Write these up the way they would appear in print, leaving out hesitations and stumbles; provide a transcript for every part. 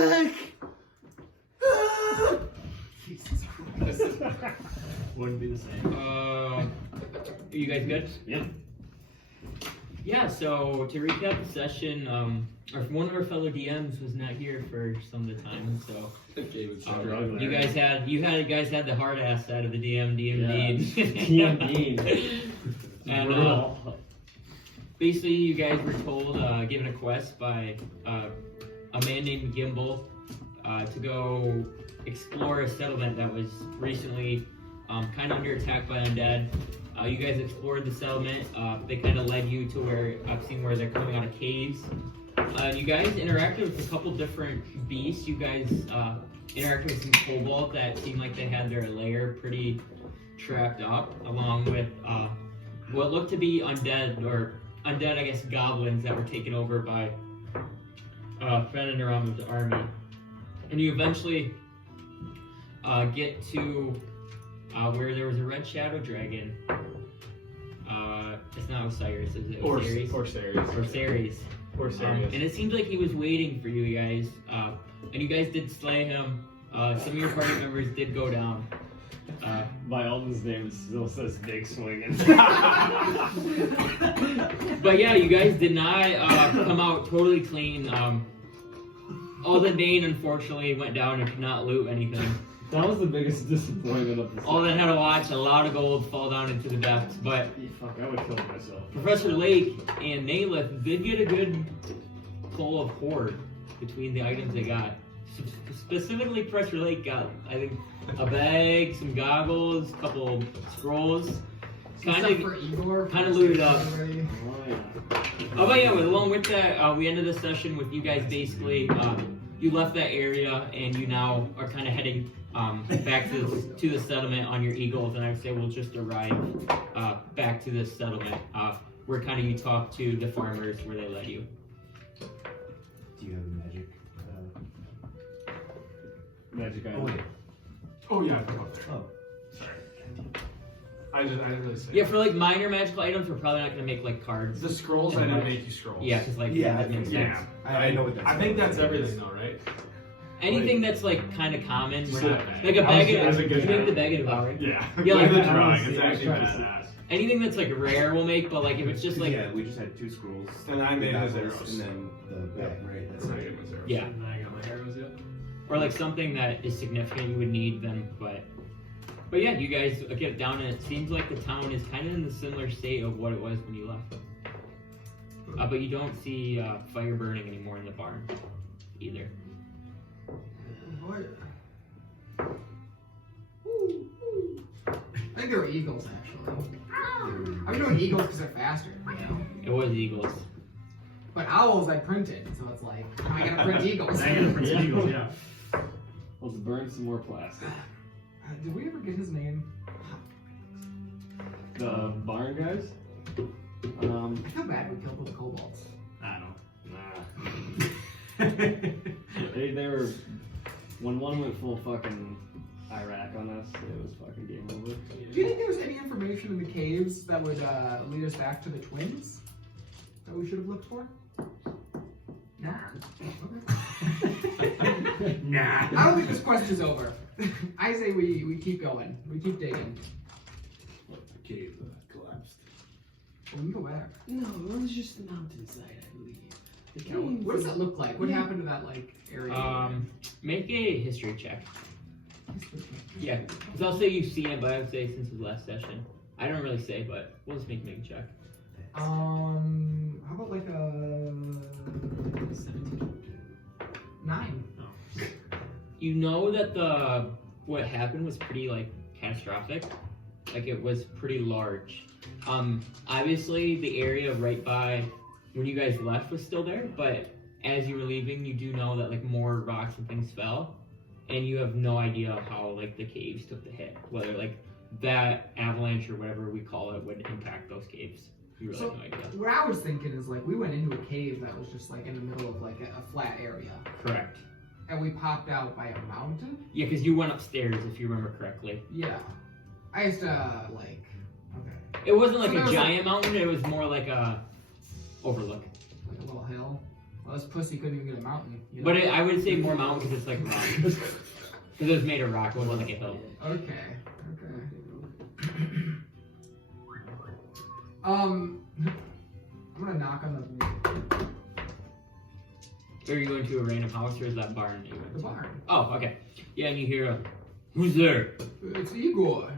Layk! Jesus Christ. Wouldn't be the same. Are you guys good? Yep. Yeah, so to recap the session, one of our fellow DMs was not here for some of the time, so you guys had the hard ass side of the DM and basically you guys were told, given a quest by a man named Gimble to go explore a settlement that was recently kind of under attack by undead. You guys explored the settlement. They kind of led you to where I've seen where they're coming out of caves. You guys interacted with a couple different beasts. You guys interacted with some kobolds that seemed like they had their lair pretty trapped up, along with what looked to be undead, I guess, goblins that were taken over by Fenanarama's army. And you eventually get to where there was a red shadow dragon. It's not Osiris, is it? Osiris? Osiris. And it seemed like he was waiting for you guys. And you guys did slay him. Some of your party members did go down. My Alden's name still says Big Swinging. But yeah, you guys did not come out totally clean. Alden Dane unfortunately went down and could not loot anything. That was the biggest disappointment of the Alden had to watch a lot of gold fall down into the depths, but fuck, I would kill myself. Professor Layk and Naileth did get a good pull of hoard between the items they got. Specifically, Professor Layk got, I think, a bag, some goggles, a couple scrolls. Kind of looted up. Oh, but yeah, along with that, we ended the session with you guys basically, you left that area and you now are kind of heading back to the settlement on your eagles, and I would say we'll just arrive back to this settlement where kind of you talk to the farmers where they led you. Do you have a magic? Magic item. Oh yeah, I forgot that. Oh. Sorry. I didn't really say. Yeah, for like minor magical items, we're probably not gonna make like cards. The scrolls, I didn't make you scrolls. Yeah, because like Yeah, that makes sense. Yeah. I know what that's I think that's everything though, right? Anything that's like kind of common, we're So- not, like a bag of, That's a good you make the one. bag of devouring. Yeah. Yeah, like the the drawing, it's I was actually trying to say. badass. Anything that's like rare we'll make, but like if it's just like yeah, we just had 2 scrolls. And I made his Apples, arrows. and then the bag, right? That's not good with arrows. yeah, And I got my arrows yet. or like something that is significant you would need then, but yeah, you guys get it down, and it seems like the town is kind of in the similar state of what it was when you left. But you don't see fire burning anymore in the barn either. I think they were eagles, actually. I'm doing eagles because they're faster, you know? It was eagles. But owls I printed, so it's like, I gotta print eagles. I gotta print eagles, yeah. Let's burn some more plastic. Did we ever get his name? The barn guys? I feel bad we killed the kobolds. I don't know. Nah. They were... When one went full fucking Iraq on us, it was fucking game over. Do you think there's any information in the caves that would lead us back to the twins? That we should have looked for? Nah. Okay. Nah. I don't think this quest is over. I say we keep going. We keep digging. The cave collapsed. Well, we can go back. No, it was just the mountainside, I believe. What does that look like? What happened to that like area? Make a history check. Yeah, because I'll say you've seen it, but I would say since the last session. I don't really say, but we'll just make a check. How about like a 9? You know that what happened was pretty like catastrophic. Like it was pretty large. Obviously the area right by when you guys left was still there, but as you were leaving, you do know that like more rocks and things fell, and you have no idea how like the caves took the hit. Whether like that avalanche or whatever we call it would impact those caves. You really have no idea. What I was thinking is like we went into a cave that was just like in the middle of like a flat area. Correct. And we popped out by a mountain? Yeah, because you went upstairs if you remember correctly. Yeah. I used to like okay. It wasn't like So there a was giant mountain, it was more like a overlook. Like a little hill. Well, this pussy couldn't even get a mountain. You know? But I would say more mountain because it's like rock. Because it was made of rock. It wasn't like a hill. Okay. I'm gonna knock on Are you going to a random house or is that barn? the barn. Oh, okay. Yeah, and you hear a, who's there? It's Igor.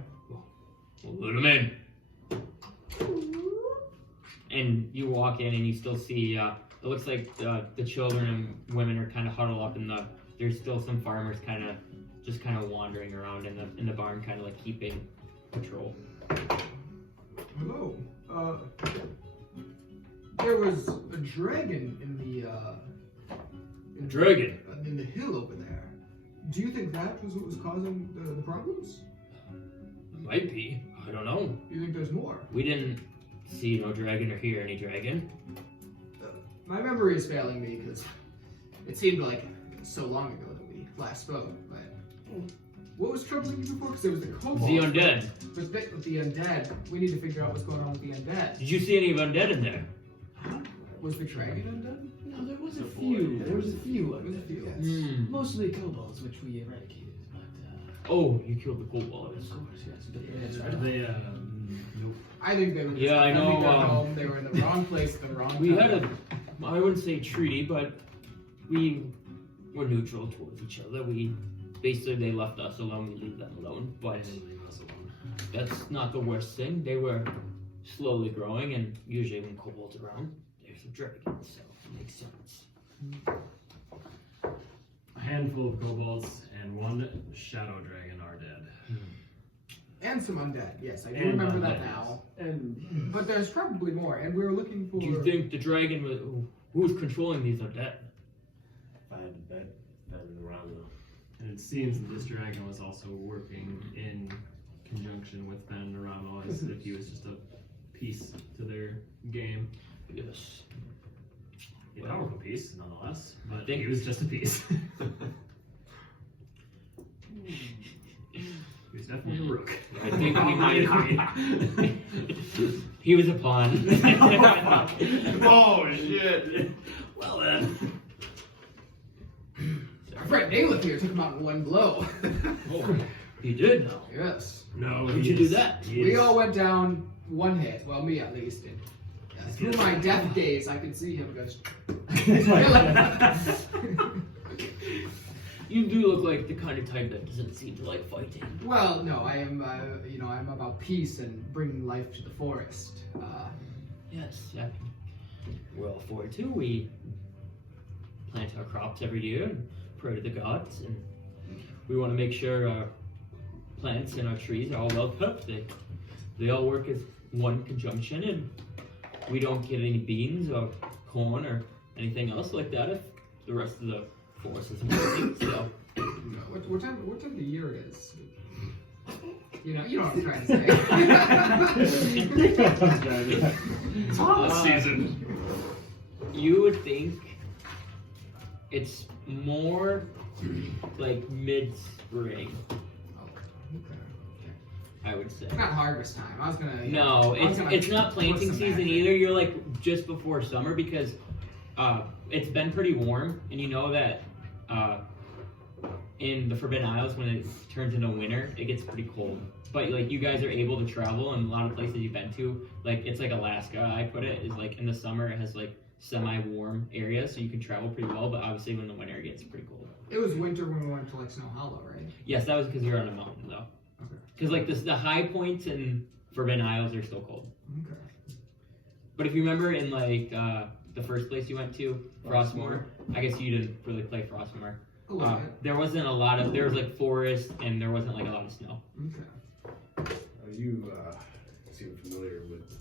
Well, let him in. And you walk in and you still see, it looks like the children and women are kind of huddled up there's still some farmers kind of wandering around in the barn, kind of like keeping patrol. Hello. There was a dragon in the Dragon? in the hill over there. Do you think that was what was causing the problems? Might be. I don't know. Do you think there's more? We didn't see no dragon or hear any dragon. My memory is failing me because it seemed like so long ago that we last spoke. But what was troubling you before? Because it was the kobolds. The undead. With the undead, we need to figure out what's going on with the undead. Did you see any undead in there? Was the dragon undead? No, there was a few. There was a few. Hmm. Mostly kobolds, which we eradicated. But Oh, you killed the kobolds. of course, yes, we did. That's Right. right. Nope. I think they were. Yeah, I know, think they're home. They were in the wrong place at the wrong We time. had I wouldn't say treaty, but we were neutral towards each other. Basically, they left us alone, we leave them alone. But that's not the worst thing. They were slowly growing, and usually when kobolds are around, there's a dragon, so it makes sense. A handful of kobolds and one shadow dragon are dead. And some undead. Yes, I do And remember that undead. now. And But there's probably more, and we were looking for. Do you think the dragon was who's controlling these undead? If I had to bet, then Rama. And it seems that this dragon was also working in conjunction with Ben Ramo as if he was just a piece to their game. Yes. A powerful piece, nonetheless, but think- he was just a piece. He was definitely a rook. I think we might agree. He was a pawn. Oh shit! Well then. Our friend Naileth here took him out in one blow. Oh, he did now. Yes. No, Who'd you do that? We all went down one hit. Well, me at least. And, through my death gaze, I could see him go. You do look like the kind of type that doesn't seem to like fighting. Well, no, I am. I'm about peace and bringing life to the forest. Yes, yeah. Well, for it too, we plant our crops every year and pray to the gods, and we want to make sure our plants and our trees are all well kept. They all work as one conjunction, and we don't get any beans or corn or anything else like that if the rest of the forest isn't working. So, What time of the year it is? You know what I'm trying to say. It's holiday season. you would think it's more like mid-spring, I would say. Not harvest time. I was gonna. No, I was gonna it's not put planting some season magic. either. You're like just before summer because it's been pretty warm, and you know that in the Forbidden Isles when it turns into winter, it gets pretty cold. But like you guys are able to travel, and a lot of places you've been to, like it's like Alaska. I put it is like in the summer it has like semi-warm areas, so you can travel pretty well. But obviously when the winter it gets pretty cold. It was winter when we went to like Snow Hollow, right? Yes, that was because you're on a mountain though. Okay. Because like the high points in Forbidden Isles are still cold. Okay. But if you remember in like the first place you went to, Frostmoor, I guess you didn't really play Frostmoor. A little bit. There wasn't a lot of, there was like forest and there wasn't like a lot of snow. Okay. Are you seem familiar with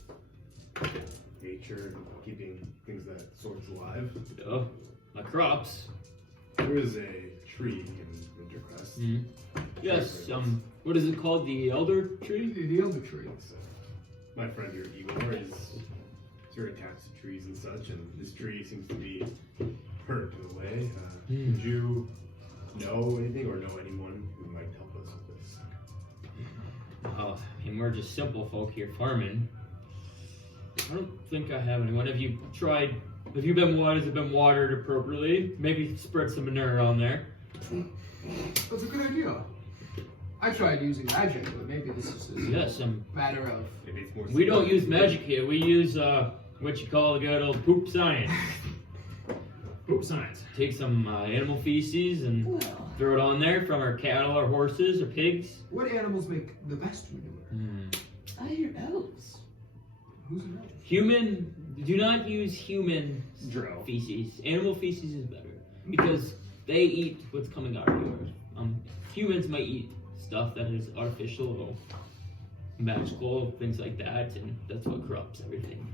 nature and keeping things that sorts alive? Oh, my crops. There is a tree in Wintercrest. Mm. Yes, what is it called? The elder tree? The elder tree. My friend here, Igor, is sort of attached to trees and such, and this tree seems to be hurt in a way. Would you know anything or know anyone who might help us with this? Oh, and we're just simple folk here farming. I don't think I have anyone. Have you tried? Have you been watered? Has it been watered appropriately? Maybe spread some manure on there. That's a good idea. I tried using magic, but maybe this is a Yes, matter of. Maybe it's more. we don't use magic here. We use what you call the good old poop science. Poop science. Take some animal feces and throw it on there from our cattle or horses or pigs. What animals make the best manure? I hear elves. Who's an elf? Human. Do not use human Drow. feces. Animal feces is better because they eat what's coming out of the earth. Humans might eat stuff that is artificial or magical, things like that, and that's what corrupts everything.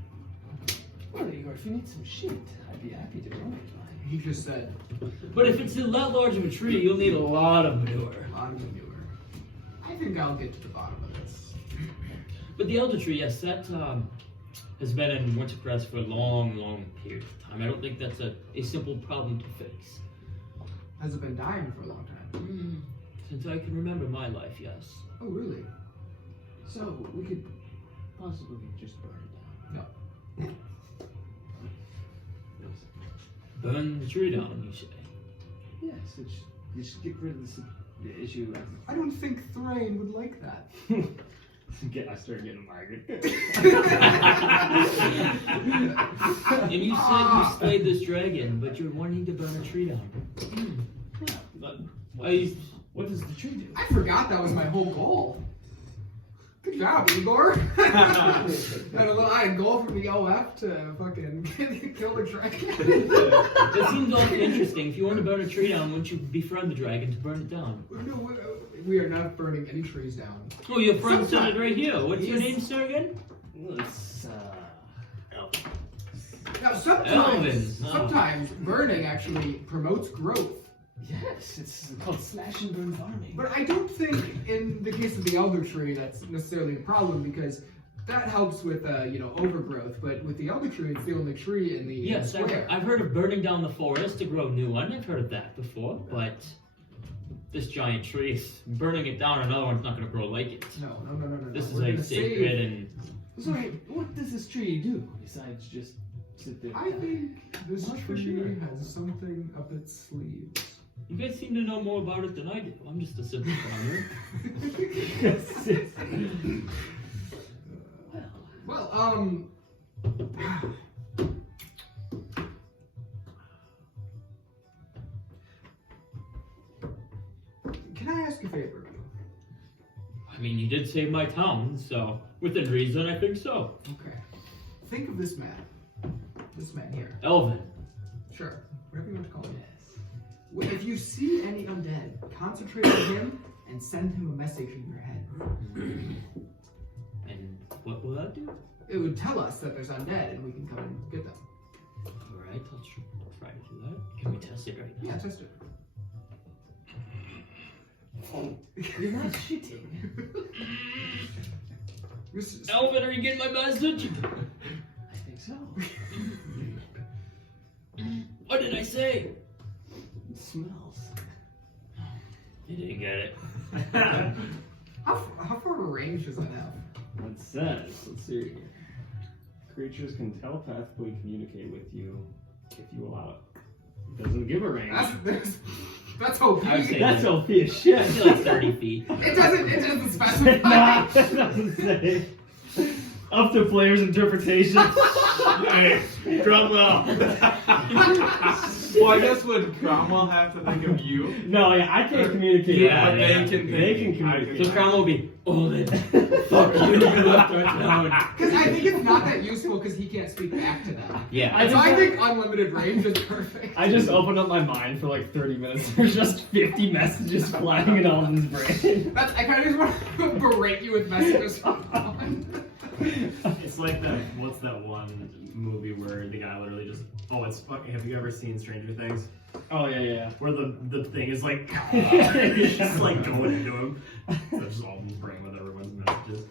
Well, Igor, if you need some shit, I'd be happy to donate mine. He just said But if it's a lot large of a tree, you'll need a lot of manure. a lot of manure. I think I'll get to the bottom of this. But the elder tree, yes, that has been in Wintercrest for a long, long period of time. I don't think that's a simple problem to fix. Has it been dying for a long time? Since I can remember my life, yes. Oh, really? So, we could possibly just burn it down. No. Burn the tree down, you say? Yes, you should get rid of the issue. I don't think Thrain would like that. I started getting Margaret. And you said you slayed this dragon, but you're wanting to burn a tree down. What does the tree do? I forgot that was my whole goal. Good job, Igor. Had a little I had a goal from the OF to fucking kill the dragon. That seems awfully interesting. If you want to burn a tree down, wouldn't you befriend the dragon to burn it down? No, we are not burning any trees down. Oh, your friend said it right here. What's your name, sir, again? It's, Now, Elvin. sometimes burning actually promotes growth. yes, it's called slash and burn farming. But I don't think in the case of the elder tree that's necessarily a problem because that helps with overgrowth. But with the elder tree, it's the only tree in the Yes, square. I've heard of burning down the forest to grow new one. I've heard of that before, but this giant tree, burning it down, another one's not going to grow like it. No. This We're is a gonna sacred save- and So, what does this tree do besides just sit there? I think this Not for tree sure. has something up its sleeves. you guys seem to know more about it than I do. I'm just a simple farmer. Well, can I ask a favor of you? I mean, you did save my town, so within reason, I think so. Okay. Think of this man. This man here. Elvin. Sure. Whatever you want to call him. Well, if you see any undead, concentrate on him and send him a message in your head. And what will that do? It would tell us that there's undead and we can come and get them. Alright, I'll try to do that. Can we test it right now? Yeah, test it. You're not shitting. Elvin, are you getting my message? I think so. What did I say? It smells. You didn't get it. How far of a range does that have? It says, let's see here. Creatures can telepathically communicate with you if you allow it. It doesn't give a range. That's OP. I would say- That's OP as shit. I feel like 30 feet. It doesn't specify. Nah, it doesn't say. Up to player's interpretation. Hey, Cromwell. Well, I guess would Cromwell have to think of you? No, yeah, I can't communicate. Yeah, with yeah. them. They can They think. can communicate. So Crown will be, Alden, fuck you, you left our town. Because I think it's not that useful because he can't speak back to them. Yeah. So I think unlimited range is perfect. I just opened up my mind for like 30 minutes. There's just 50 messages flying in Alden's brain. I kind of just want to berate you with messages from Dawn. It's like that. What's that one movie where the guy literally just? Oh, it's fucking. Have you ever seen Stranger Things? Oh, yeah. Where the thing is like, it's just like going into him. So just all brain with everyone's messages.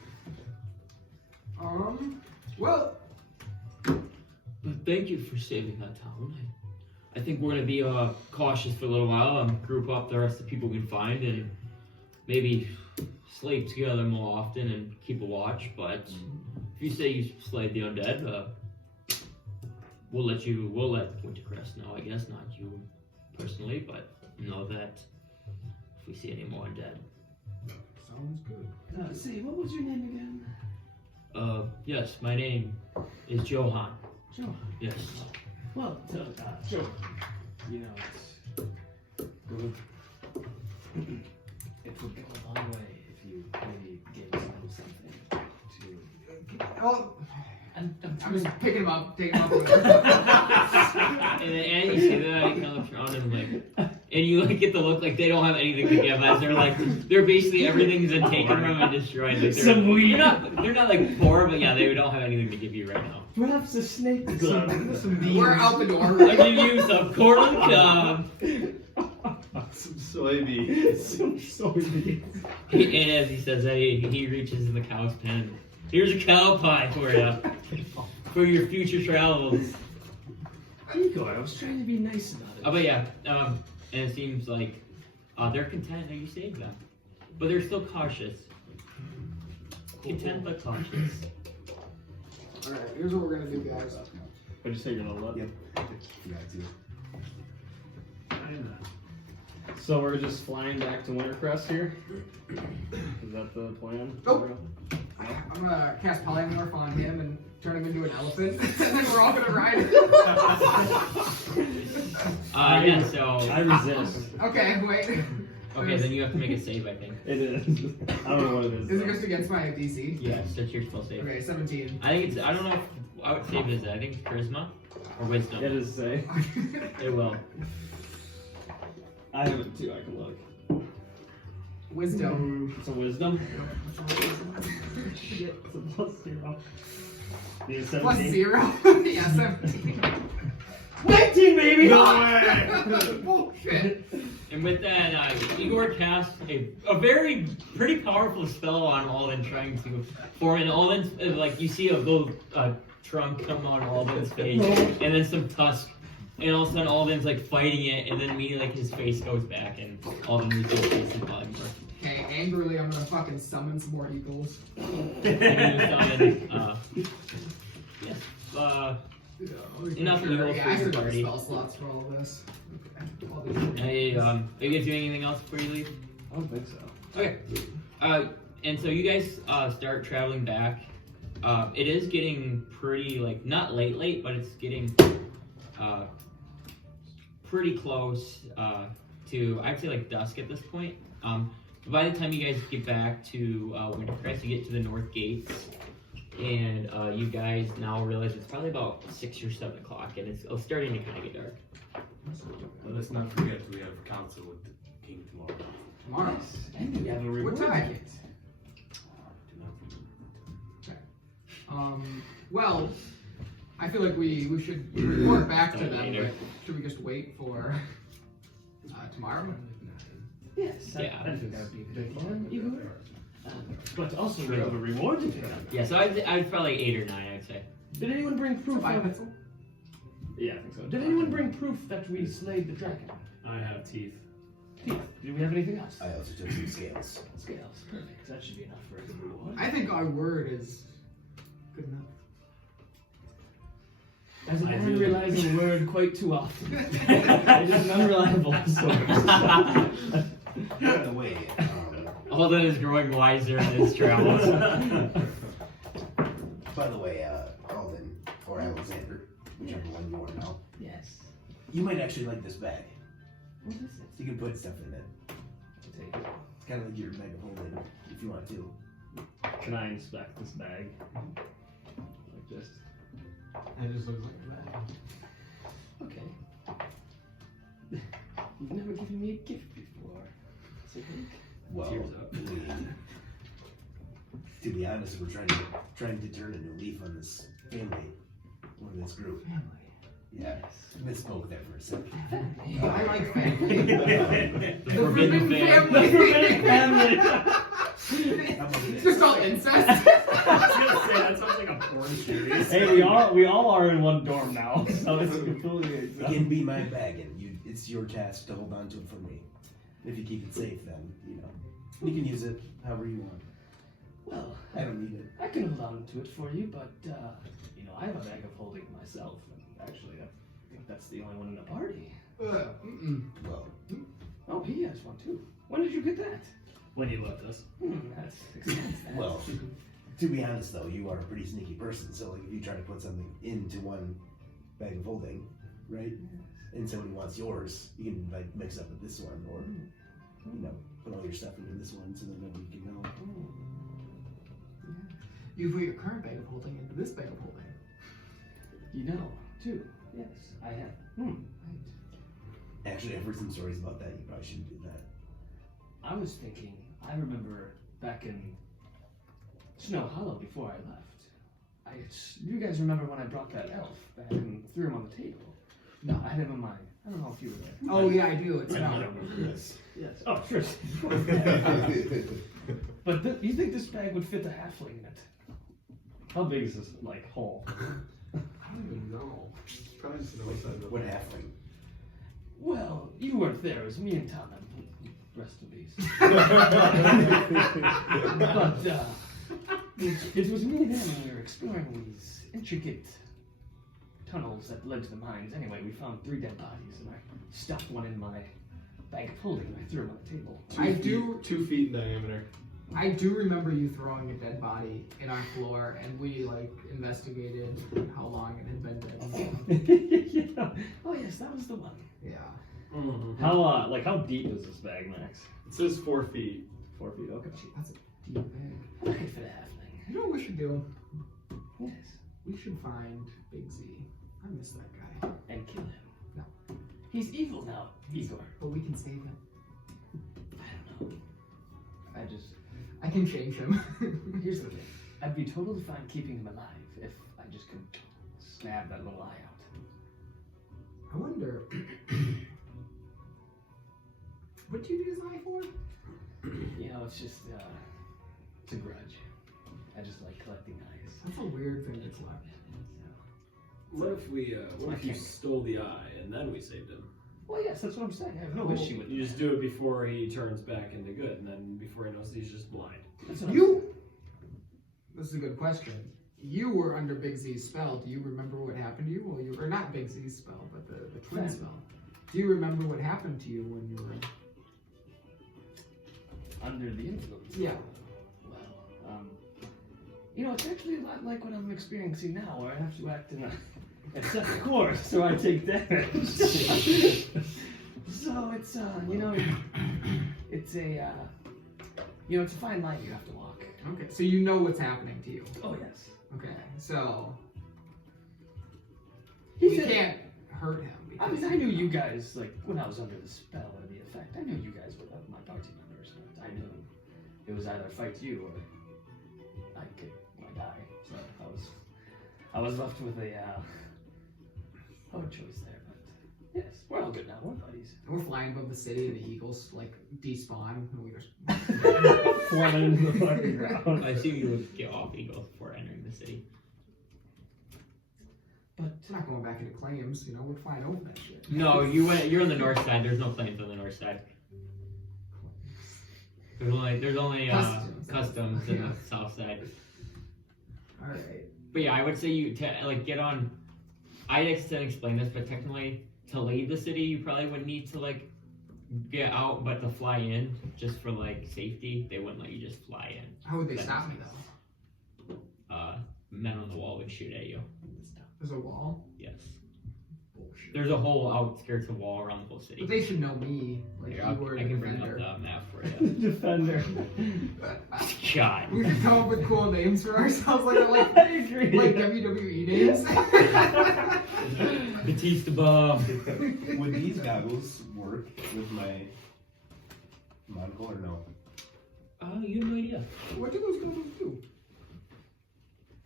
Well, But thank you for saving that town. I think we're going to be cautious for a little while and group up the rest of the people we can find and maybe sleep together more often and keep a watch. But if you say you slayed the undead, we'll let Wintercrest know, I guess, not you personally, but know that if we see any more undead. Sounds good. Say, what was your name again? Yes, my name is Johan. Johan. Yes. Well, Johan, you know, it would go a long way if you maybe gave us a little something to... Oh, I'm I'm just picking him up, taking him up. And you see that, he kind of looks around and like, and you like get the look like they don't have anything to give us. They're basically everything's been taken from them and destroyed. Like they're not like poor, but yeah, they don't have anything to give you right now. Perhaps a snake glove. We're out the door. I give you some corn cob. Some soybeans. Some soybeans. And as he says that, he reaches in the cow's pen. Here's a cow pie for you, for your future travels. Igor, I was trying to be nice about it. But yeah, and it seems like they're content that you saved them, but they're still cautious. Content but cautious. Alright, here's what we're gonna do, guys. What'd you say you're gonna let? Yep. Yeah, too. So we're just flying back to Wintercrest here? Is that the plan? Nope. I'm gonna cast polymorph on him and turn him into an elephant, and then we're all gonna ride it. Yeah, so I resist. Okay, wait. okay, then you have to make a save, I think. It is. I don't know what it is. Is it just against my DC? Yes, that's your spell save. Okay, 17. I think it's. I don't know what save it is. I think it's charisma or wisdom. It is safe. It will. I have it too, I can look. Wisdom. It's a wisdom? Shit, it's a plus 0. Need a 17? Plus 0? Yeah, 17. 19, baby! No way! Bullshit. And with that, Igor casts a very pretty powerful spell on Alden, trying to form an Alden's like you see a little trunk come on Alden's face, and then some tusk. And all of a sudden, Alden's like fighting it, and then immediately like his face goes back, and Alden reveals his polymorph. Okay, angrily, I'm gonna fucking summon some more eagles. And you summon, yes, enough eagles Yeah, for I your still got party. spell slots for all of this. Okay, all these. Hey, are you guys doing anything else before you leave? I don't think so. Okay. And so you guys start traveling back. It is getting pretty like not late, but it's getting pretty close to I'd say like dusk at this point. By the time you guys get back to Wintercrest, you get to the north gates, and you guys now realize it's probably about 6 or 7 o'clock, and it's starting to kind of get dark. But let's not forget we have council with the king tomorrow. Tomorrow. And we have a reward. What time? Well, I feel like we should report back to them, but should we just wait for tomorrow? Yes, Yeah. I think that would be a good plan, Igor. But also we have a reward to pick up. Yeah, so I'd probably 8 or 9, I'd say. Did anyone bring proof Five of... pencil? Yeah, I think so. Did anyone bring proof that we slayed the dragon? I have teeth. Teeth. Do we have anything else? I also took some scales. Scales. Perfect. That should be enough for a good reward. I think our word is good enough. As an I do. unreliable word quite too often. It is an unreliable source. By the way, Alden is growing wiser in his travels. Alden, or Alexander, whichever one you are now, Yes. you might actually like this bag. What is it? You can put stuff in it. I'll take it. It's kind of like your bag of holding, if you want to. Can I inspect this bag? Like this? That just looks like a bag. Okay. You've never given me a gift before. So Well, Tears up. to be honest, we're trying to turn a new leaf on this family, or this group. family. Yeah, misspoke there for a second. Yeah, I like family. The forbidden family. It's just all incest. I was gonna say that sounds like a porn series. Hey, we all are in one dorm now, so it's completely It exact. can be my bag, and it's your task to hold on to it for me. If you keep it safe, then you can use it however you want. Well, I don't need it. I can hold on to it for you, but, I have a bag of holding myself. And actually, I think that's the only one in the party. Well, Oh, he has one too. When did you get that? When you left us. That explains that. well. To be honest, though, you are a pretty sneaky person. So, like, if you try to put something into one bag of holding, right, and somebody wants yours, you can like mix up with this one, or put all your stuff into this one, so that nobody can know. You put your current bag of holding into this bag of holding. You know, too. Yes, I have. Right. Actually, I've heard some stories about that. You probably shouldn't do that. I was thinking, I remember back in Snow Hollow before I left. You guys remember when I brought that elf back and threw him on the table? No, I had him in mind. I don't know if you were there. Oh yeah, I do. It's I not. don't remember this. Yes. Oh, Tristan. But you think this bag would fit the halfling in it? How big is this, hole? I don't even know. Probably just another side of the What halfling? Well, you weren't there. It was me and Tom. And rest in peace. But it was me and him, and we were exploring these intricate tunnels that led to the mines. Anyway, we found 3 dead bodies, and I stuffed one in my bag of holding, and I threw him on the table. 2 feet in diameter. I do remember you throwing a dead body in our floor, and we investigated how long it had been dead. Yeah. Oh yes, that was the one. Yeah. Mm-hmm. How deep is this bag, Max? It says 4 feet. 4 feet, okay. That's a deep bag. I could fit a halfling. You know what we should do? Yes. We should find Big Z. I miss that guy. And kill him. No. He's evil now, Igor. But we can save him. I don't know. I can change him. Here's the thing. I'd be totally fine keeping him alive if I just could snap that little eye out. I wonder. What do you need his eye for? It's just, it's a grudge. I just like collecting eyes. That's a weird thing to collect. What if you stole the eye and then we saved him? Well, yes, that's what I'm saying. I have no issue with You that. just do it before he turns back into good, and then before he knows he's just blind. That's what This is a good question. You were under Big Z's spell. Do you remember what happened to you? Well, you were not Big Z's spell, but the twin Right. spell. Do you remember what happened to you when you were? Under the influence. Yeah. Well, it's actually a lot like what I'm experiencing now, where I have to act in a set course, so I take damage. So it's it's a fine line you have to walk. Okay, so you know what's happening to you. Oh yes. Okay, so He we said, can't hurt him. I mean, I knew you guys, when I was under the spell or the effect, I knew you guys were my party members, but I knew it was either fight you or I die. So I was left with a hard choice there, but yes, we're all good now. We're buddies. We're flying above the city, and the eagles despawn, and we just. Flying into the fucking ground. I assume you would get off Eagle before entering the city. But we're not going back into claims, we're flying over that shit. No, you're on the north side. There's no claims on the north side. There's only customs in the south side. All right. But yeah, I would say you get on. I didn't explain this, but technically, to leave the city, you probably would need to get out, but to fly in, just for safety, they wouldn't let you just fly in. How would they stop me though? Men on the wall would shoot at you. There's a wall. Yes. Bullshit. There's a whole outskirts of wall around the whole city. But they should know me. Here, You were I a can bring up defender. the map for you. Defender. God. We should come up with cool names for ourselves, like I agree. WWE names. Batista Bomb. Would these goggles work with my monocle or no? You have no idea. What do those goggles do?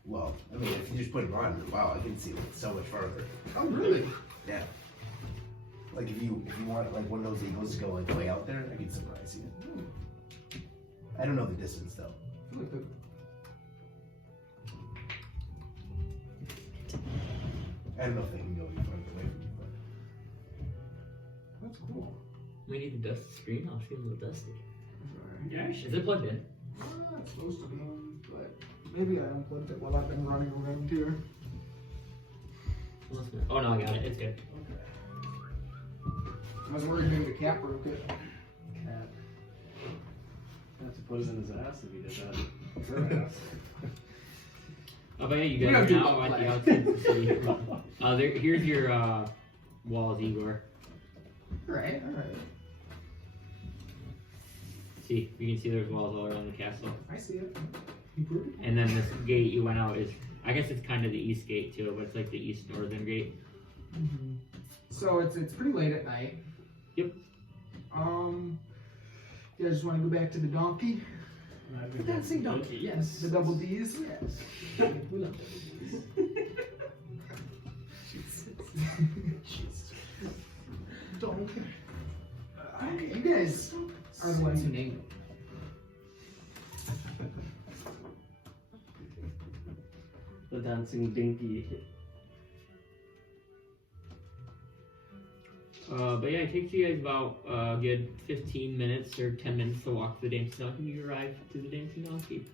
Well, I mean, if you just put them on, wow, I can see so much farther. Oh, really? Yeah. Like if you want one of those eagles to go way out there, I can surprise you. I don't know the distance though. I don't know if they can go any farther away from you, but That's cool. We need to dust the screen. I'll feel a little dusty. Sorry. Is it plugged in? It's supposed to be. but maybe I unplugged it while I've been running around here. Oh no, I got it. It's good. I was worried maybe the cat broke it. Cat. I have to put it in his ass if he did that. Her ass. Oh, but yeah, you We guys don't are do now that at the play. outside. Here's your walls, Igor. Alright. See, you can see there's walls all around the castle. I see it. Improve it. And then this gate you went out is, I guess it's kind of the east gate too, but it's like the east northern gate. So it's pretty late at night. Yep. You guys just want to go back to the donkey? The dancing donkey, yes. The double D's? Yes. We love double D's. Donkey. You guys are the ones who named it. The dancing dinky. But yeah, it takes you guys about a good 15 minutes or 10 minutes to walk the dancing donkey, and you arrive to the dancing donkey.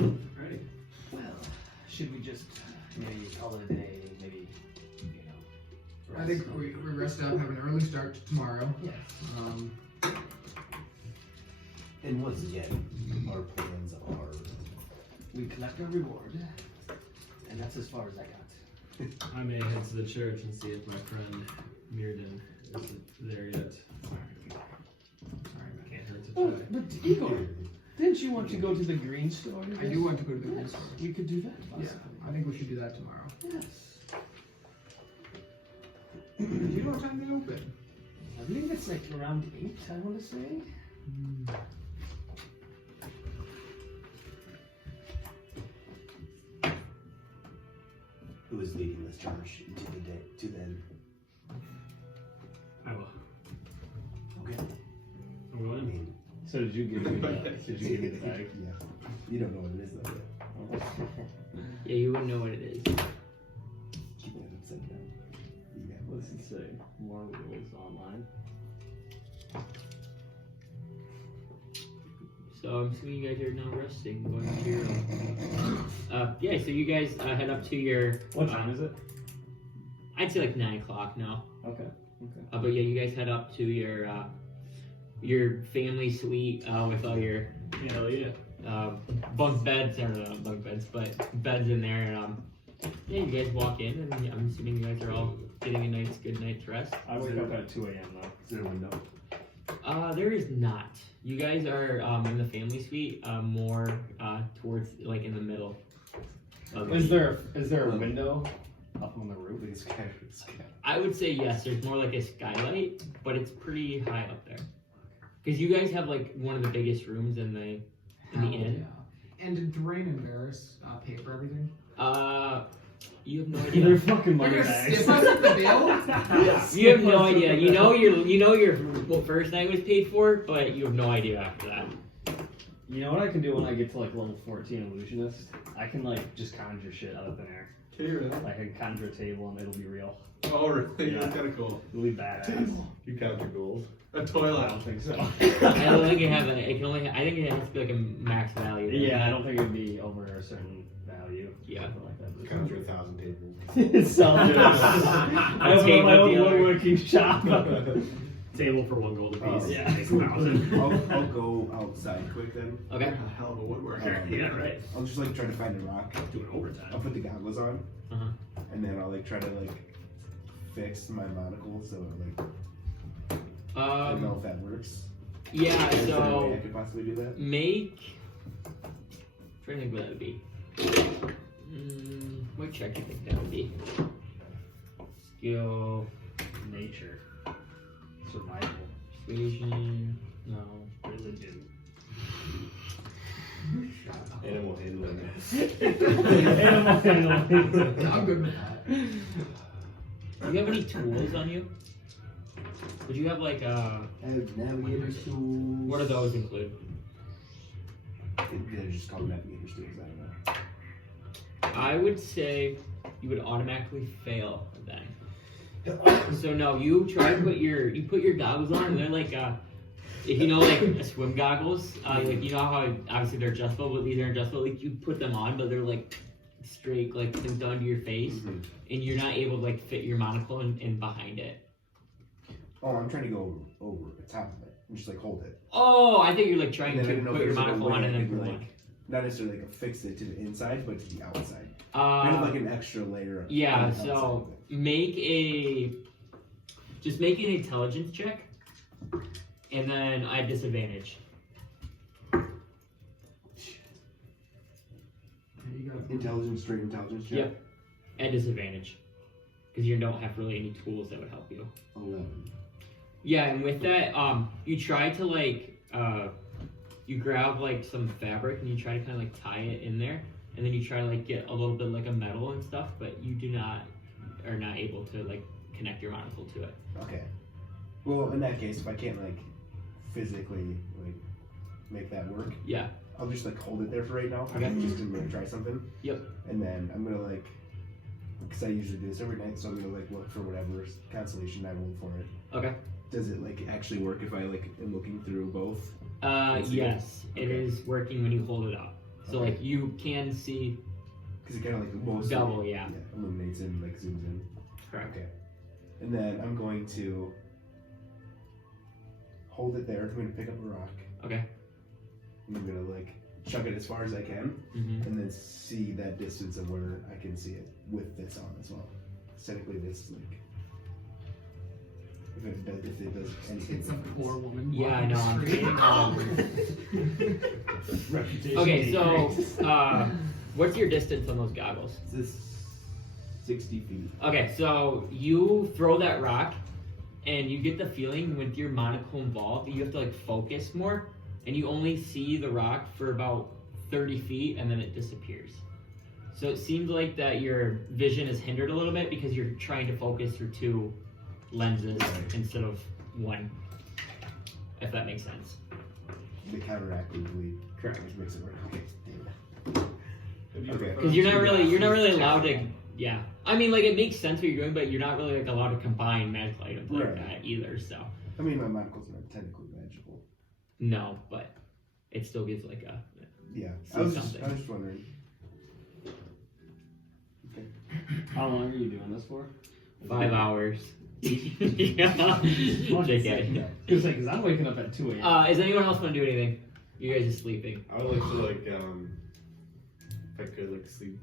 Alright. Well, should we just maybe call it a day? Maybe, I think we rest up, have an early start tomorrow. Yes. And once again, our plans are. We collect our reward, and that's as far as I got. I may head to the church and see if my friend Myrdin isn't there yet. Can't hurt to Oh, try. but Igor, didn't you want to go to the green store? I do want to go to the green Yes, store. we could do that. Yeah, Possibly. I think we should do that tomorrow. Yes. Do you know what time they open? I believe it's like around 8, I want to say. Who is leading this charge into the day to then? I will. Okay. I'm going I in. mean, So did you give me the bag? yeah. You don't know what it is though. Yeah, you wouldn't know what it is. Keeping it upside down. Yeah. What does it say? More rules online. So I'm assuming you guys are now resting, going to your yeah, so you guys head up to your What time is it? I'd say like 9 o'clock now. Okay. But yeah, you guys head up to your family suite with all your Hell yeah. bunk beds, or not bunk beds, but beds in there. And yeah, you guys walk in, and I'm assuming you guys are all getting a good night's rest. I wake up at 2 a.m. though. Is there a window? There is not. You guys are in the family suite, more towards like in the middle. Is there a window up on the roof? Like it's kind of I would say yes. There's more like a skylight, but it's pretty high up there. Because you guys have like one of the biggest rooms in the inn. Yeah. And did Dwayne and Varys pay for everything? You have no They're idea. fucking money They're gonna bags. skip us at the bill? You have no idea. You know your first night was paid for, but you have no idea after that. You know what I can do when I get to like level 14 illusionist? I can like just conjure shit out of thin air. Can you really? Like I can conjure a table and it'll be real. Oh, really? Yeah. That's kind of cool. It'll be badass. You count your gold. A I toilet. don't think so. I don't think it have a. It can only. I think it has to be like a max value. Yeah, I don't think it would be over a certain value. Yeah. Something like that. Count your 1,000 tables. So good. I have Table my own dealer. woodworking shop. Table for 1 gold apiece. Yeah. Takes 1,000. I'll go outside quick then. Okay. A hell of a woodworker. Yeah, right. I'll just like try to find a rock. Doing overtime. I'll put the goggles on, Uh-huh. and then I'll like try to like fix my monocle so like I don't know if that works. Yeah. Is there a way I So could possibly do that? make. Trying to think what that would be. What check do you think that would be? Skill, Nature. Survival. persuasion. No. Religion. Animal handling. Animal handling. I'm good with that. Do you have any tools on you? Would you have like I have navigator's tools. what do those include? They're just called navigator's tools. I don't know. I would say you would automatically fail then. So no, you try to put your goggles on, and they're like if you know like swim goggles, like you know how obviously they're adjustable, but these are adjustable. Like you put them on, but they're like straight, like synced onto your face, Mm-hmm. and you're not able to like fit your monocle in behind it. Oh, I'm trying to go over the top of it and just like hold it. Oh, I think you're like trying And to then I don't know put if your there's, like, a monocle on way and I then could, put like, like. Not necessarily like affix it to the inside, but to the outside. Kind of like an extra layer. Of Yeah. on the outside So of it. make an intelligence check, and then I have disadvantage. Intelligence, straight intelligence check. Yep. At disadvantage, because you don't have really any tools that would help you. 11. Yeah, and with that, you try to like, you grab like some fabric and you try to kind of like tie it in there, and then you try to like get a little bit like a metal and stuff, but you are not able to like connect your monocle to it. Okay. Well, in that case, if I can't like physically like make that work, Yeah. I'll just like hold it there for right now. Okay. Just to like, try something. Yep. And then I'm gonna like, because I usually do this every night, so I'm gonna like look for whatever constellation I rolled for it. Okay. Does it like actually work if I like am looking through both? Yes, it Okay. is working when you hold it up. So Okay. like you can see Because it kind of like mostly double, yeah. illuminates and like zooms in. Correct. Okay. And then I'm going to hold it there. I'm going to pick up a rock. Okay. And I'm going to like chuck it as far as I can, Mm-hmm. and then see that distance of where I can see it with this on as well. Technically, this like if it does anything. It's some poor woman. Yeah, I know. I'm walking Reputation. Okay, so decrease. what's your distance on those goggles? This 60 feet. Okay, so you throw that rock, and you get the feeling with your monocle involved, you have to like focus more, and you only see the rock for about 30 feet, and then it disappears. So it seems like that your vision is hindered a little bit because you're trying to focus through two lenses instead of one, if that makes sense. The counteractively, Correct. which makes it work. Okay. Damn it. Okay. Because you're not really allowed to. Yeah, I mean, like it makes sense what you're doing, but you're not really like allowed to combine magical items like Right. that either. So I mean, my monocle's not technically magical. no, but it still gives like a. Yeah. See I was something. just wondering. Okay. How long are you doing this for? 5 hours. Yeah. JK. Because I'm waking up at 2 a.m. Is anyone else want to do anything? You guys are sleeping. I would like to like if I could like sleep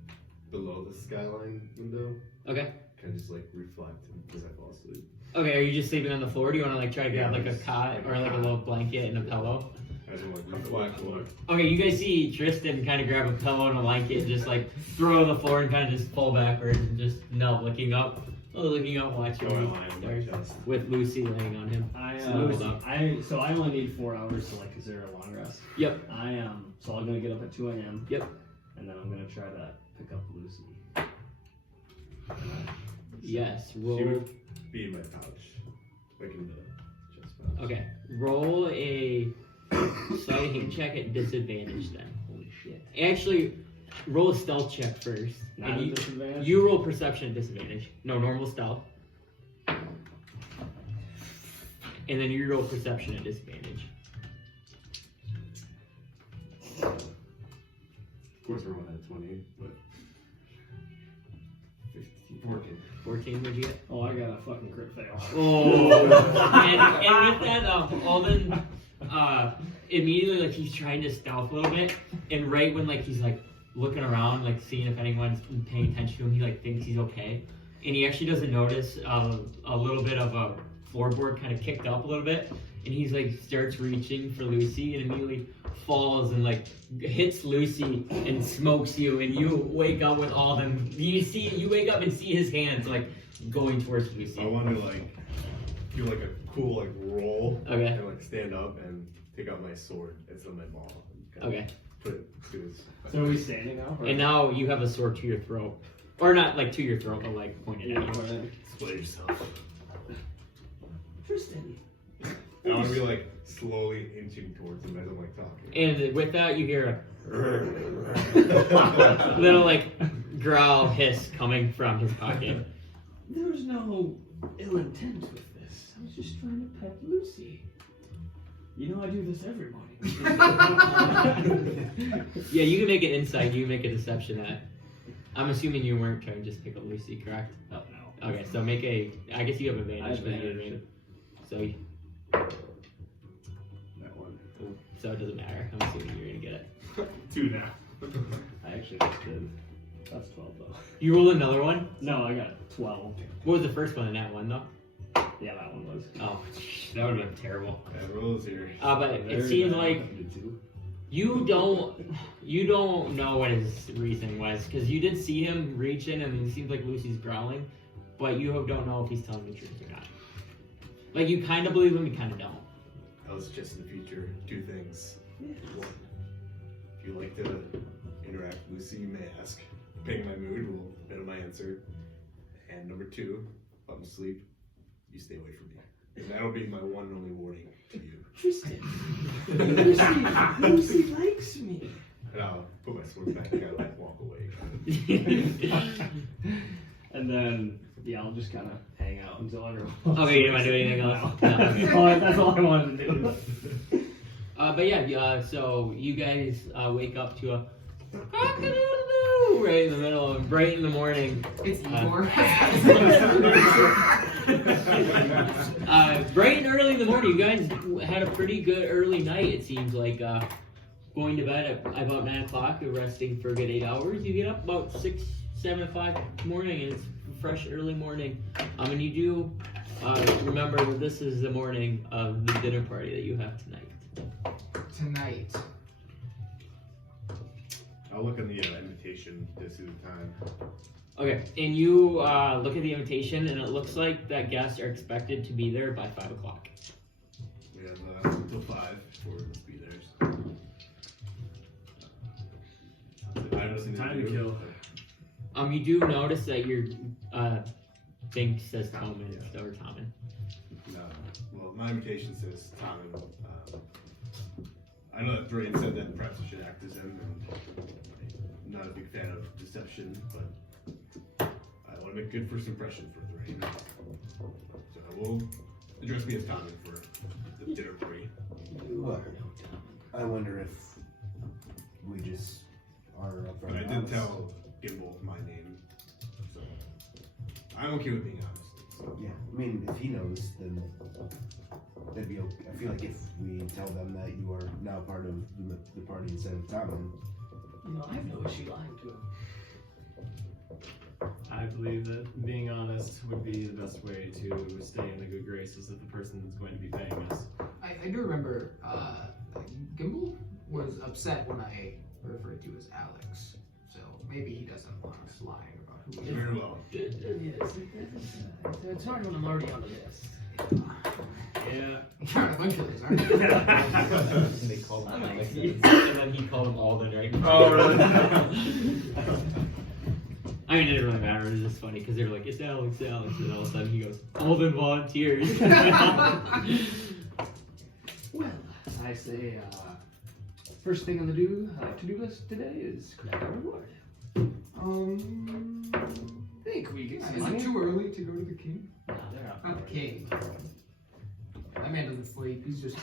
below the skyline window, Okay. kind of just like reflect as I fall asleep. Okay. Are you just sleeping on the floor? Do you want to like try to grab Yeah, like a just cot like or a like a cot. little blanket and a pillow? I just like reflect. Look. Okay. You guys see Tristan kind of grab a pillow and a blanket and just like throw it on the floor and kind of just fall backwards and just looking up, watching Go the and lie on my stars chest. with Lucy laying on him. Snuggled up. So I only need 4 hours to like consider a long rest. Yep. I am. So I'm gonna get up at 2 a.m. Yep. And then I'm gonna try to pick up Lucy. Yes. She Roll. would be in my pouch, like in the chest pouch. Okay. Roll a sleight of hand check at disadvantage then. Holy shit. Actually, roll a stealth check first. Not And a disadvantage. you roll perception at disadvantage. No, normal stealth. And then you roll perception at disadvantage. Of course, we're at 20, but 15, 14. 14, what'd you get? Oh, I got a fucking crit fail. Oh, and with that, Alden, immediately like he's trying to stealth a little bit, and right when like he's like looking around, like seeing if anyone's paying attention to him, he like thinks he's okay, and he actually doesn't notice a little bit of a floorboard kind of kicked up a little bit, and he's like starts reaching for Lucy, and immediately falls and like hits Lucy and smokes you, and you wake up with all them. You wake up and see his hands like going towards Lucy. I want to like do like a cool like roll Okay. and like stand up and take out my sword instead of my maul. And kind of Okay. Put it to his. So are we standing now? or- And now you have a sword to your throat. Or not like to your throat, but like pointed at you. Split yourself. Tristan. I want to be like slowly inching towards him as I'm like talking. And with that, you hear a little like growl hiss coming from his pocket. There's no ill intent with this. I was just trying to pet Lucy. You know I do this every morning. Yeah, you can make an insight. You can make a deception at. I'm assuming you weren't trying to just pick up Lucy, correct? Oh, no. Okay, so make a. I guess you have advantage. I have for the advantage. game. So, That one. so it doesn't matter. I'm assuming you're gonna get it. 2 now. I actually just did. That's 12 though. You rolled another one. No, I got 12. What was the first one in that one though? Yeah, that one was. Oh, that would have been terrible. Bad rolls here. But it Very seems bad. like you don't know what his reasoning was because you did see him reach in and it seems like Lucy's growling, but you don't know if he's telling the truth or not. Like you kind of believe him, you kind of don't. I was just in the future. 2 things. 1. If you like to interact with Lucy, you may ask. Picking my mood will know my answer. And number 2, if I'm asleep, you stay away from me. And that'll be my one and only warning to you. Tristan. Lucy likes me. And I'll put my sword back and kind of walk away. And then, yeah, I'll just kind of hang out until everyone. Okay, you don't want to do anything else? No. No, okay. That's all I wanted to do. But yeah, so you guys wake up to a cock-a-doodle-doo right in the middle of bright in the morning. It's Igor. Bright and early in the morning. You guys had a pretty good early night. It seems like going to bed at about 9 o'clock, resting for a good 8 hours. You get up about 6, 7 o'clock in the morning, and it's a fresh early morning. And you do remember that this is the morning of the dinner party that you have tonight. Tonight. I'll look at the invitation to see the time. Okay, and you look at the invitation, and it looks like that guests are expected to be there by 5 o'clock. We have until 5 before we must be there. So. I have nothing Time to to do. kill. You do notice that your thing says Toman instead of Toman. Well, my invitation says Tommen. I know that Thrain said that perhaps I should act as him, and I'm not a big fan of deception, but I want to make a good first impression for Thrain. So I will address me as Tommen for the dinner party. I wonder if we just are upfront. But I did tell Gimble my name, so I'm okay with being honest. So. Yeah, I mean, if he knows, then that'd be okay. I feel like if we tell them that you are now part of the party instead of Tommen. You know, I have no issue lying to him. I believe that being honest would be the best way to stay in the good graces of the person that's going to be paying us. I do remember Gimble was upset when I referred to as Alex. So maybe he doesn't want us lying about who we are. Very well. Yes, it's hard when I'm already on the list. Yeah. You're on a bunch of this, aren't you? They called him I like Alex, that. and then he called him Alden, right? Oh, really? I mean, it didn't really matter. It was just funny because they were like, "It's Alex, Alex," and all of a sudden he goes, "Alden volunteers." Well, I say, first thing on the to-do list today is collect our reward. Think we get some Is money? it too early to go to the king? No, they're out. Not the king. That man doesn't sleep. He's just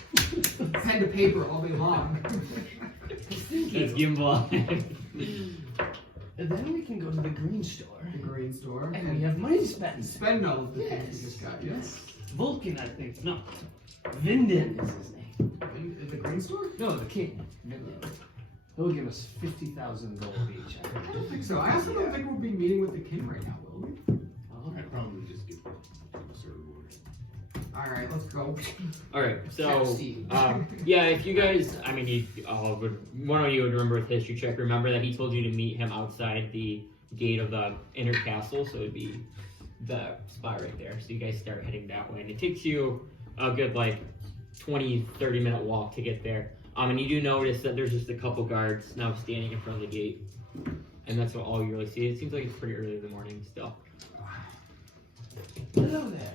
pen to paper all day long. That's Gimble. And then we can go to the green store. The grain store. And we have money to spend. Spend all of the things Yes. we just got. Yes. Vulcan, I think. No. Vyndon is his name. The grain store? No, the king. Vyndon. He'll give us 50,000 gold each. I don't think so. I also don't think we'll be meeting with the king right now, will we? I'd probably just give a sort of order. All right, let's go. All right, so Steve. yeah, if you guys, I mean, you all would, one of you would remember with history check. Remember that he told you to meet him outside the gate of the inner castle, so it'd be the spot right there. So you guys start heading that way, and it takes you a good 20-30 minute walk to get there. And you do notice that there's just a couple guards now standing in front of the gate, and that's all you really see. It seems like it's pretty early in the morning still. Hello there.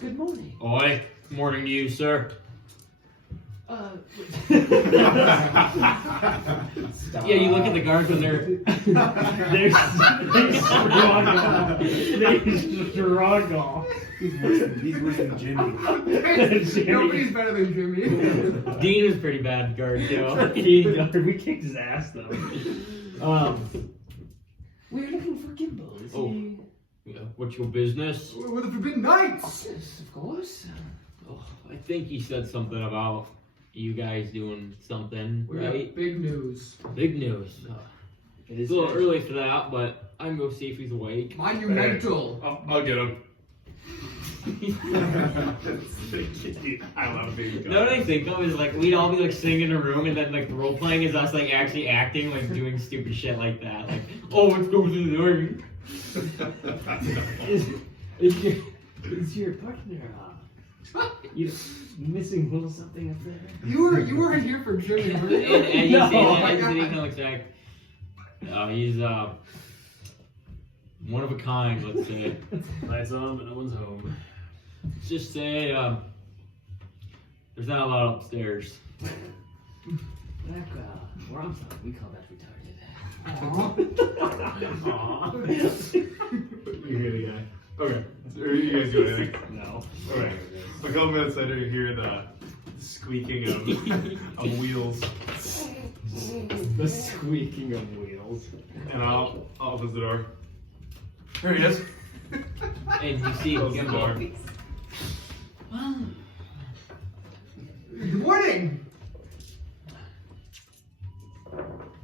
Good morning. Oi, morning to you, sir. Stop. Yeah, you look at the guards when they're. They struggle. He's worse than Jimmy. Nobody's better than Jimmy. Dean is pretty bad guard, too. We kicked his ass though. We're looking for Gimble. Is Oh. he? Yeah, what's your business? We're the Forbidden Knights. Yes, of course. Oh, I think he said something about you guys doing something, We have right? big news. Big news. It It's a little early for that, but I'm gonna see if he's awake. Monumental. I'll get him. I love being No, what I think of is like we'd all be like sitting in a room and then like the role playing is us like actually acting like doing stupid shit like that. Like, oh, let's go to the army. Is your partner you missing a little something up there? You weren't here for Jimmy, were you? And you No. say Oh that my and God. he kind of looks like he's one of a kind, let's say. Lights on, but no one's home. Let's just say there's not a lot upstairs. Back where I'm from, we call that Aw. You hear the guy. Okay. Or you guys do anything? No. Okay. A couple minutes later, you hear the squeaking of wheels, The squeaking of wheels. and I'll open the door. There he is. And you see Close the door. Gimble. Good morning.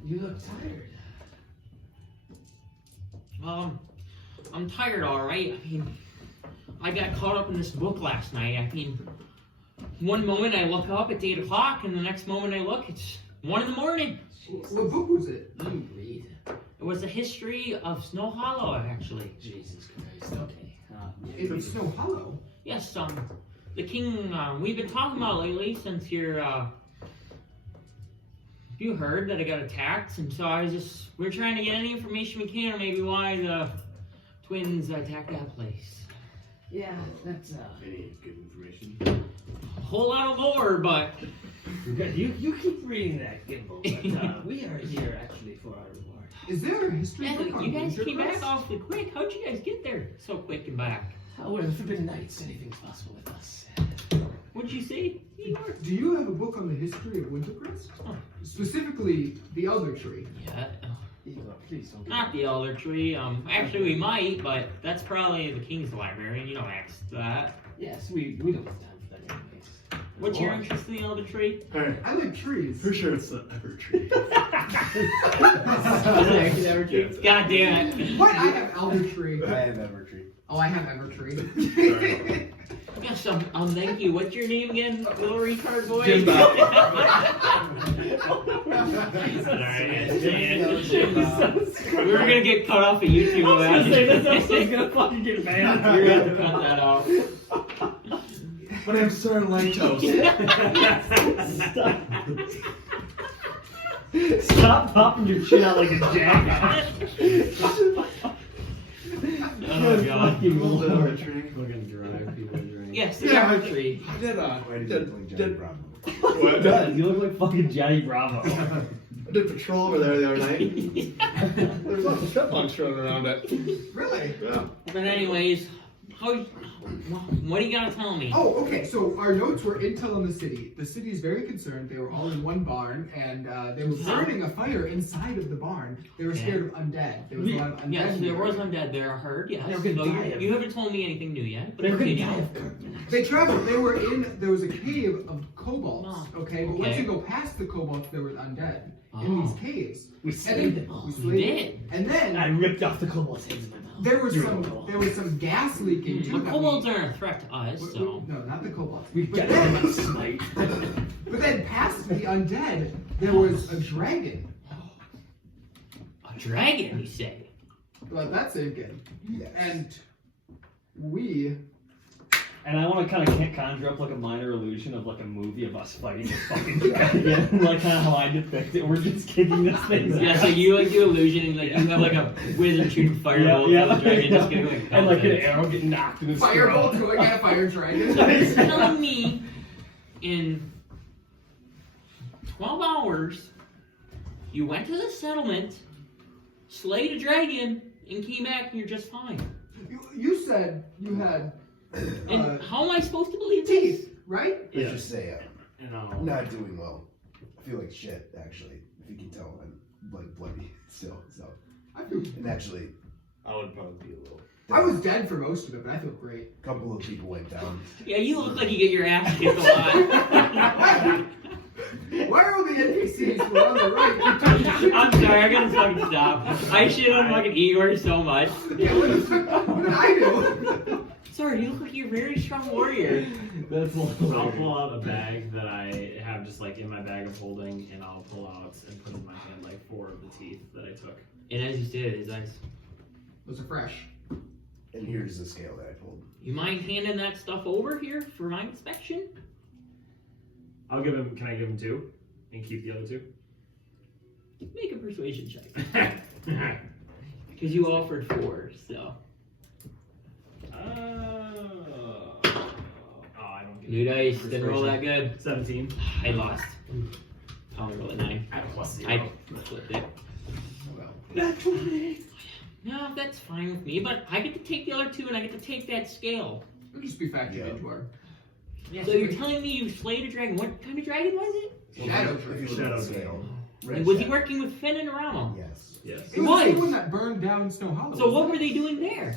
You look tired. I'm tired, alright. I mean, I got caught up in this book last night. I mean, one moment I look up, it's 8 o'clock, and the next moment I look, it's 1 in the morning. What book was it? Let me read. It was a history of Snow Hollow, actually. Jesus Christ. Okay. It's Snow Hollow. Yes, the king, we've been talking about lately since you heard that I got attacked, and so we're trying to get any information we can on maybe why the twins attacked that place. Yeah, that's Any good information? A whole lot of lore, but You keep reading that, Gimble. But we are here actually for our reward. Is there a history yeah, book on you guys came Wintercrest? back awfully quick. How'd you guys get there so quick and back? We're the Forbidden Knights. Anything's possible with us. What'd you say? Igor? Do you have a book on the history of Wintercrest? Oh. Specifically, the Elder Tree. Yeah, Igor, please don't. not the Elder Tree. Actually we might, but that's probably the King's Library, and you don't ask that. Yes, we don't have time for that anyways. What's your interest in the Elder Tree? Alright. I like trees. For sure it's the ever tree. God damn it. What? I have Elder Tree. I have Evertree. Oh, I have Evertree. Yes, thank you. What's your name again, little retard boy? We were gonna get cut off of YouTube. I was gonna say, this episode's gonna fucking get banned. You're gonna have to cut that out. My name's Sir Lactose. Stop popping your chin out like a jackass. Oh god. Fucking Lord. Fucking drive people to drink. Yes, the Yeah, Elder Tree. I did Why did you look like Johnny Bravo? It does. You look like fucking Johnny Bravo. I did patrol over there the other night. There's lots of chipmunks running around it. Really? Yeah. But anyways, what are you gonna tell me? Oh, okay. So our notes were intel on the city. The city is very concerned. They were all in one barn, and they were burning a fire inside of the barn. They were scared of undead. There was a lot of undead. Yes, there here. was undead there, I heard, yes. They were gonna No, die of- you haven't told me anything new yet. But They're gonna continue. die of curtain. They traveled. They were in. There was a cave of kobolds. Oh, Okay, but once okay. you go past the kobolds, there was undead in Oh. these caves. We And slayed then them all. we You slayed did. them. And then I ripped off the kobold's heads in my mouth. there was You're some. a kobold. There was some gas leaking too. The that kobolds we- aren't a threat to us, so. No, not the kobolds. We've But got them then, on smite. but then past the undead, there was a dragon. A dragon, you say? Well, that's it again. Yes. And we. And I want to kind of conjure up like a minor illusion of like a movie of us fighting this fucking dragon, like kind of how I depict it. We're just kicking this thing. Yeah, so you like do illusion and like you have like a wizard shooting firebolt at the dragon just getting like and like an pelted. arrow getting knocked in his Firebolt throat. going at a fire dragon. So you're telling me in 12 hours. You went to the settlement, slayed a dragon, and came back and you're just fine. You said you had And how am I supposed to believe this? teeth, right? Let's just say And I'm not doing well. I feel like shit, actually. If you can tell, I'm like bloody still. So, I feel. and actually, I would probably be a little. I was dead for most of it, but I feel great. a couple of people went down. Yeah, you look like you get your ass kicked a lot. Why are all the NPCs were on the right? I'm sorry, I gotta fucking stop. I shit on fucking Igor so much. Yeah, what did I do? Sorry, you look like you're a very strong warrior. That's I'll hilarious. pull out a bag that I have just like in my bag of holding, and I'll pull out and put in my hand like 4 of the teeth that I took. And as you said, his eyes. Those are fresh. And here's the scale that I pulled. You mind handing that stuff over here for my inspection? I'll give him. Can I give him 2 and keep the other 2? Make a persuasion check. Because you offered 4, so. I don't get New dice, didn't roll that good. 17. I lost. I only rolled a 9. At +0. I flipped it. Oh well. No, that's fine with me, but I get to take the other 2 and I get to take that scale. It'll just be factored Yeah. into our So you're telling me you slayed a dragon. What kind of dragon was it? shadow If you tree. look at Shadow the scale. red And was he shadow. working with Finn and Rama? Yes. Yes. It was Why? the one that burned down Snow Hollow. So what wasn't were it? they doing there?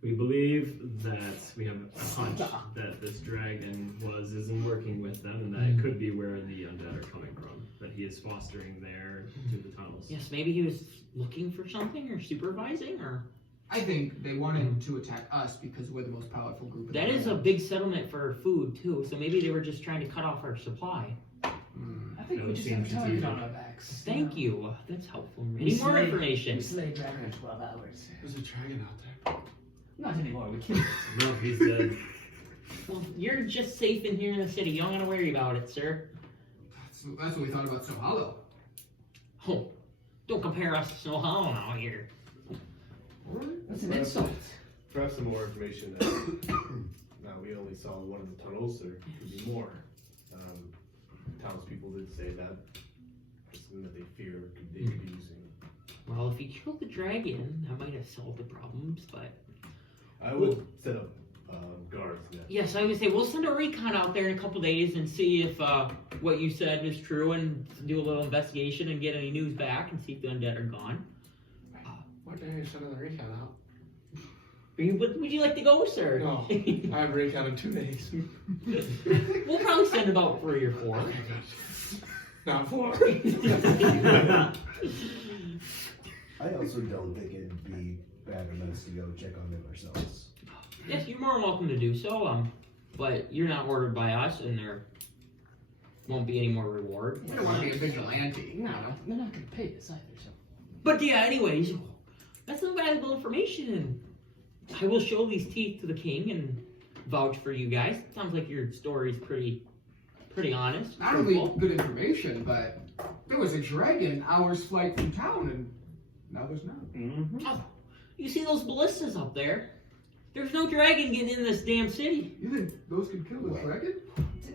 We believe that we have a hunch that this dragon isn't working with them, and that it could be where the undead are coming from. That he is fostering there through the tunnels. Yes, maybe he was looking for something or supervising or. I think they wanted to attack us because we're the most powerful group. in the That is a land. big settlement for food too, so maybe they were just trying to cut off our supply. I think we That just have a seems target strategic. on our backs. Thank you. That's helpful. We Any more slayed- information? We slayed dragon in 12 hours. There's a dragon out there. Not anymore. We killed. No, he's dead. Well, you're just safe in here in the city. You don't gotta worry about it, sir. That's what we thought about Snow Hollow. Oh, don't compare us to Snow Hollow out here. That's an insult. Perhaps some more information. Now we only saw one of the tunnels. There could be more. Townspeople did say that. Something that they fear they could be using. Well, if you killed the dragon, that might have solved the problems, but. I would set up guards. Yeah. Yes, I would say we'll send a recon out there in a couple days and see if what you said is true and do a little investigation and get any news back and see if the undead are gone. What day are you sending the recon out? Would you like to go, sir? No, I have recon in 2 days. We'll probably send about 3 or 4. Okay, good. Not 4. I also don't think it'd be bad of us to go check on them ourselves. Yes, you're more than welcome to do so. But you're not ordered by us, and there won't be any more reward. We don't want to be a vigilante. No, they're not going to pay us either. So. But yeah, anyways, that's some valuable information, and I will show these teeth to the king and vouch for you guys. Sounds like your story's pretty honest. Not only truthful. good information, but there was a dragon an hour's flight from town, and now there's not. Mm-hmm. Oh, you see those ballistas up there? There's no dragon getting in this damn city. You think those could kill the What? dragon?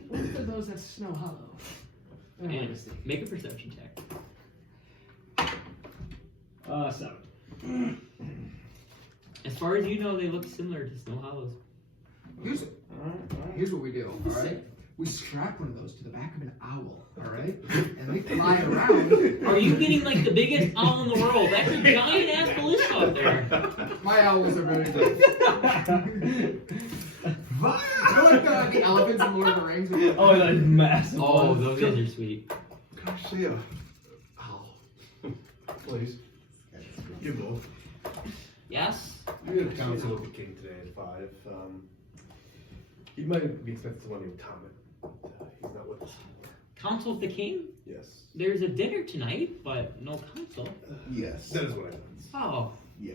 What are those at Snow Hollow? They're not And mistaken. make a perception check. 7. As far as you know, they look similar to Snow Hollows. Here's what we do, alright? We strap one of those to the back of an owl, alright? And they fly around. Are you getting like the biggest owl in the world? That's a giant ass ballista up there. My owls are very good. I like the elephants in Lord of the Rings. Oh, that's massive. Oh, those guys are sweet. Can I see a owl? Please. Gimble. Yes? We had a council with the king today at 5. He might be expecting someone named Thomas. He's not with us anymore. Council of the King? Yes. There's a dinner tonight, but no council. Yes. That is what I meant. Oh. Yeah.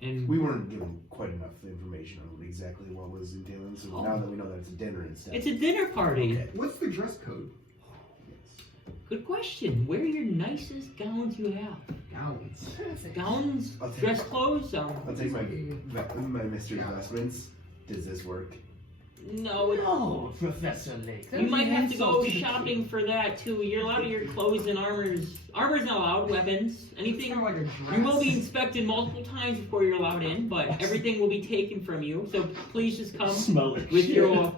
And We weren't given quite enough information on exactly what was entailing, so Oh. now that we know that it's a dinner instead. it's a dinner party. Okay. What's the dress code? Yes. Good question. Wear your nicest gowns you have. Gowns. Gowns, I'll take- dress clothes. I'll take my mystery vestments. Does this work? No, No, Professor Layk. you might have to go Insult the shopping for that too. You're allowed your clothes and armor's not allowed. Weapons, anything. It's kind of like a dress. You will be inspected multiple times before you're allowed in, but everything will be taken from you. So please just come Smell it. with your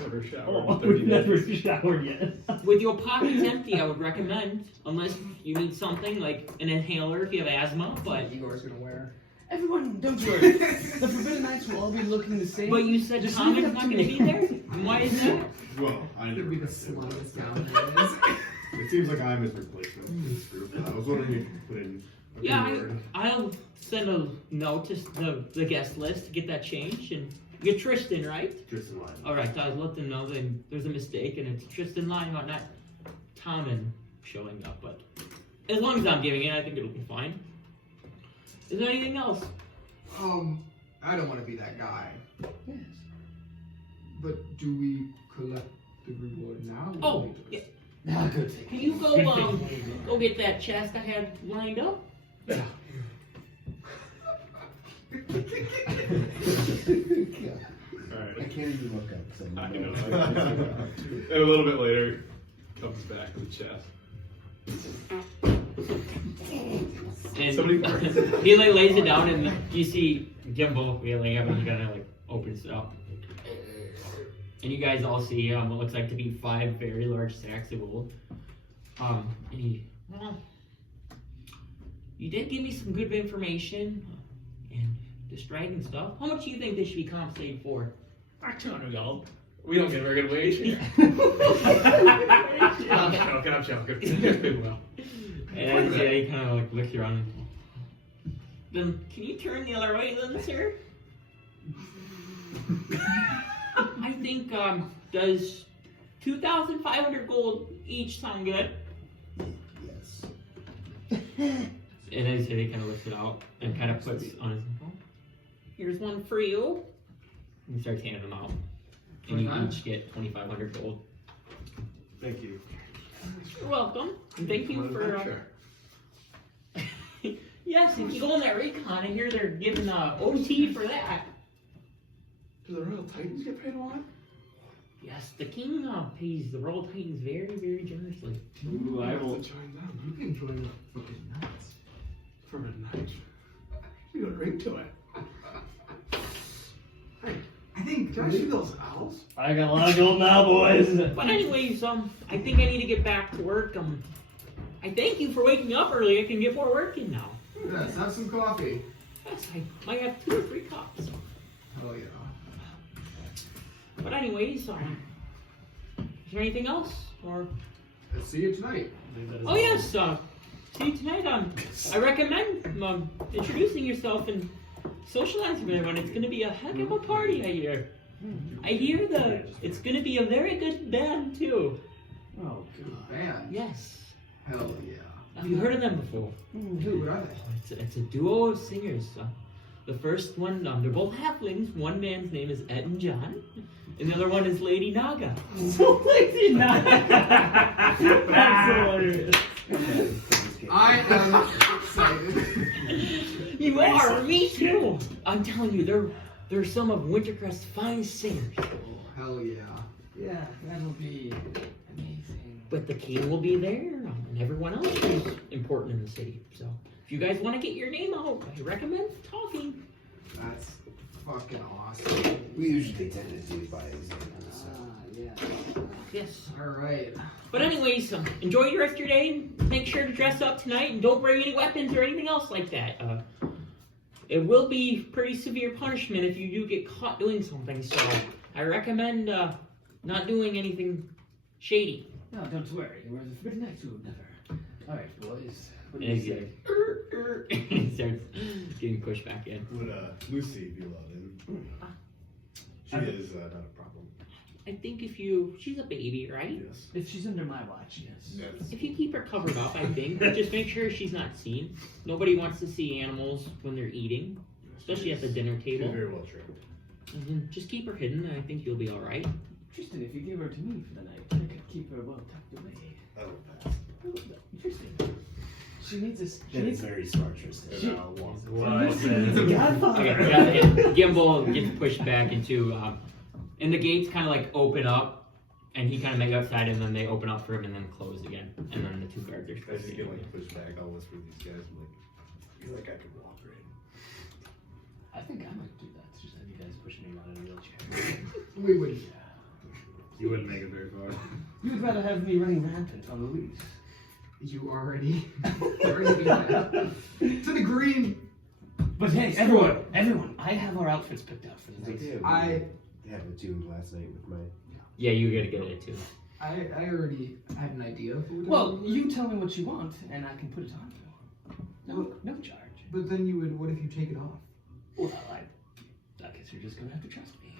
Never showered Oh, in 30 we've never days. showered yet. with your pockets empty. I would recommend, unless you need something like an inhaler if you have asthma. But Igor's gonna wear. Everyone, don't worry. The Forbidden Knights will all be looking the same. but you said Just Tom leave is it not up to going to me. be there. And why is that? Well, I He'd never be the got there. slowest down there is. It seems like I'm his replacement in this group. I was wondering if you could put in a Yeah, good word. I'll send a note to the guest list to get that changed. And you're Tristan, right? Tristan line. All right, I'll let them know that there's a mistake and it's Tristan lying on that Tommen showing up. But as long as I'm giving it, I think it'll be fine. Is there anything else? I don't want to be that guy. Yes. But do we collect the reward now? or Oh, later? yeah. Ah, good. Can you go go get that chest I had lined up? Alright. I can't even look up. So I know. And a little bit later, comes back with the chest. And Somebody farted. he like lays it down, and you see Gimble wheeling up, and he kind of like opens it up. And you guys all see what looks like to be 5 very large sacks of gold. And he, well, you did give me some good information, and this dragon stuff. How much do you think they should be compensated for? Back 200 gold. We don't get a very good wage here. I'm joking. It's been well. And yeah, he kind of like looks around. Then can you turn the other way, then, sir? I think does 2,500 gold each sound good? Yes. And as he kind of lifts it out and kind of puts on his phone. Here's one for you. And he starts handing them out. And you each get 2,500 gold. Thank you. You're welcome. And thank you for. Yes, if you go on that recon, I hear they're giving OT for that. Do the Royal Titans get paid a lot? Yes, the king pays the Royal Titans very, very generously. Ooh, I will. join them You can join the fucking nuts. for a night. You got a ring to it. Hey, I think. can I see those owls? I got a lot of gold now, boys. But anyways, I think I need to get back to work. I thank you for waking up early. I can get more work in now. Yes, have some coffee. Yes, I might have 2 or 3 cups. Oh yeah. But anyways, is there anything else? Or Let's see you tonight. oh yes, see you tonight. I recommend introducing yourself and socializing with everyone. It's going to be a heck of a party, I hear. I hear that it's going to be a very good band too. Oh, Good band. Yes. Hell yeah. Have you heard of them before? Dude, what are they? It's a duo of singers. The first one, they're both halflings. One man's name is Ed and John, and the other one is Lady Naga. Lady Naga. That's hilarious. I am excited. You are, me too. I'm telling you, they're some of Wintercrest's finest singers. Oh, hell yeah. Yeah, that'll be amazing. But the king will be there, and everyone else is important in the city. So if you guys want to get your name out, I recommend talking. That's fucking awesome. We usually tend to do by example. So. Yeah. Yes. Alright. But anyways, enjoy the rest of your day. Make sure to dress up tonight, and don't bring any weapons or anything else like that. It will be pretty severe punishment if you do get caught doing something. So I recommend not doing anything shady. No, don't worry. We're the Forbidden Knights who have never. Alright, boys. What do And you he's say? like, he starts getting pushed back in. Would Lucy be allowed in? She is not a problem. I think she's a baby, right? Yes. If she's under my watch, yes. Yes. If you keep her covered up, I think, but just make sure she's not seen. Nobody wants to see animals when they're eating, especially at the dinner She's table. very well trained. Mhm. Just keep her hidden, and I think you'll be all right. Tristan, if you give her to me for the night, I could keep her well tucked away. I don't pass. Tristan. She needs us. She That needs is very smart, Tristan. Tristan needs a godfather. Okay, yeah, and Gimble gets pushed back into And the gates kind of like open up, and he kind of make outside, and then they open up for him, and then close again, and then the two guards are I supposed just to get get like pushed back. I'll whisper to these guys. I'm like, I feel like I could walk right. I think I might do that. Just have you guys push me around in a wheelchair. We would. You wouldn't make it very far. You'd rather have me running rampant on the leash. You already do that. To the green. But hey, everyone, I have our outfits picked out for the night. I have it tuned last night with my. Yeah, you gotta get it too. I already had an idea. For what Well, you tell me what you want, and I can put it on you. No charge. But then you would. What if you take it off? Well, I guess you're just gonna have to trust me.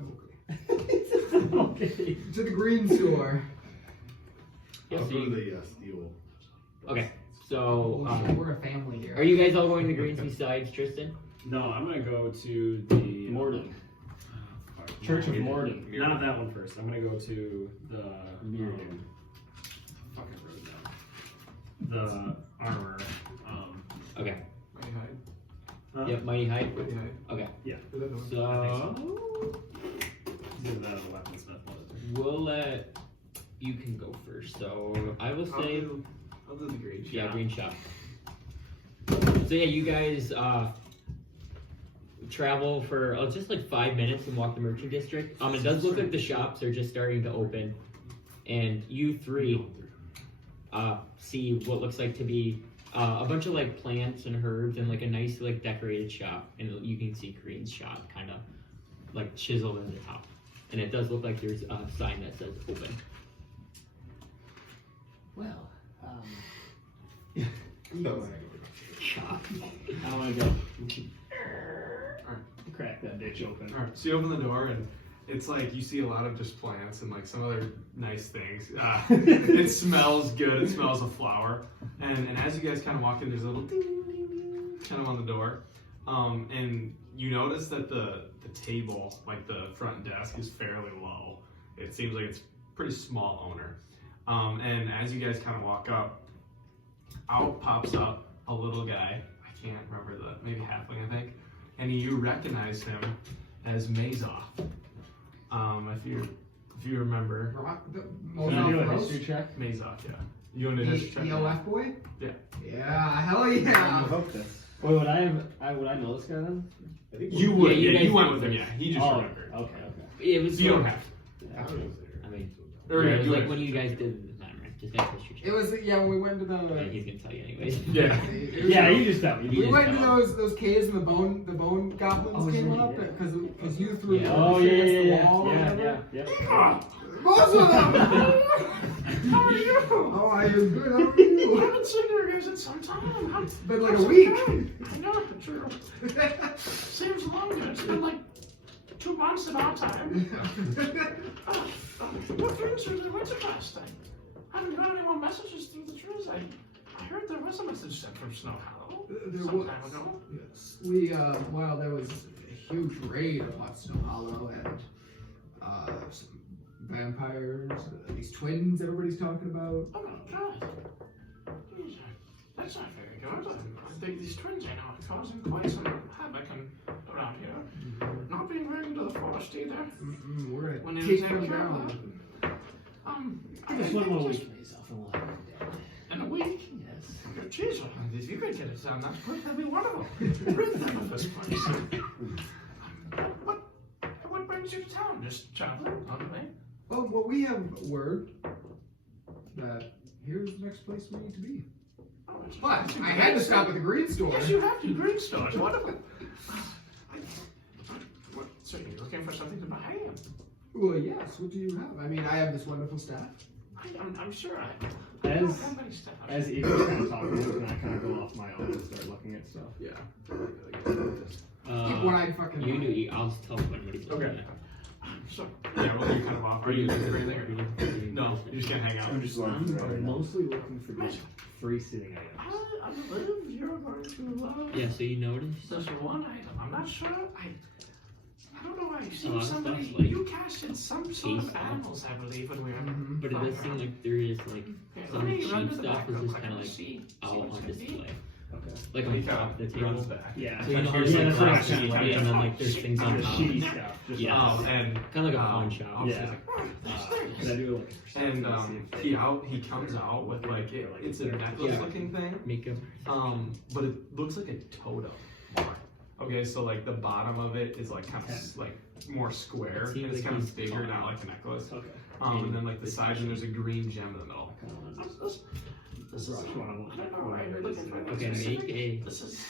Okay. Okay. To the green store. Yeah, I'll so go to you- the steel. Okay, so We're a family here. are you guys all going to Greens besides Tristan? No, I'm gonna go to the Myrdin. fuck, Church of Myrdin. Myrdin. Not that one first. I'm gonna go to the Myrdin. fuck, I wrote it down. The armor. Okay. Mighty Hide. Huh? Yep, Mighty Hide. Mighty Hide. Okay. Yeah. Is that the one? So Either that or the weaponsmith. One of the two. we'll let you can go first. So I will I'll say, do the green. yeah, green shop. So yeah, you guys travel for just like 5 minutes and walk the merchant district. It does look like the shops are just starting to open, and you three see what looks like to be a bunch of like plants and herbs and like a nice like decorated shop, and you can see Green's shop kind of like chiseled in the top, and it does look like there's a sign that says open. Well, Shop. I want to go. Crack that bitch open. Alright, so you open the door and it's like you see a lot of just plants and like some other nice things. It smells good. It smells of flower. And as you guys kind of walk in, there's a little ding, ding, ding, ding, kind of on the door. And you notice that the table, like the front desk, is fairly low. It seems like it's pretty small owner. And as you guys kind of walk up, out pops up a little guy. I can't remember maybe halfling, I think. And you recognize him as Mazoff. If you remember, Can I do a history check? Mazoff, yeah. You want to history check? The LF boy? Yeah. Yeah, hell yeah. Invoke this. Wait, would I know this guy then? I think You Yeah, would. you Yeah, guys you went did with him. first. Yeah, he just Oh, remembered. okay. It was You don't have. I was there. I mean, Or yeah, yeah, it was do like it. when you guys did the timer. Just make history check. It was, yeah, when we went to Yeah, the... he's gonna tell you anyways. Yeah. Yeah, you just tell me. We just went to tell. those caves and the bone goblins Oh, came yeah, up yeah. because you threw Yeah. Oh, shit yeah, against yeah, the yeah. wall or Yeah, whatever. yeah. Most of them! How are you? Oh, I am good. How are I you? haven't seen your guys in some time. It's been like a week. I know, true. Seems longer. It's been like 2 months in our time. What brings you to the Wintercrest thing? I haven't got any more messages through the trees. I heard there was a message sent from Snow Hollow There some was. time ago. Yes. We, well, there was a huge raid upon Snow Hollow and, some vampires, these twins everybody's talking about. Oh my god. Jeez, that's not very good. I think these twins are now causing quite some havoc around here. Not being very into the forest either. We're When gonna you take take them care of down. that. I just think one more just week, Mazoff, and we'll have him dead. in a week. Yes. Jeez, if you could get it done that quick, that'd be wonderful. Rid them of this place. What brings you to town? Just traveling on the way? Well, we have word that here's the next place we need to be. Oh, it's- But I had to stop at the green store. Yes, you have to. Green stores. Wonderful. So you're looking for something to buy? Well, yes. What do you have? I mean, I have this wonderful staff. I'm sure I As- don't have any stuff. As Igor's kind of talking, can I kind of go off my own and start looking at stuff? Yeah. Uh, When I fucking you do. I'll just tell when what he's looking Okay. at. So, yeah, well, you're kind of off. Are you looking for anything? Or no, you just can't hang out. I'm just I'm looking right now. mostly looking for just free sitting items. I believe you're going to Yeah. So you notice. there's one item. I'm not sure. I don't know why you A lot see of somebody. stuff, like you casted some sort of case animals, I believe, when we were. Mhm. But it does seem like there is like Okay, some let me run cheap to the stuff back is real just quick kind of and like see all what's on gonna be. display. Okay. like And he on top of the kind of runs table. back. Yeah. So you know how Here's there's like some glass glass sheets, and then like there's things on The top. shitty stuff. Just Yeah. And Kind of like a pawn shop. obviously Yeah. it's Can I do like a and perception to see if he comes out with like it's a necklace looking thing. Makeup. But it looks like a totem. Okay, so like the bottom of it is like kind of like more square, It and seems it's like kind of he's bigger, tall. not like a necklace. Okay. And then like the sides, and there's a green gem in the middle. This is. Rush I one-on-one. don't know why you're looking for Okay, this. make a. This is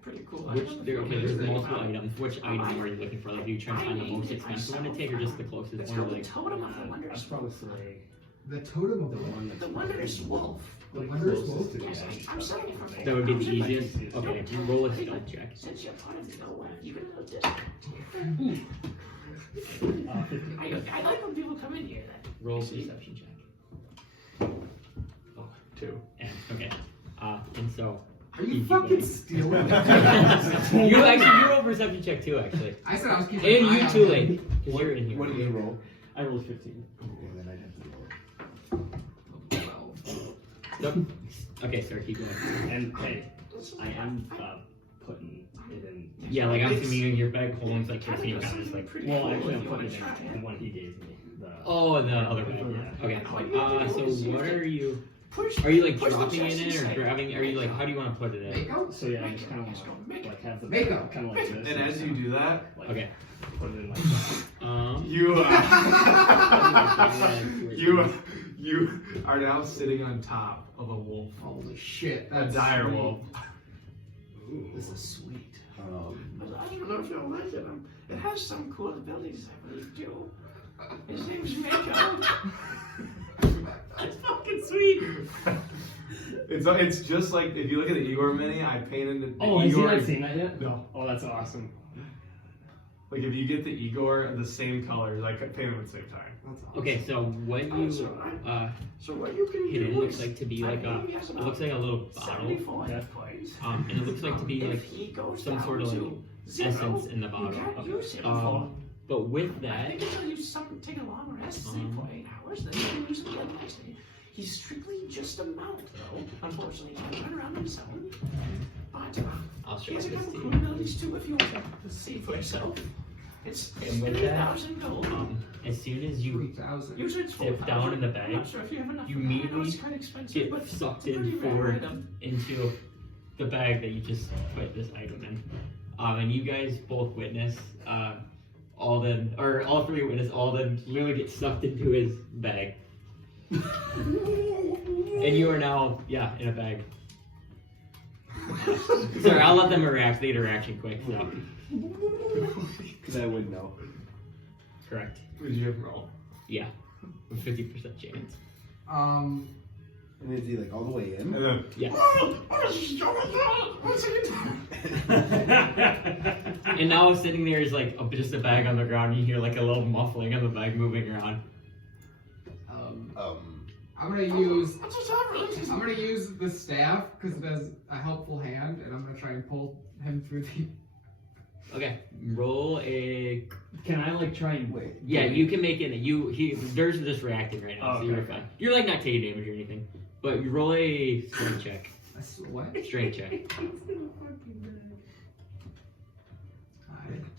pretty cool. Which there's multiple items. Which item are you looking for? Like, do you try to find the most expensive one to take, or just the closest It's one? called the Like, totem of the I'd wondrous probably wolf. say The totem of the the one that's The wondrous wolf. The wondrous wolf? Yes, I'm selling it for that would be the 4,000, but easiest. Okay, you roll a stealth check. Since you're part of the nowhere, you get a little discount. 50. I like when people come in here. Roll a perception check. Oh, 2. and okay. And so Are you fucking stealing? you actually you roll a perception check too, actually. I said I was keeping And an eye you on too, him. Layk, because you're in here. What did you roll? I rolled 15. Okay, then I'd have to roll. Nope. Okay, sorry, keep going. And hey, I am putting it in. Yeah, like I'm assuming your bag holds like 15 pounds. Like, Well, actually, I'm putting it in the one he gave me. oh, the other bag. Yeah. Okay. So what are you? Are you like dropping in it or grabbing? Are you like? How do you want to put it in? Mako? So yeah, I just kind of want to like have the Mako. kind of like this. And as you do that, like, Okay. put it in like that. you are now sitting on top of a wolf, Holy shit, a that's dire sweet. wolf. This is sweet. Um, But I don't know if you'll like it. It has some cool abilities, I believe, too. His name's Mako. That's fucking sweet. It's just like if you look at the Igor mini, I painted the Oh, has he Igor. not seen that yet? No. Oh, that's awesome. Like if you get the Igor the same colors, I paint them at the same time. That's awesome. Okay, so what you So what you can hit do it looks is, like to be I like a. believe he has It about looks like a little bottle. 74 Yeah. coins. And it looks like to be If like he goes some down sort of like to zero, essence in the you bottle. can't use him But with I that, think until you take a long rest, say for 8 hours, then you can use him again the next day. He's strictly just a mount, though. Unfortunately, he can run around on his own. But I'll show he has a this couple to cool you. abilities too if you want to see for yourself. It's And with that, 3,000 gold. As soon as you 3,000. Usually it's dip 4,000. down in the I'm bag, not sure if you have enough. you for that. I know immediately it's kind of expensive, get but sucked it's a pretty in rare forward item. into the bag that you just put this item in. And you guys both witness Alden, or all three witness Alden literally get sucked into his bag. And you are now, in a bag. Sorry, I'll let them react. They get a reaction quick. So. because I would know. Correct. Would you have roll? Yeah. With 50% chance. And is he like all the way in? And then, Yeah. Oh my god! And now sitting there is like just a bag on the ground. You hear like a little muffling of the bag moving around. I'm gonna use the staff because it has a helpful hand, and I'm gonna try and pull him through the. Okay. Roll a. Can I like try and Wait. Yeah, you can make it. Theirs is just reacting right now, Oh, so you're okay. fine. You're like not taking damage or anything, but you roll a strength check. What? Strength check.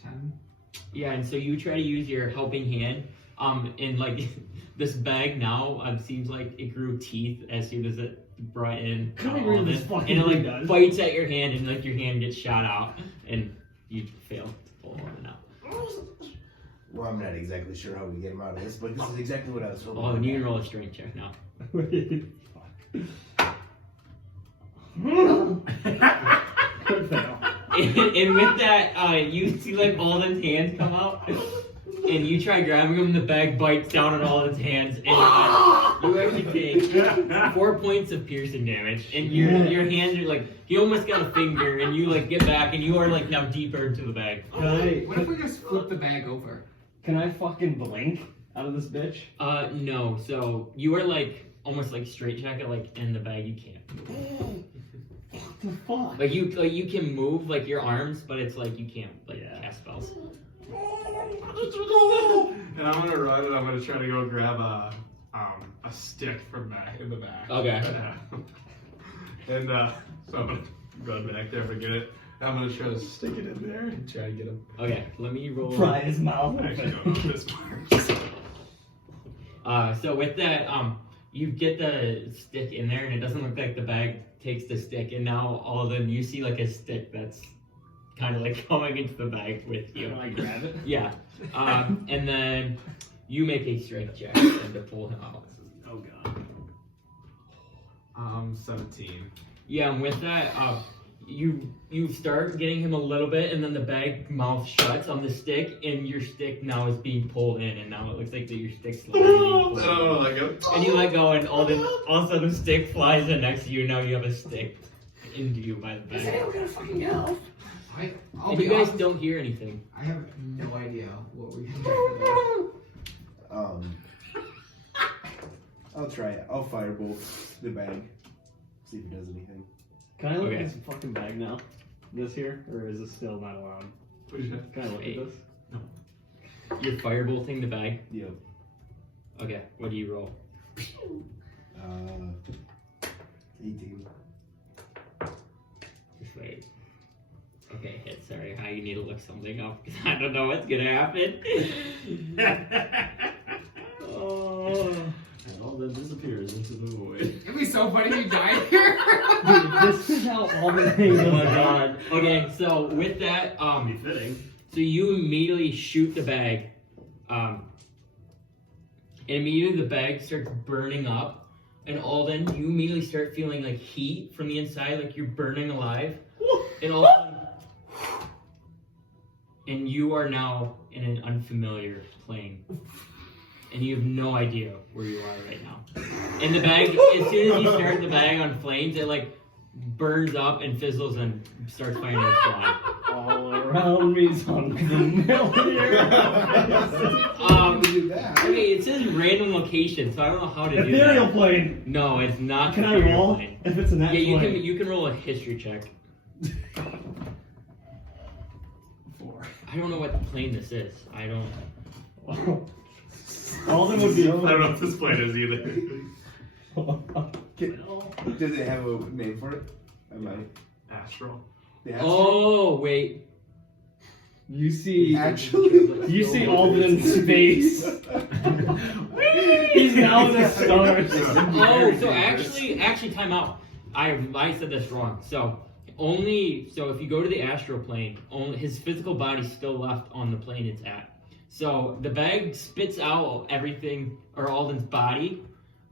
10. Yeah, and so you try to use your helping hand. And like this bag now seems like it grew teeth as soon as it brought in Can I all read of this it, fucking and it like thing does? bites at your hand, and like your hand gets shot out, and you fail to pull one out. Well, I'm not exactly sure how we get him out of this, but this is exactly what I was hoping. Oh, and you can roll a strength check now. Good fail. And with that, you see like Alden's hands come out, and you try grabbing him, the bag bites down on Alden's hands, and you actually take 4 points of piercing damage, and your hands are like, he almost got a finger, and you like get back, and you are like now deeper into the bag. What if we just flip the bag over? Can I fucking blink out of this bitch? No, so you are like, almost like straight jacket, like in the bag, you can't. What the fuck? Like you can move like your arms, but it's like you can't like cast spells. and I'm gonna run and I'm gonna try to go grab a stick from back in the back. Okay. And so I'm gonna run back there, forget it. I'm gonna try to stick it in there and try to get him. Okay, let me roll. Pry his mouth I actually open. don't know this part. So with that, you get the stick in there, and it doesn't look like the bag takes the stick, and now all of them, you see like a stick that's kind of like going into the bag with you. Can I grab it? Yeah. And then you make a strength check and to pull him out. Oh god. 17. Yeah, and with that, you start getting him a little bit, and then the bag mouth shuts on the stick, and your stick now is being pulled in, and now it looks like that your stick's slowly being pulled in. Oh, like a... And you let go, and all of a sudden the stick flies in next to you, and now you have a stick into you by the bag. We're gonna fucking help. I'll And be you guys honest, don't hear anything. I have no idea what we're gonna do for this. I'll try it. I'll firebolt the bag. See if it does anything. Can I look Okay. at this fucking bag now? This here? Or is it still not allowed? What'd you say? Can I look at this? You're firebolting the bag. Yep. Okay, what do you roll? 18. Just wait. Okay, hit. Sorry, I need to look something up because I don't know what's gonna happen. Oh. And all that disappears into the void. It'd be so funny if you died here. Dude, this is how all the things Oh my god. Okay, so with that, Be fitting. so you immediately shoot the bag, and immediately the bag starts burning up, and Alden, you immediately start feeling like heat from the inside, like you're burning alive, and all of a sudden, and you are now in an unfamiliar plane, and you have no idea where you are right now. And the bag, as soon as you start the bag on flames, it like burns up and fizzles and starts firing its fly. all around me is unfamiliar. do that. Okay, it says random location, so I don't know how to do Ethereal that. plane. No, it's not. Can I ethereal roll? plane. If it's a net Yeah, plane. you can roll a history check. 4. I don't know what plane this is. I don't. Alden would be I don't know what this plane is either. Does it have a name for it? I might. Astral. The Oh wait. You see, Actually? you see Alden in space. He's now in the stars. Oh, so actually, time out. I said this wrong. So if you go to the astral plane, only his physical body's still left on the plane it's at. So the bag spits out everything, or Alden's body,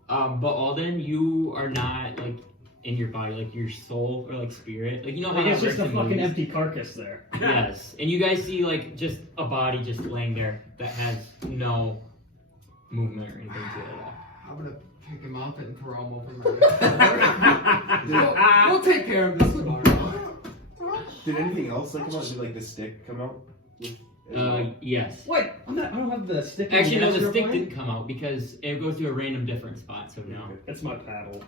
but Alden, you are not like in your body, like your soul or like spirit, like you know how Like it's that just a works in fucking movies? empty carcass there. Yes, and you guys see like just a body just laying there that has no movement or anything to it at all. I'm gonna pick him up and throw him over my we'll take care of this tomorrow. Did anything else like come out? Did like the stick come out? With, Yes. Wait, I don't have the stick. in Actually, no, the astral stick plane? didn't come out because it goes to a random different spot. So no. It's my paddle.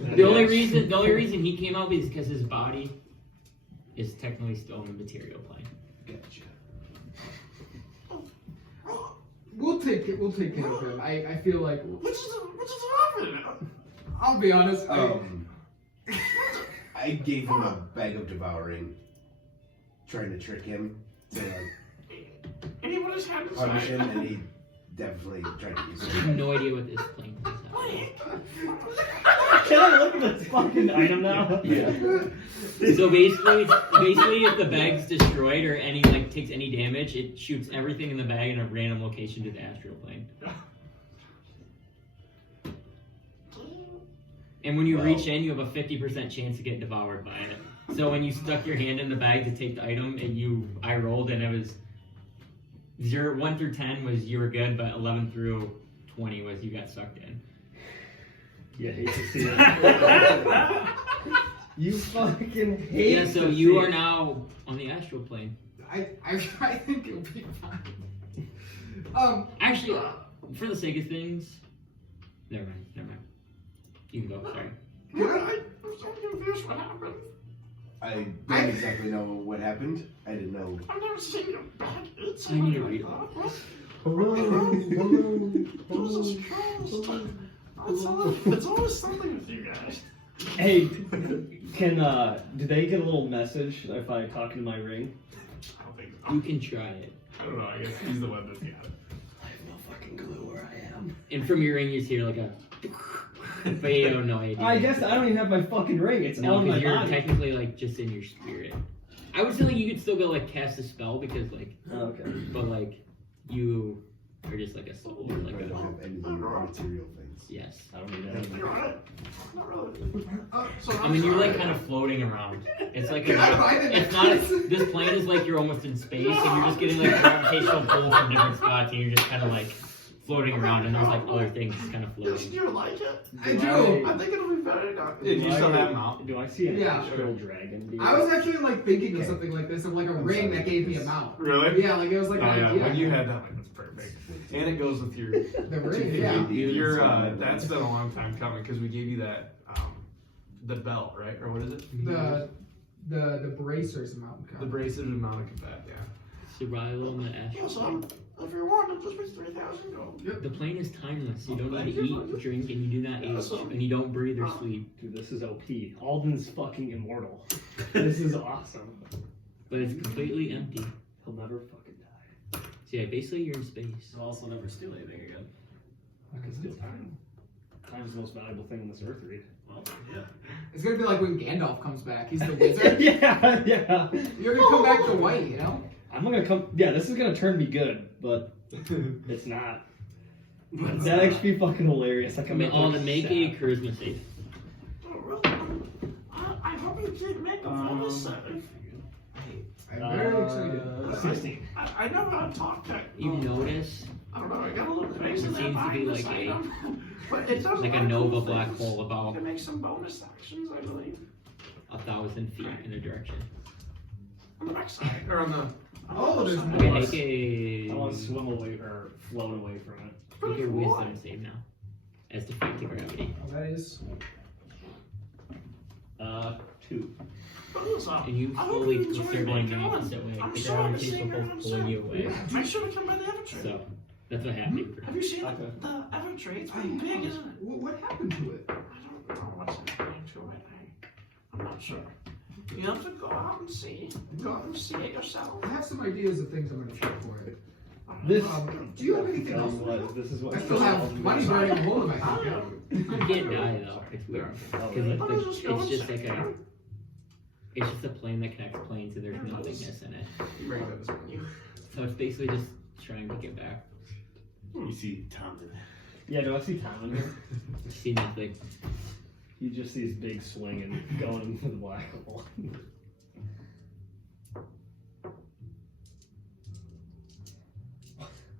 The only reason he came out is because his body is technically still in the material plane. Gotcha. We'll take care of him. I feel like What just happened? I'll be honest. I gave him a bag of devouring, trying to trick him to Anyone just had to punish say? him, and he definitely tried to use I it. have no idea what this plane is. Can I look at this fucking item now? Yeah. So basically, if the bag's destroyed or any like takes any damage, it shoots everything in the bag in a random location to the astral plane. And when you reach in, you have a 50% chance to get devoured by it. So when you stuck your hand in the bag to take the item, and I rolled, and it was 1 through 10 was you were good, but 11 through 20 was you got sucked in. You hate to see it. You fucking hate. Yeah, so you are now on the astral plane. I think it'll be fine. Actually, for the sake of things, never mind. You can go. Sorry. I'm so confused what happened. I don't exactly know what happened. I didn't know. I've never seen you back inside. I need to read What? Hello. Jesus Christ. It's always something with you guys. Hey, do they get a little message if I talk into my ring? I don't think so. You can try it. I don't know. I guess he's the one that's got it. I have no fucking clue where I am. And from your ring, you hear like a. But you don't know idea. I guess I don't even have my fucking ring. It's No, on my because you're body. technically like just in your spirit. I would say like you could still go like cast a spell because like, Oh, okay. but like you are just like a soul or like I don't a. have anything but material things. Yes. I don't need anything. You're right. Not really. I mean, you're like kind of floating around. It's like Can I buy the it's not. necklace? This plane is like you're almost in space, and you're just getting like gravitational pull from different spots, and you're just kind of like floating around, and there's like other things kind of floating. You like it? I do. I think it'll be very nice. Do You still I- have him out? Do I see an Yeah. astral dragon? I was actually like thinking of Okay. something like this, of like a I'm ring sorry. that gave me a mount. Really? Yeah, like it was like Oh an yeah, idea. when you had that, like, that's perfect. And it goes with your. The ring, yeah. Your that's been a long time coming because we gave you that the belt, right? Or what is it? The bracers amount. The bracelet and mounted combat, yeah. Survival in the astral. If you want, it just be 3,000 gold. The plane is timeless. You don't need to eat, drink, and you do not age, and you don't breathe or sleep. Dude, this is OP. Alden's fucking immortal. This is awesome. But it's completely empty. He'll never fucking die. So yeah, basically you're in space. I'll also never steal anything again. I can steal time. Time's the most valuable thing in this earth, Reed. Well, yeah. It's gonna be like when Gandalf comes back. He's the wizard. yeah, yeah. You're gonna come back to white, you know? I'm gonna come. Yeah, this is gonna turn me good, but it's not. But that'd actually be fucking hilarious. Like, Alden, make a charisma save. I hope you did make a full save. I'm very excited. 16. I know how to talk to. You notice I don't know. I got a little crazy It there seems to buying be this like a- item, but it does like a lot of nova cool black things. hole You about can make some bonus actions, I believe, 1,000 feet in a direction. on the backside or on the. Oh, there's side. Okay, more. make I want to a swim away or float away from it. make a wisdom save now, as defeat to gravity. Oh, that is. 2. And you slowly start going the opposite way. The gravity is both pulling you away. I should have come by the Evertrade. So that's what happened. Have you seen Okay. the Evertrade? It's pretty big, isn't it? What happened to it? I don't know what's happening to it. I'm not sure. You have to go out and see. Go out and see it yourself. I have some ideas of things I'm gonna try for it. This. Do you have anything else? This is what. I still have money burning a hole in my pocket. You can't die though. It's weird. Oh, Because really? it's just like a. It's just a plane that connects planes, and there's nothingness in it. You bring that this one, you. So it's basically just trying to get back. You see Tomlin. Yeah, do I see Tom in here? You see nothing. He just sees big swing and going into the black hole.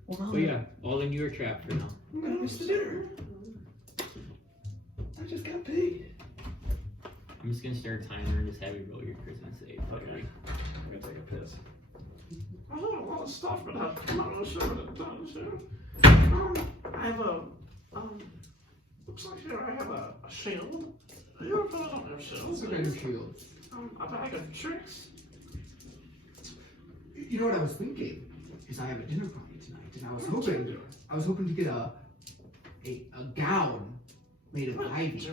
But yeah, Alden, you are trapped for now. I'm gonna miss the dinner. I just got paid. I'm just gonna start a timer and just have you roll your charisma save. Okay. I'm gonna take a piss. I have a lot of stuff, but I'm not really sure what it does. I have a, looks like here I have a shield. You ever put it on your shield? What's the kind of shield? A bag of tricks. You know what I was thinking? Is I have a dinner party tonight, and I was hoping to get a gown made of ivy.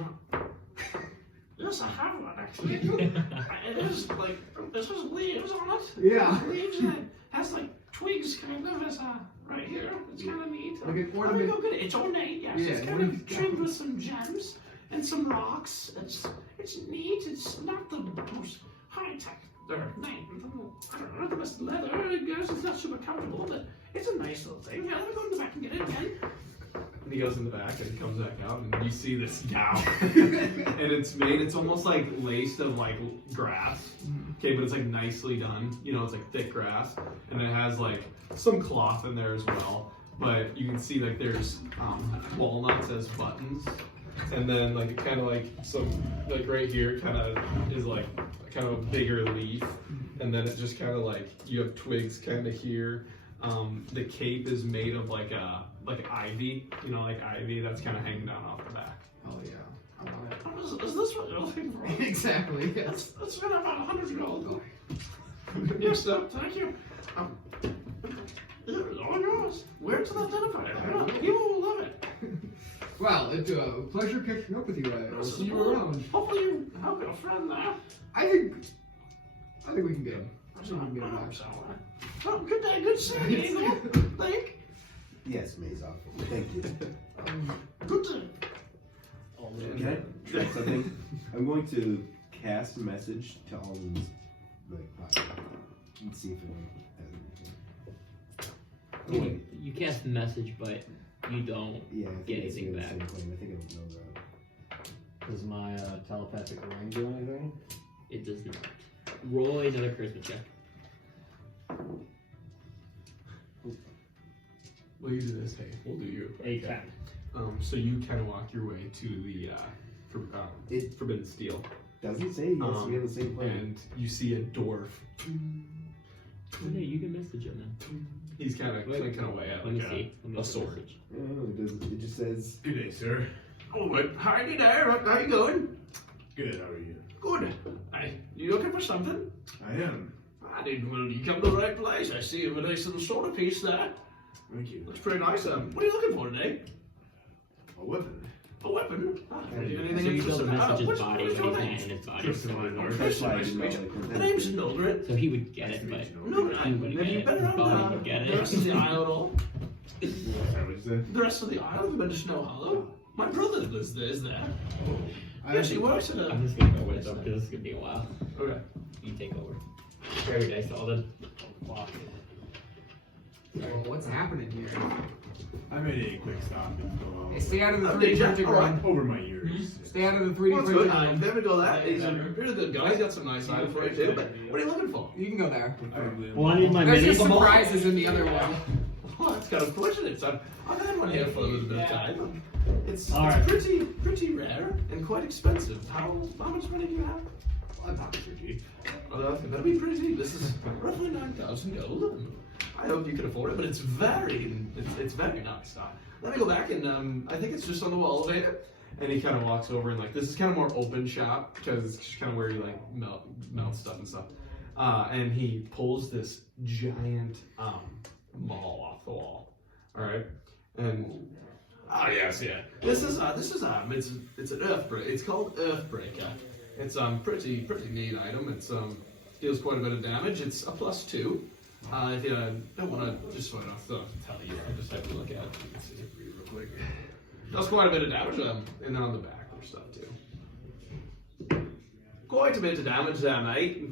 Yes, I have one actually. It is like, this has leaves on it. Yeah. Leaves and it has like twigs kind of as right here. It's kind of neat. Like an Oh, ornament. look at it. It's ornate, yes. Yeah, It's kind ornate. of trimmed with some gems and some rocks. It's neat. It's not the most high tech. I don't know, the best leather. I guess it's not super comfortable, but it's a nice little thing. Yeah, let me go in the back and get it again. And he goes in the back and comes back out, and you see this gown. And it's almost like laced of like grass. Okay, but it's like nicely done. You know, it's like thick grass. And it has like some cloth in there as well. But you can see like there's walnuts as buttons. And then like kind of like some, like right here kind of is like kind of a bigger leaf. And then it's just kind of like, you have twigs kind of here. The cape is made of like ivy, you know, like ivy that's kind of hanging down off the back. Oh yeah. I love it. Is this what you're looking for? Exactly. Yes. That's been about 100 gold. Yes, sir. Thank you. It's all yours. Where's the dinner party? People will love it. Well, it's a pleasure catching up with you. I'll see you around. Hopefully you help your friend there. I think we can get him. I think we can get him back. Oh, good day, good seeing you, Igor. Layk. Yes, Mazov. Thank you. Good day. Can I try something? I'm going to cast a message to Alden's pocket and see if anyone has anything. You cast a message, but you don't. Yeah, I think Get it's anything the back. same claim. I think I don't know that. Does my telepathic ring do anything? It does not. Roll another charisma check. Will you do this? Hey, we'll do you. A 10. So you kind of walk your way to the Forbidden Steel, Doesn't say he has to be on the same plane. and you see a dwarf. Oh, no, you can message him then. He's kind of away at Let me like see. Let me a look at sword. the message. Oh, it just says, Good day, sir. Oh, but howdy there. How you going? Good, how are you? Good. Hey, you looking for something? I am. Well, you come to the right place. I see a nice little sword piece there. Thank you. Looks pretty nice. What are you looking for today? A weapon. A weapon? Anything So you build a interesting? message What's his body, your but he's not name? in his body. Tristan. that's why I Nice didn't to know meet that you. it was The him. name's Mildred. So he would get Nice it, to but meet you. No, He wouldn't have get you it. been His around body would get the rest of it. the isle at all? Sorry, what'd you say? The rest of the isle? Have you been to Snow Hollow? My brother lives there. Is there? I Actually, works at a... I'm just gonna go with him because this is gonna be a while. Okay. You take over. Very nice, Alden. Well, what's happening here? I made a quick stop and Hey, stay out of the Okay, 3D Jack, printing all right. run. over my ears. Stay out of the 3D Well, that's printing good. run. There we go. That he's a really good guy. He's got some nice items for you too. But what are you looking for? You can go there. Well, I need my There's mini just some ball. prizes in the other one. Oh, that's kind of coincidence. I've had one here for a little bit of time. It's All right. pretty rare and quite expensive. How much money do you have? I'm not too cheap. Well, that's gonna be pretty cheap. This is roughly 9,000 gold. I hope you can afford it, but it's very nice. Let me go back and I think it's just on the wall elevator. And he kind of walks over and like this is kind of more open shop because it's just kind of where you like melt stuff and stuff. And he pulls this giant maul off the wall. All right, and yes, yeah. This is it's an Earthbreaker. It's called Earthbreaker. It's pretty neat item. It's deals quite a bit of damage. It's a +2. If you don't want to just sort of tell you, I just have to look at it. You can see it real quick. Does quite a bit of damage, and then on the back there's stuff too. Quite a bit of damage there, mate.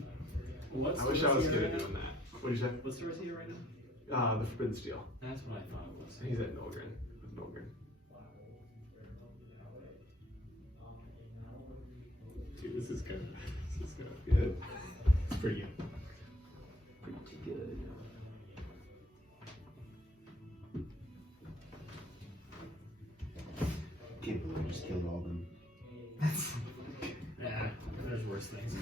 I wish I was good at doing that. What did you say? What's the rest of you right now? The Forbidden Steel. That's what I thought it was. He's at Nogrin. With Nogrin. Dude, this is good. Good. It's pretty good. can't believe I just killed Alden. Yeah, there's worse things.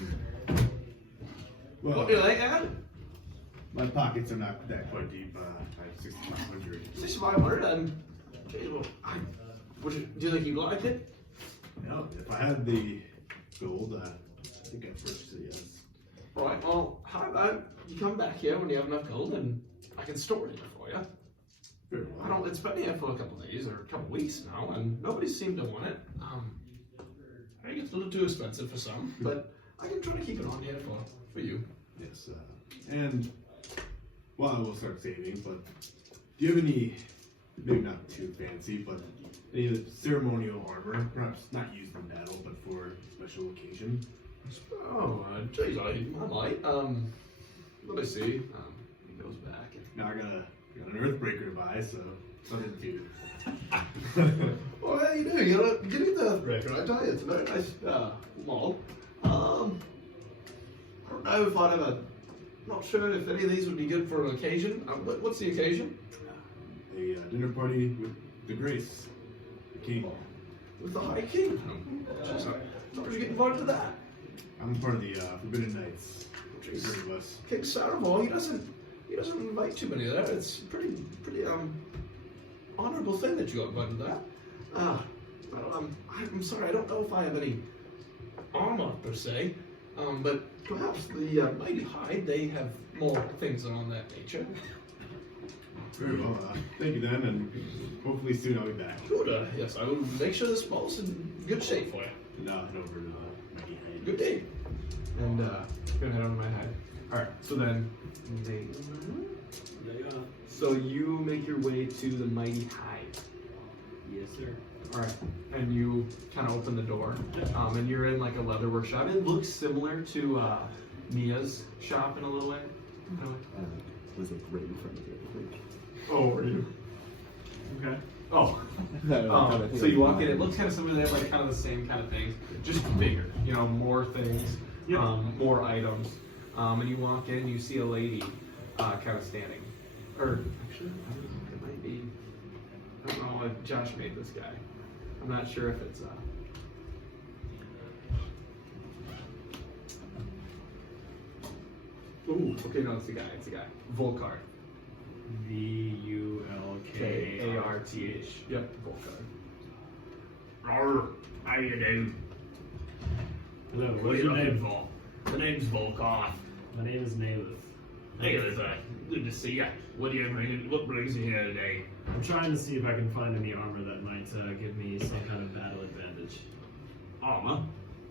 Well, What do you like, Ad? my pockets are not that quite deep. I have 6,500. 6,500 and. Geez, well, do you think you liked it? No, if I had the gold, I think I'd purchase it, yes. Alright, well, how about you come back here when you have enough gold and I can store it here for you. Very well. It's been here for a couple of days or a couple of weeks now, and nobody seemed to want it. I think it's a little too expensive for some, but I can try to keep it on here for you. Yes, and well, I will start saving, but do you have any, maybe not too fancy, but any ceremonial armor, perhaps not used in battle, but for a special occasion? Oh, geez, I might. Let me see. He goes back. Now I got an Earthbreaker to buy, so something to. Well, yeah, you do. You know, get the Earthbreaker. I tell you, it's a very nice model. I don't know if I'd ever. Not sure if any of these would be good for an occasion. What's the occasion? A dinner party with the Grace, the King. With the High King. Jeez, how did you get invited to that? I'm part of the Forbidden Knights. Jeez. Three of us. King Saravor, he doesn't invite too many there. It's pretty honorable thing that you got invited to that. I'm sorry, I don't know if I have any armor per se, but perhaps the Mighty Hide, they have more things on that nature. Very well. Thank you then, and hopefully soon I'll be back. Good. Yes, I will make sure this ball's in good shape for you. No, over to Good day. And gonna head on my head. All right. So then, so you make your way to the mighty hive. Yes, sir. All right, and you kind of open the door, and you're in like a leather workshop. It looks similar to Mia's shop in a little way. Was like right in front of you. Oh, were you? Okay. Oh. So you walk in. It looks kind of similar. They have like kind of the same kind of things, just bigger. You know, more things, more items. And you walk in, you see a lady, kind of standing, or actually, I don't know, it might be. I don't know if Josh made this guy. I'm not sure if it's Ooh, okay, no, it's a guy. It's a guy. Volkart. VULKARTH. Yep, Volkart. Arr, how you do? Hello, What are what's you your looking name? for? The name's Volkar. My name is Naileth. Hey, Elizabeth. Good to see you. What brings you here today? I'm trying to see if I can find any armor that might give me some kind of battle advantage. Armor.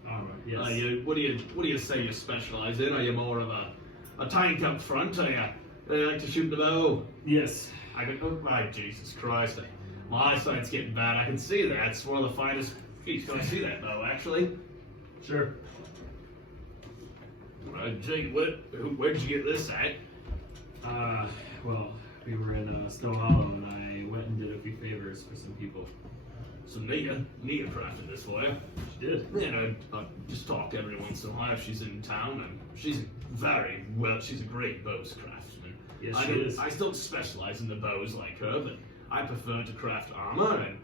Armor, yes. What do you say you specialize in? Are you more of a tank up front? Are you like to shoot the bow? Yes. I can. Oh, my Jesus Christ! My eyesight's getting bad. I can see that. It's one of the finest feats. Can I see that bow? Actually. Sure. Jake, where'd you get this at? Well, we were in Snow Hollow and I went and did a few favors for some people. So Nia crafted this for you. She did. You know, I just talk to her every once in a while if she's in town, and she's she's a great bows craftsman. Yes, she is. I don't specialize in the bows like her, but I prefer to craft armor, and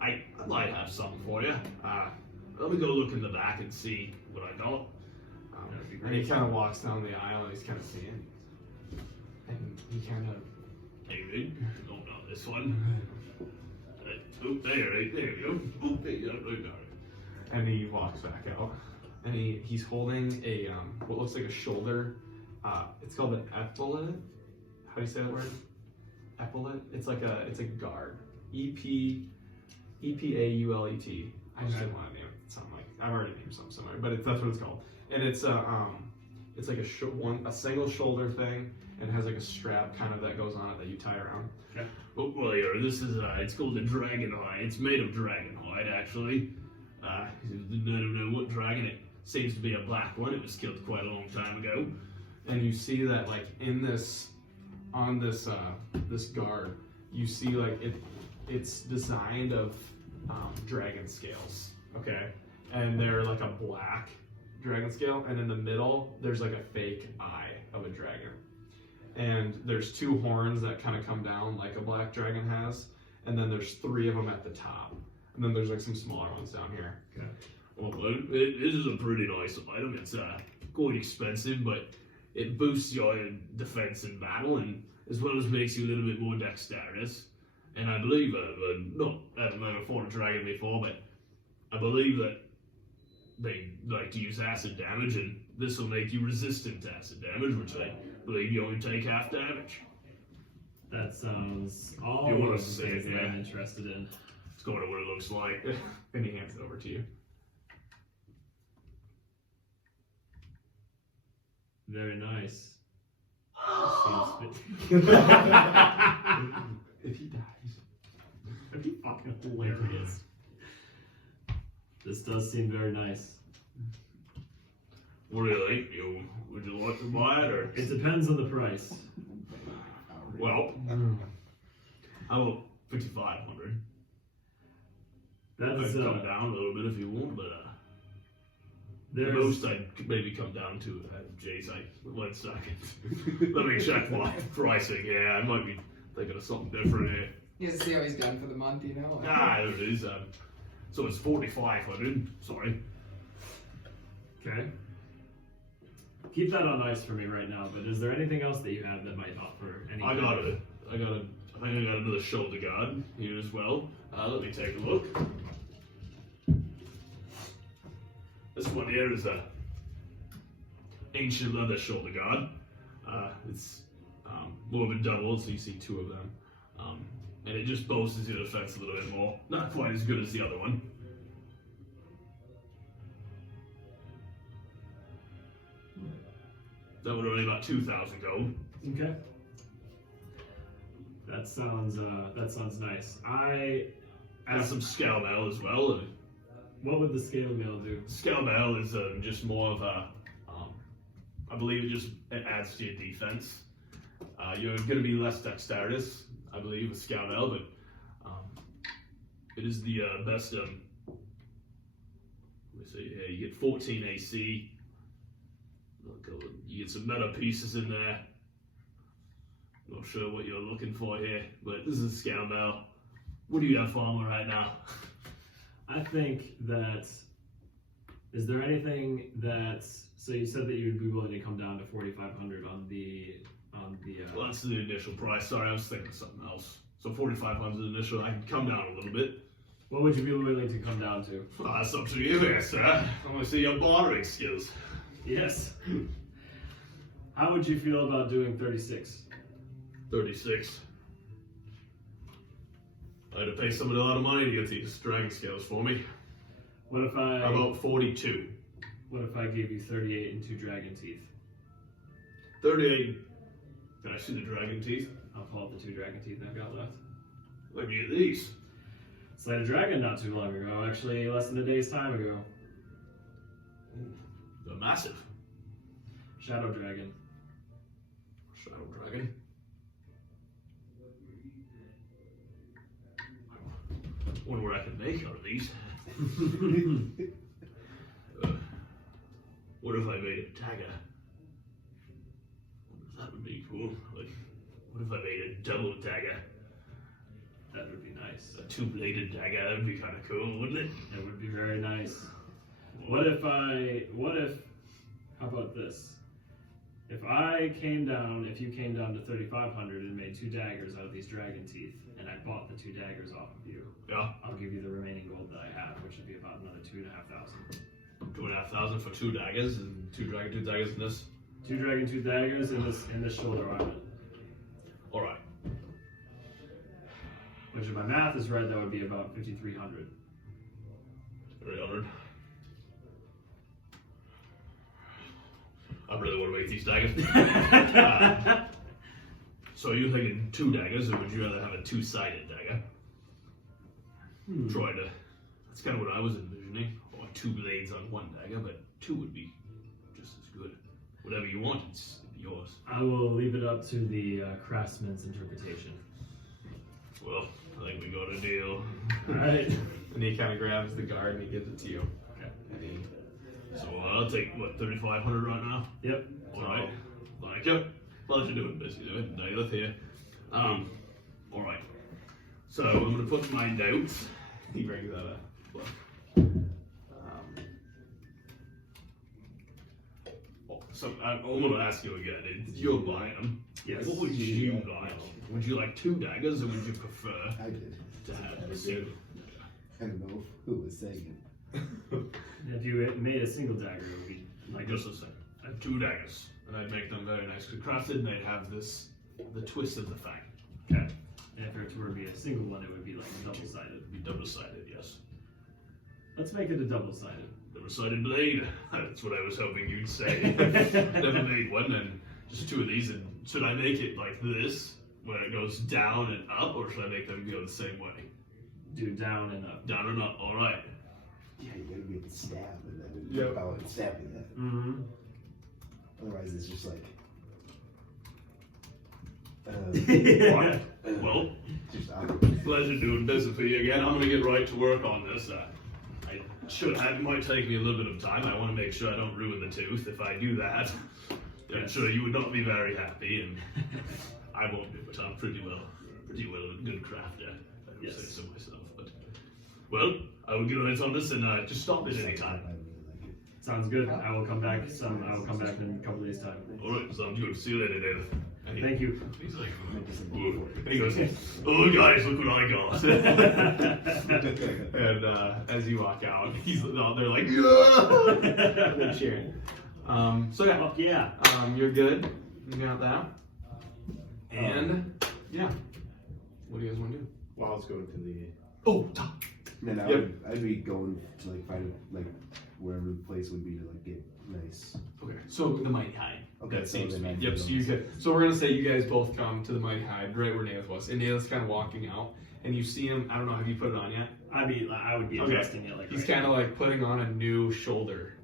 I might have something for you. Let me go look in the back and see what I got. That'd be And he great. kind of walks down the aisle and he's kind of seeing. And he kind of. Hey, dude, oh no, this one. Oh, there you go. Oh, there you go. And he walks back out. And he's holding a what looks like a shoulder. It's called an epaulet. How do you say that word? Epaulet. It's a guard. EPAULET. I just didn't want to name it something like I've already named something similar, but that's what it's called. And it's like a single shoulder thing, and it has like a strap kind of that goes on it that you tie around. Okay. Oh, well, here, this is, it's called a dragon hide. It's made of dragon hide, actually. I don't know what dragon. It seems to be a black one. It was killed quite a long time ago. And you see that like on this guard, you see like it's designed of dragon scales, okay? And they're like a black dragon scale, and in the middle there's like a fake eye of a dragon. And there's two horns that kind of come down like a black dragon has, and then there's 3 of them at the top. And then there's like some smaller ones down here. Okay. Well, this is a pretty nice item. It's quite expensive, but it boosts your defense in battle, and as well as makes you a little bit more dexterous. And I believe, I've never fought a dragon before, but I believe that they like to use acid damage, and this will make you resistant to acid damage, which I believe you only take half damage. That sounds all You wanna of the see things it, that yeah. I'm interested in. It's kind of what it looks like. And he hands it over to you. Very nice. If he dies. That'd be fucking hilarious. This does seem very nice. What do you think? Would you like to buy it, or? It depends on the price. Well, how about 5,500? I That's can come down a little bit if you want, but the there's most I could maybe come down to, Jay's like, 1 second. Let me check my pricing. Yeah, I might be thinking of something different here. He has to see how he's done for the month, you know? There it is. So it's 4,500. Sorry. okay. Keep that on ice for me right now. But is there anything else that you have that might offer any? I think I got another shoulder guard here as well. Let me take a look. This one here is a ancient leather shoulder guard. It's more of a double, so you see 2 of them. And it just boasts your defense a little bit more. Not quite as good as the other one. That would only about 2,000 gold. Okay. That sounds nice. I And some scale mail as well. What would the scale mail do? Scale mail is just more of a, I believe it adds to your defense. You're going to be less dexterous, I believe, with scale mail, but it is the best. Let me see. Yeah, you get 14 AC. You get some meta pieces in there. Not sure what you're looking for here, but this is scale mail. What do you have for armor right now? I think that. Is there anything that? So you said that you would be willing to come down to 4,500 on the. Well, that's the initial price. Sorry, I was thinking of something else. So 4,500 initial. I can come down a little bit. What would you be willing to come down to? Well, that's up to you there, sir. I want to see your bartering skills. Yes. How would you feel about doing 36? 36. I had to pay somebody a lot of money to get these dragon scales for me. What if I? How about 42? What if I gave you 38 and 2 dragon teeth? 38. Can I see the dragon teeth? I'll pull out the 2 dragon teeth I've got left. Let me get these. Slayed a dragon not too long ago, actually less than a day's time ago. They're massive. Shadow dragon. Shadow dragon. I wonder what I can make out of these. What if I made a dagger? That would be cool. Like, what if I made a double dagger? That would be nice. A 2-bladed dagger, that would be kind of cool, wouldn't it? That would be very nice. How about this? If you came down to 3,500 and made 2 daggers out of these dragon teeth, and I bought the 2 daggers off of you, Yeah. I'll give you the remaining gold that I have, which would be about another 2,500. 2,500 for 2 daggers and 2 dragon tooth daggers in this. 2 dragon tooth daggers in this shoulder armor. Alright. Which, if my math is right, that would be about 5,300. 300. I really want to make these daggers. So you're thinking 2 daggers, or would you rather have a 2-sided dagger? Trying to. That's kind of what I was envisioning. Or 2 blades on 1 dagger, but 2 would be just as good. Whatever you want, it's yours. I will leave it up to the craftsman's interpretation. Well, I think we got a deal. Alright. And he kind of grabs the guard and he gives it to you. Okay. So I'll take, what, 3,500 right now? Yep. Alright. Like it. Pleasure doing business with Naileth here. Alright. So I'm going to put my notes. He brings out a book. So I'm going to ask you again. You're buying them. Yes. What would you like? Would you like 2 daggers, or would you prefer I did. to have a single? I don't know who was saying it. If you made a single dagger, it would be like Just a second. I have 2 daggers, and I'd make them very nicely crafted, and they'd have the twist of the fang. Okay. And if it were to be a single one, it would be like double-sided. It'd be double-sided, yes. Let's make it a double-sided. Double-sided blade. That's what I was hoping you'd say. Never made one, and just 2 of these. And should I make it like this, where it goes down and up, or should I make them go the same way? Do down and up. Down and up. All right. Yeah, you gotta be able to stab and then Yep. power and stabbing that. Mm-hmm. Otherwise, it's just like. Right. Well, Just awkward. pleasure doing business with you again. I'm gonna get right to work on this. It might take me a little bit of time. I want to make sure I don't ruin the tooth. If I do that, I'm sure you would not be very happy, and I won't be. But I'm pretty well a good crafter. I would say so myself. But well, I will get right on this, and just stop at any time. Sounds good. I will come back in a couple days' time. All right, sounds good. See you later, Naileth. And Thank you. He's like, "Whoa." And he goes, "Oh, guys, look what I got!" And as you walk out, they're like, "Yeah!" They're cheering. So yeah, Fuck yeah. you're good. You got that. And yeah, What do you guys want to do? Well, let's go into the. Oh, top. And then Yep. I'd be going to like find like wherever the place would be to like get nice. Okay, so the Mighty Hide. Okay, That so seems to then be. I Yep, can so go you see. could. So we're gonna say you guys both come to the Mighty Hide, right where Naileth was, and Naileth's kind of walking out, and you see him. I don't know, have you put it on yet? I would be Okay. adjusting it like He's right kind of like putting on a new shoulder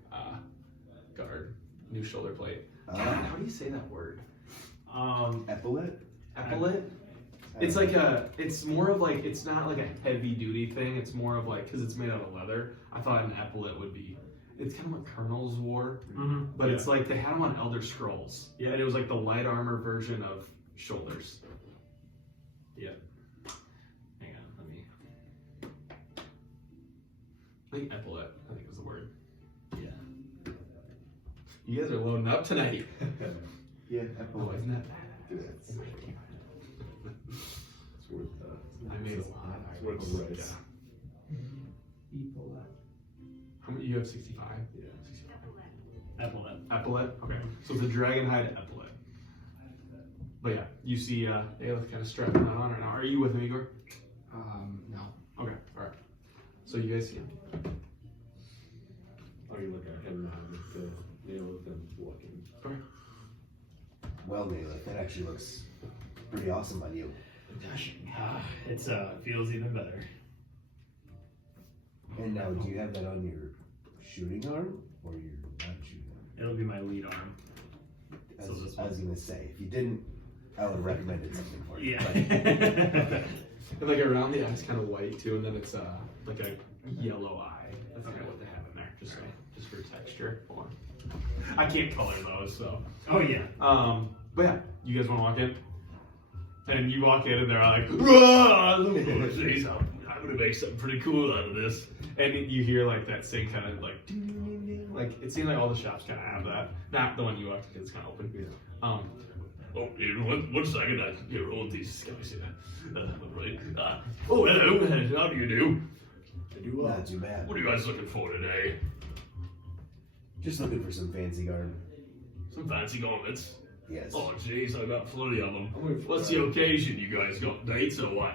guard, new shoulder plate. God, how do you say that word? Epaulet? Epaulet? It's like it's more of like, it's not like a heavy duty thing. It's more of like, because it's made out of leather. I thought an epaulet would be, it's kind of what Colonels wore, but it's like they had them on Elder Scrolls. Yeah. And it was like the light armor version of shoulders. Yeah. Hang on, let me. I think epaulet, I think is the word. Yeah. You guys are loading up tonight. Yeah, Oh, epaulet. isn't that bad? It's worth. I made a lot. It's worth the rice. How many? You have 65? Yeah. 65. Epaulet. Epaulet? Okay. So it's a dragon hide epaulet. But yeah, you see Naileth kind of strapping that on right now. Are you with him, Igor? No. Okay, alright. So you guys see him. Are you looking at him now with the nail with them walking? Okay. Well, Naileth, that actually looks pretty awesome on you. It's feels even better. And now, do you have that on your shooting arm or your non-shooting arm? It'll be my lead arm. So this I was gonna say, if you didn't, I would have recommended something for you. Yeah. And like around the eye is kind of white too, and then it's like a yellow eye. That's kind of what they have in there, just for texture. Hold on. I can't color those, so. Oh yeah. But yeah, you guys want to walk in? And you walk in, and they're like, "Rah!" Jeez, I'm gonna make something pretty cool out of this. And you hear like that same kind of like, ding, ding, ding. Like it seems like all the shops kind of have that. Not the one you walked because it's kind of open. Oh, here, one second. Here, hold these guys here. Right. Oh, hello. How do you do? I do well. Not too bad. What are you guys looking for today? Just looking for some fancy garb. Some fancy garments. Yes. Oh, jeez, I got 40 of them. I'm waiting for What's the occasion? You guys got dates or what?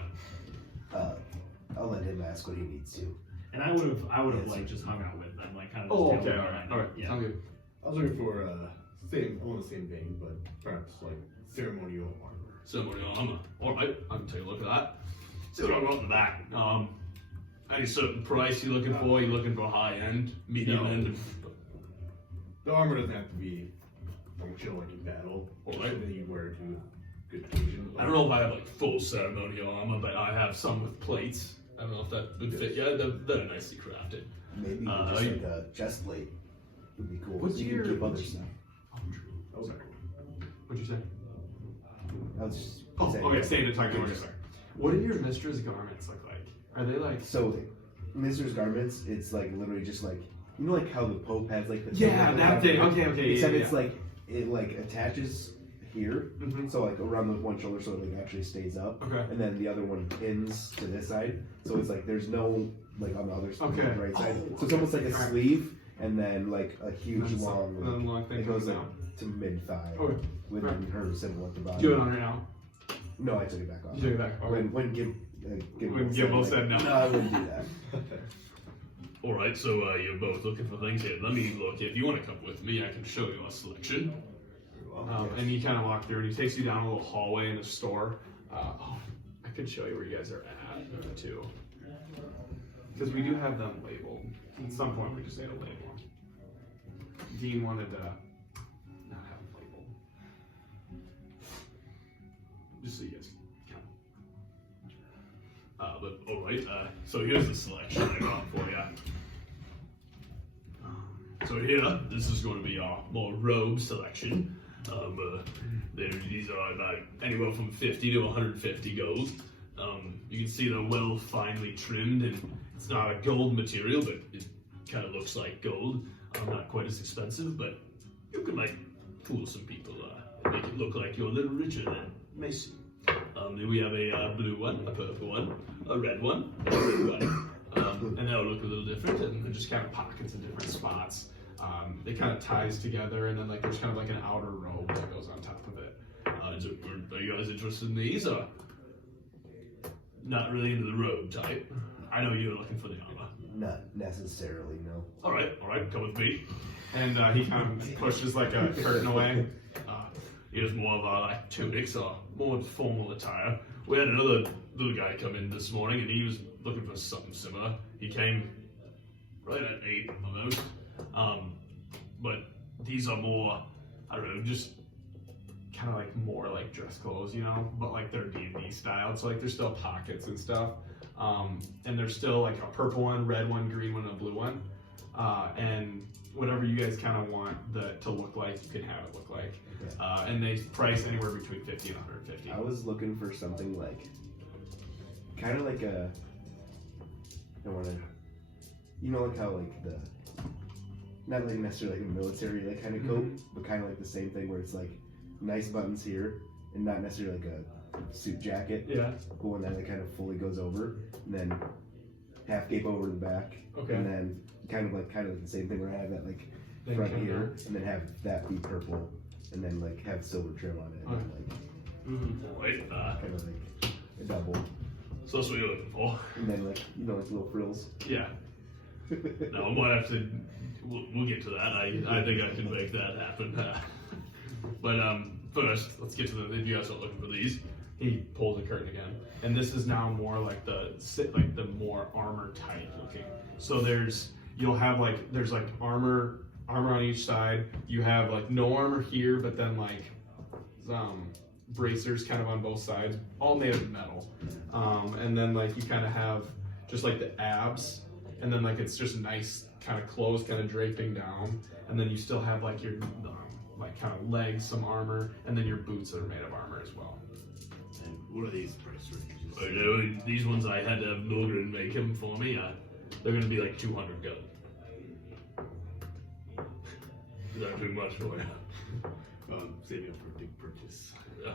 I'll let him ask what he needs to. And I would have Yes. like just hung out with them, like kind of. Oh, just okay, tailored alright, around it. alright, Yeah. sounds good. I was looking for same along the same vein, but perhaps like ceremonial armor. Ceremonial armor. Alright, I can take a look at that. See what I got in the back. Any certain price you looking for? You looking for high end, medium No. end? The armor doesn't have to be functional like in battle. All Just right. something you wear to a good occasion. I don't know if I have like full ceremonial armor, but I have some with plates. I don't know if that would fit. Yeah, they're nicely crafted. Maybe are just you- like a chest plate would be cool. What's you your- can keep other what's- stuff. Oh, sorry. What'd you say? I was just Oh, saying okay, that. staying in talking about sorry. What do your mistress garments look like? Are they like? So, Mr.'s garments, it's like literally just like, you know, like how the Pope has like the Yeah, like that thing. Okay, okay. Except yeah, it's like it like attaches here, Mhm. so like around the one shoulder, so it like actually stays up, Okay. and then the other one pins to this side. So it's like there's no like on the other side, Okay. the right side. Oh, So it's almost like a okay. sleeve, and then like a huge And long. then the long thing it goes comes like down. to mid thigh Okay. with Right. her symbol at the bottom. Do you have it on right now? No, I took it back off. You took it back. Okay. When Gimble said no. No, I wouldn't do that. Alright, so you're both looking for things here. Let me look. If you want to come with me, I can show you our selection. And you kind of walk through, and he takes you down a little hallway in a store. I could show you where you guys are at too, because we do have them labeled. At some point, we just need to label them. Dean wanted to not have them labeled, just so you guys can count. But alright, so here's the selection I got for you. So here, this is going to be our more robe selection. These are about anywhere from 50 to 150 gold. You can see they're well finely trimmed, and it's not a gold material, but it kind of looks like gold. Not quite as expensive, but you can like fool some people, make it look like you're a little richer than Macy. Then we have a blue one, a purple one, a red one, and a blue one. And they'll look a little different, and they're just kind of pockets in different spots. It kind of ties together, and then like there's kind of like an outer robe that goes on top of it. Are you guys interested in these? Or? not really into the road type. I know you're looking for the armor. Not necessarily, no. All right, come with me. And he kind of pushes like a curtain away. Here's more of our like tunics, or more formal attire. We had another little guy come in this morning, and he was looking for something similar. He came right at 8 almost. But these are more, I don't know, just kind of like more like dress clothes, you know, but like they're D&D styled. So like there's still pockets and stuff. And there's still like a purple one, red one, green one, and a blue one. And whatever you guys kind of want to look like, you can have it look like. Okay. And they price anywhere between 50 and 150. I was looking for something like, kind of like a, I don't want to, you know, like how like the, not like necessarily like a military like kind of coat, but kind of like the same thing where it's like nice buttons here and not necessarily like a suit jacket. Yeah. But one that like kind of fully goes over, and then half cape over the back. Okay. And then kind of like the same thing where I have that like Then front kind of- here, and then have that be purple, and then like have silver trim on it, and then, like Right, kind of like a double, so that's what you're looking for. and then like you know like little frills. Yeah. No, I might have to. We'll get to that. I think I can make that happen. But first, let's get to the. If you guys are looking for these, He pulls the curtain again, and this is now more like the more armor type looking. So you'll have like there's like armor on each side. You have like no armor here, but then like bracers kind of on both sides, all made of metal. And then like you kind of have just like the abs, and then like it's just nice kind of clothes kind of draping down, and then you still have like your like kind of legs, some armor, and then your boots that are made of armor as well. And what are these price ranges? I know these ones I had to have Myrdin make them for me. They're gonna be like 200 gold. Is that too much for you? Saving up for a big purchase Yeah.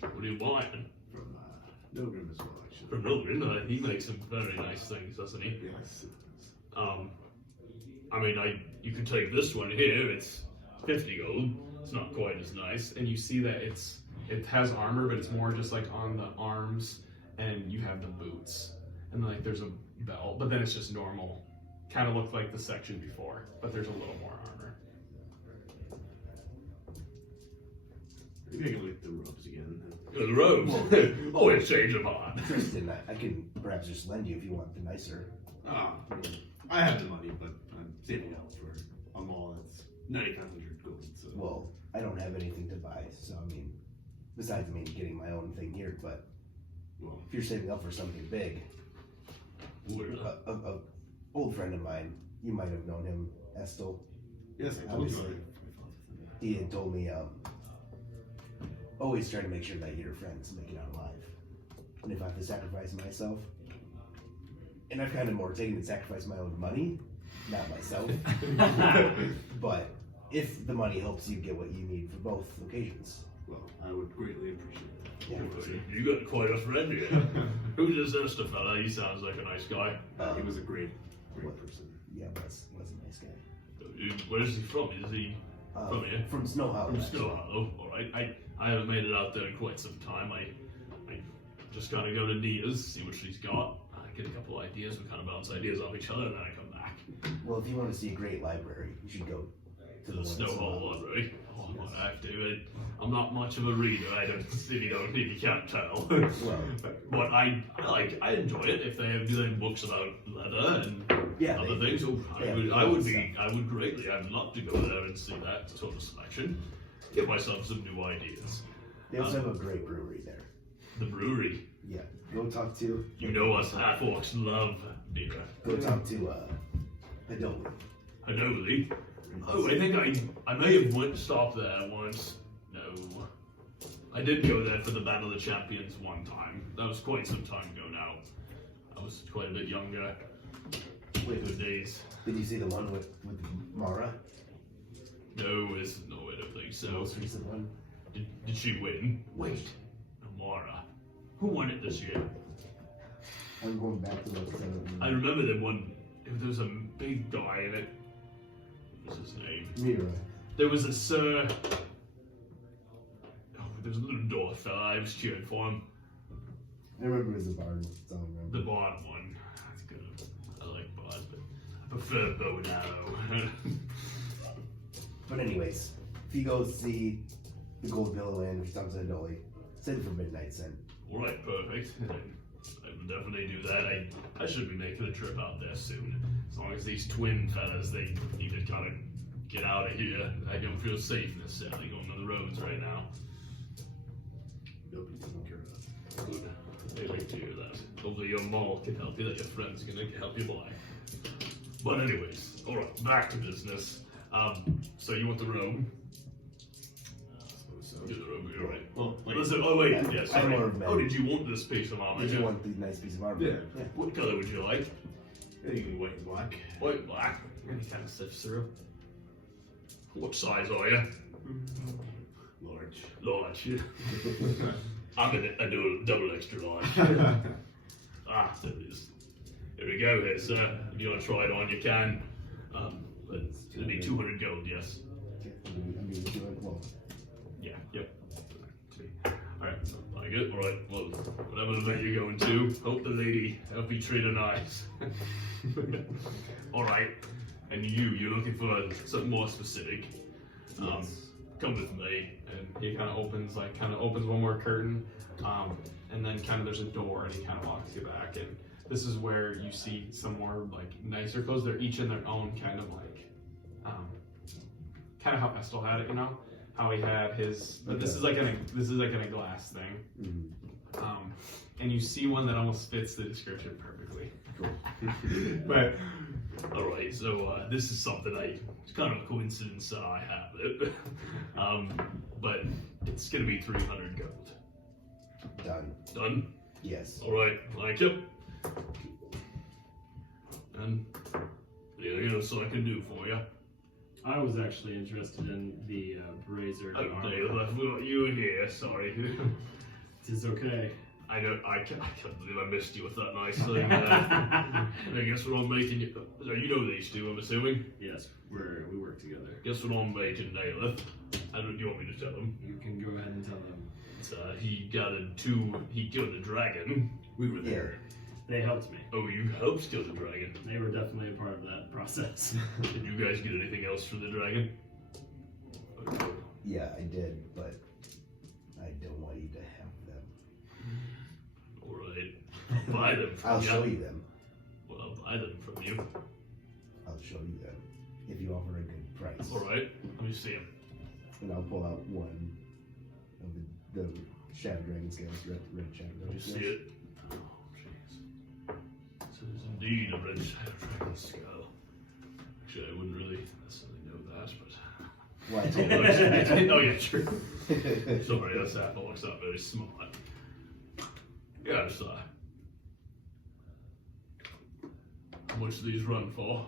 What do you want? from Milgram as well, actually. From Myrdin, he makes some very nice things, doesn't he? Yes. I mean, you could take this one here. It's 50 gold. It's not quite as nice. And you see that it has armor, but it's more just like on the arms, and you have the boots, and like there's a belt, but then it's just normal. Kind of looked like the section before, but there's a little more armor. Maybe I can look at the robes again. The robes. Always change of heart. Tristan, I can perhaps just lend you if you want the nicer. I have the money, but I'm saving up for a mall that's 9,500 gold. So. Well, I don't have anything to buy, so I mean, besides me getting my own thing here, but Well, if you're saving up for something big, a old friend of mine, you might have known him, Estel. yes, I told you. Obviously. He had told me, always try to make sure that your friends make it out alive. And if I have to sacrifice myself, and I've kind of more taken to sacrifice my own money, not myself, but if the money helps you get what you need for both occasions. Well, I would greatly appreciate that. Yeah. You got quite a friend here. Who's this Esther fella? He sounds like a nice guy. He was a great person. Yeah, was a nice guy. Where's he from? Is he from here? From Snow Hollow. From Snow Hollow. All right. I haven't made it out there in quite some time. I just kind of go to Nia's, see what she's got. I get a couple ideas. We kind of bounce ideas off each other, and then I come back. Well, if you want to see a great library, you should go to The one Snow in Hollow Library. Oh, I might have to. I'm not much of a reader. I don't. If you can't tell. Well, But I enjoy it if they have good books about leather and yeah, other they, things. Oh, they have I would stuff. greatly. I'd love to go there and see that sort of selection. Get myself some new ideas. They also have a great brewery there. The brewery. Yeah, go talk to. You know us half orcs love beer. Go talk to Adobe. Hadoli. Oh, I think I may have stopped there once. No. I did go there for the Battle of the Champions one time. That was quite some time ago now. I was quite a bit younger. Wait, Good days. did you see the one with Mara? No, I don't think The so. most recent one. Did she win? Wait. Amara. Who won it this year? I'm going back to those. I remember there was a big guy in it. What was his name? Mira. There was a Sir. Oh, there was a little dwarf fella. I was cheering for him. I remember it was a bard. That's prefer bow and arrow. But anyways, if you go see the Gold Pillow Inn, which comes in Dolly, send for midnight send. Alright, perfect. I will definitely do that. I should be making a trip out there soon. As long as these twin fellas, they need to kind of get out of here. I don't feel safe necessarily going on the roads right now. Nobody's taking care of that. Good. They like to hear that. Hopefully your mall can help you, that your friend's gonna help you buy. But anyways, alright, back to business. So you want the robe? Do the robe, you're right. Well, like, Listen, oh wait, yeah, I'm sorry. more of a man. Oh, did you want this piece of armor? Did you want the nice piece of armor? Yeah. What color would you like? I think white and black. White and black. And he kind of sifts through. What size are you? Large. Large. I'm I do a double extra large. Ah, there it is. Here we go, here, sir. If you want to try it on, you can. It'll be 200 gold, yes. Well, Yeah, yep. Alright, like it? Alright, well, whatever event you're going to, hope the lady help you treat her nice. Alright, and you're looking for something more specific. Come with me. And he kind of opens one more curtain, and then kind of there's a door, and he kind of walks you back, and this is where you see some more like nicer clothes. They're each in their own kind of like, kind of how Estel had it, you know, how he had his. But this is like in a glass thing, and you see one that almost fits the description perfectly. cool. But Alright, so this is something it's kind of a coincidence that I have it. But it's gonna be 300 gold. Done. Done? Yes. Alright, like it. And anything else I can do for you? I was actually interested in the brazier Oh, armor. Naileth, we got you here, sorry. It is okay. I can't believe I missed you with that nice thing. I guess what I'm making you. So you know these two, I'm assuming. Yes, we work together. Guess what I'm making, Naileth. How do you want me to tell him? You can go ahead and tell them. He killed the dragon. We were there. They helped me. Oh, you helped kill the dragon. They were definitely a part of that process. Did you guys get anything else from the dragon? Yeah, I did, but I don't want you to have them. Alright. I'll buy them from I'll you. show you them. Well, I'll buy them from you. I'll show you them if you offer a good price. Alright. Let me see them. And I'll pull out one of the Shadow Dragon scales, red Shadow Let me Dragon see scales. it. Oh, jeez. So there's indeed a red dragon skull. Actually, I wouldn't really necessarily know that, but. Well, I told you. Oh, yeah, true. Sorry, that's apple looks not very smart. Yeah, just how much do these run for?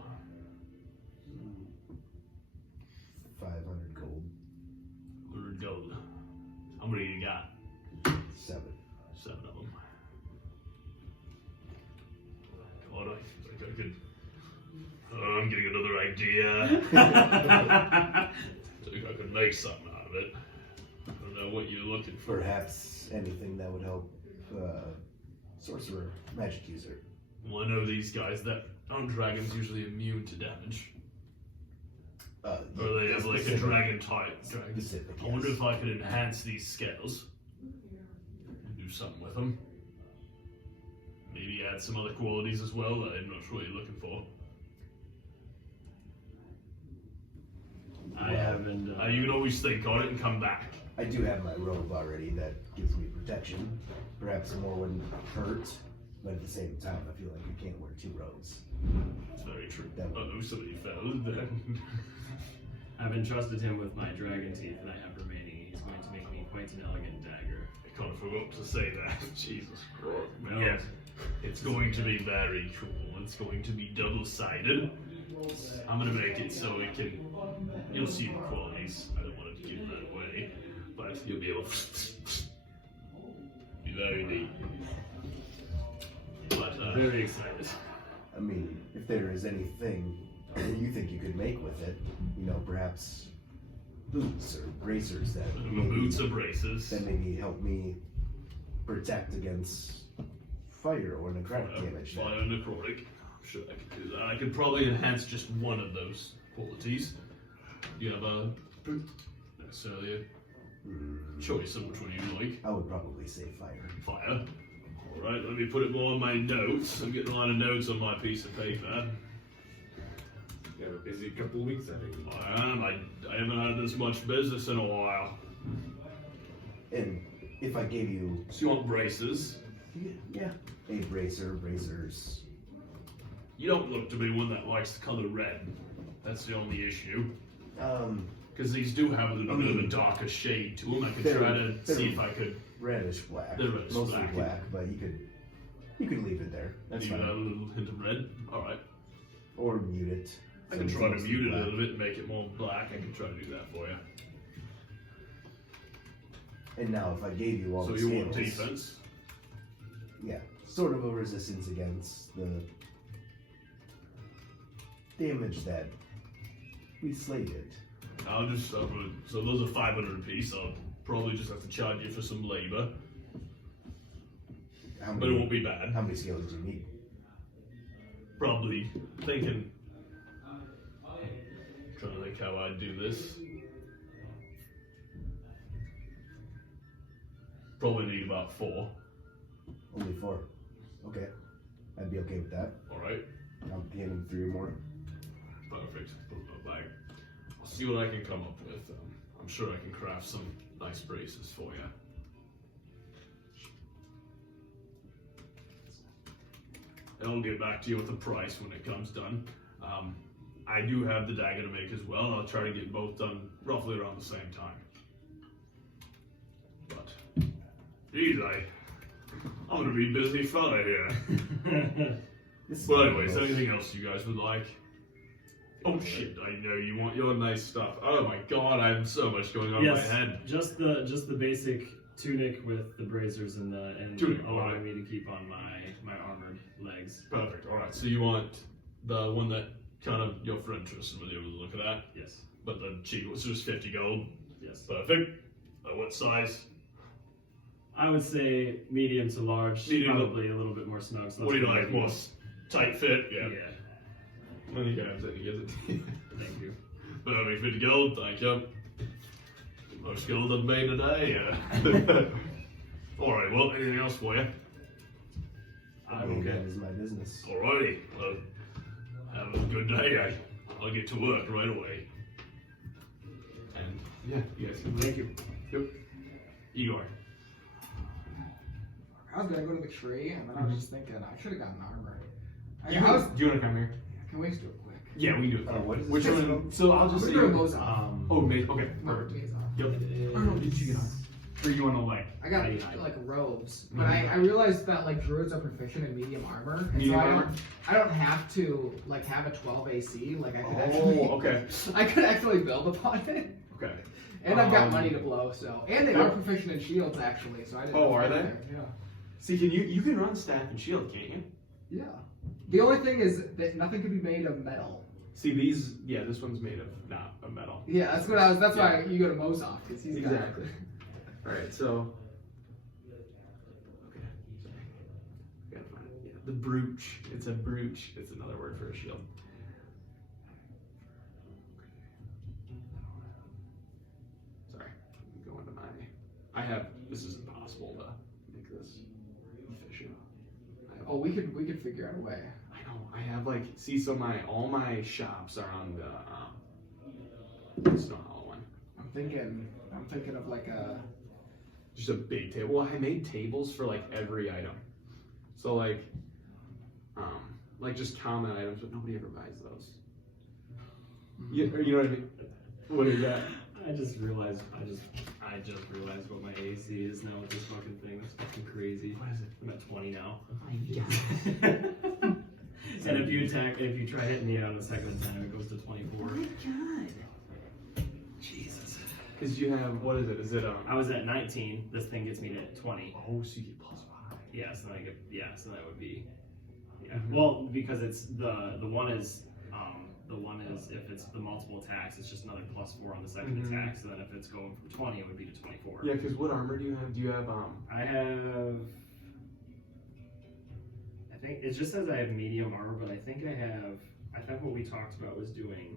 500 gold. 100 gold. How many you got? 7. 7 of them. God, I think I could. I'm getting another idea. I think I could make something out of it. I don't know what you're looking for. Perhaps anything that would help sorcerer, magic user. Well, I know these guys that aren't dragons usually immune to damage. Or they have like a dragon type. Specific, I wonder yes. if I could enhance these scales and do something with them. Maybe add some other qualities as well that I'm not sure what you're looking for. I haven't. You can always think on it and come back. I do have my robe already that gives me protection. Perhaps more wouldn't hurt, but at the same time, I feel like you can't wear 2 robes. It's very true. That- Oh, somebody fell then. I've entrusted him with my dragon teeth that I have remaining. He's going to make me quite an elegant dagger. I kind of forgot to say that. Jesus Christ. No. Yes. It's going to be very cool. It's going to be double-sided. I'm going to make it so it can... You'll see the qualities. I don't want to give that away. But you'll be able to... Be very neat. But, Very excited. I mean, if there is anything that you think you could make with it, you know, perhaps boots or bracers that boots or braces. that maybe help me protect against fire or necrotic damage. Fire necrotic. I'm sure I could do that. I could probably enhance just one of those qualities. Do you have a necessarily a choice of which one you like? I would probably say fire. Fire. Alright, let me put it more on my notes. I'm getting a lot of notes on my piece of paper. You have a busy couple of weeks, I think. I am. I haven't had this much business in a while. And if I gave you, So you want braces? yeah, a bracer, bracers. You don't look to be one that likes the color red. That's the only issue. Because these do have a little bit of a darker shade to them. I could try to see if I could Reddish black. They're reddish Mostly black. black, but you could leave it there. That's leave it fine. out a little hint of red. Alright. Or mute it. I So can it's try to mostly mute it a black. little bit and make it more black. I can try to do that for you. And now, if I gave you all So the you want scales, defense? yeah, sort of a resistance against the damage that we slated. I'll just so those are 500 a piece. I'll probably just have to charge you for some labor, How but it won't be bad. How many scales do you need? Probably thinking, trying to think how I'd do this. Probably need about 4. Only 4. Okay, I'd be okay with that. All right, I'm getting 3 or more. perfect. Put it in my bag. I'll see what I can come up with. I'm sure I can craft some nice braces for you. And I'll get back to you with the price when it comes done. I do have the dagger to make as well, and I'll try to get both done roughly around the same time. But, geez, I'm gonna be a busy fella here. Well, anyways, anything else you guys would like? Oh shit, I know you want your nice stuff. Oh my god, I have so much going on in my Yes, head. just the basic tunic with the bracers and Tunic, allowing alright. me to keep on my armored legs. Perfect, alright, so you want the one that kind of your friend Tristan was able to look at that, Yes, but the cheap was just 50 gold. yes. Perfect. What size? I would say medium to large, Medium. probably a little bit more snug. So What do you that's like? good. More tight fit? Yeah. Yeah. I think I have to get it. Thank you. Perfect, 50 gold, thank you. Most gold I've made today, Alright, well, anything else for you? I mean, that is my business. Alrighty, well, have a good day. I'll get to work right away. And, yeah, you guys can Thank you. Yep. Igor. I was gonna go to the tree, and then I was just thinking I should have gotten armor. Do you want to come here? Can we just do it quick? Yeah, we can do it. What is Which this? one? So I'll just I'm say. gonna go to Moza. Oh, mate. Okay. No, Perfect. Moza. Yep. I don't know. Did you get on? Or you want to like? I got hide? like robes, but I realized that like druids are proficient in medium armor, and Medium so armor? I don't have to like have a 12 AC. Like I could Oh, actually, okay. I could actually build upon it. Okay. And I've got money to blow, so and they are Yep. proficient in shields actually. So I didn't. Oh, know are that they? there, Yeah. See, you can run staff and shield, can't you? Yeah. The only thing is that nothing can be made of metal. See these? Yeah, this one's made of not a metal. Yeah, that's what I was. That's why you go to Mozok because he's Exactly. All right, so. Okay. Gotta find it. Yeah, the brooch. It's a brooch. It's another word for a shield. Sorry, I'm going to my. I have. This is impossible to make this efficient. I have, Oh, we could figure out a way. I know. I have like. See, so all my shops are on the Stone Hollow one. I'm thinking of like a. Just a big table. Well, I made tables for like every item. So like just common items, but nobody ever buys those. You know what I mean? What do you got? I just realized what my AC is now with this fucking thing. That's fucking crazy. What is it? I'm at 20 now. Oh my god. And if you try hitting me out a second time, it goes to 24. god. Jesus. Because you have, what is it? Is it I was at 19. This thing gets me to 20. Oh, so you get +5. Yeah, so so that would be. Yeah. Well, because it's the one is if it's the multiple attacks, it's just another +4 on the second attack. So then if it's going from 20, it would be to 24. Yeah, because what armor do you have? Do you have I have. think it just says I have medium armor, but I think what we talked about was doing.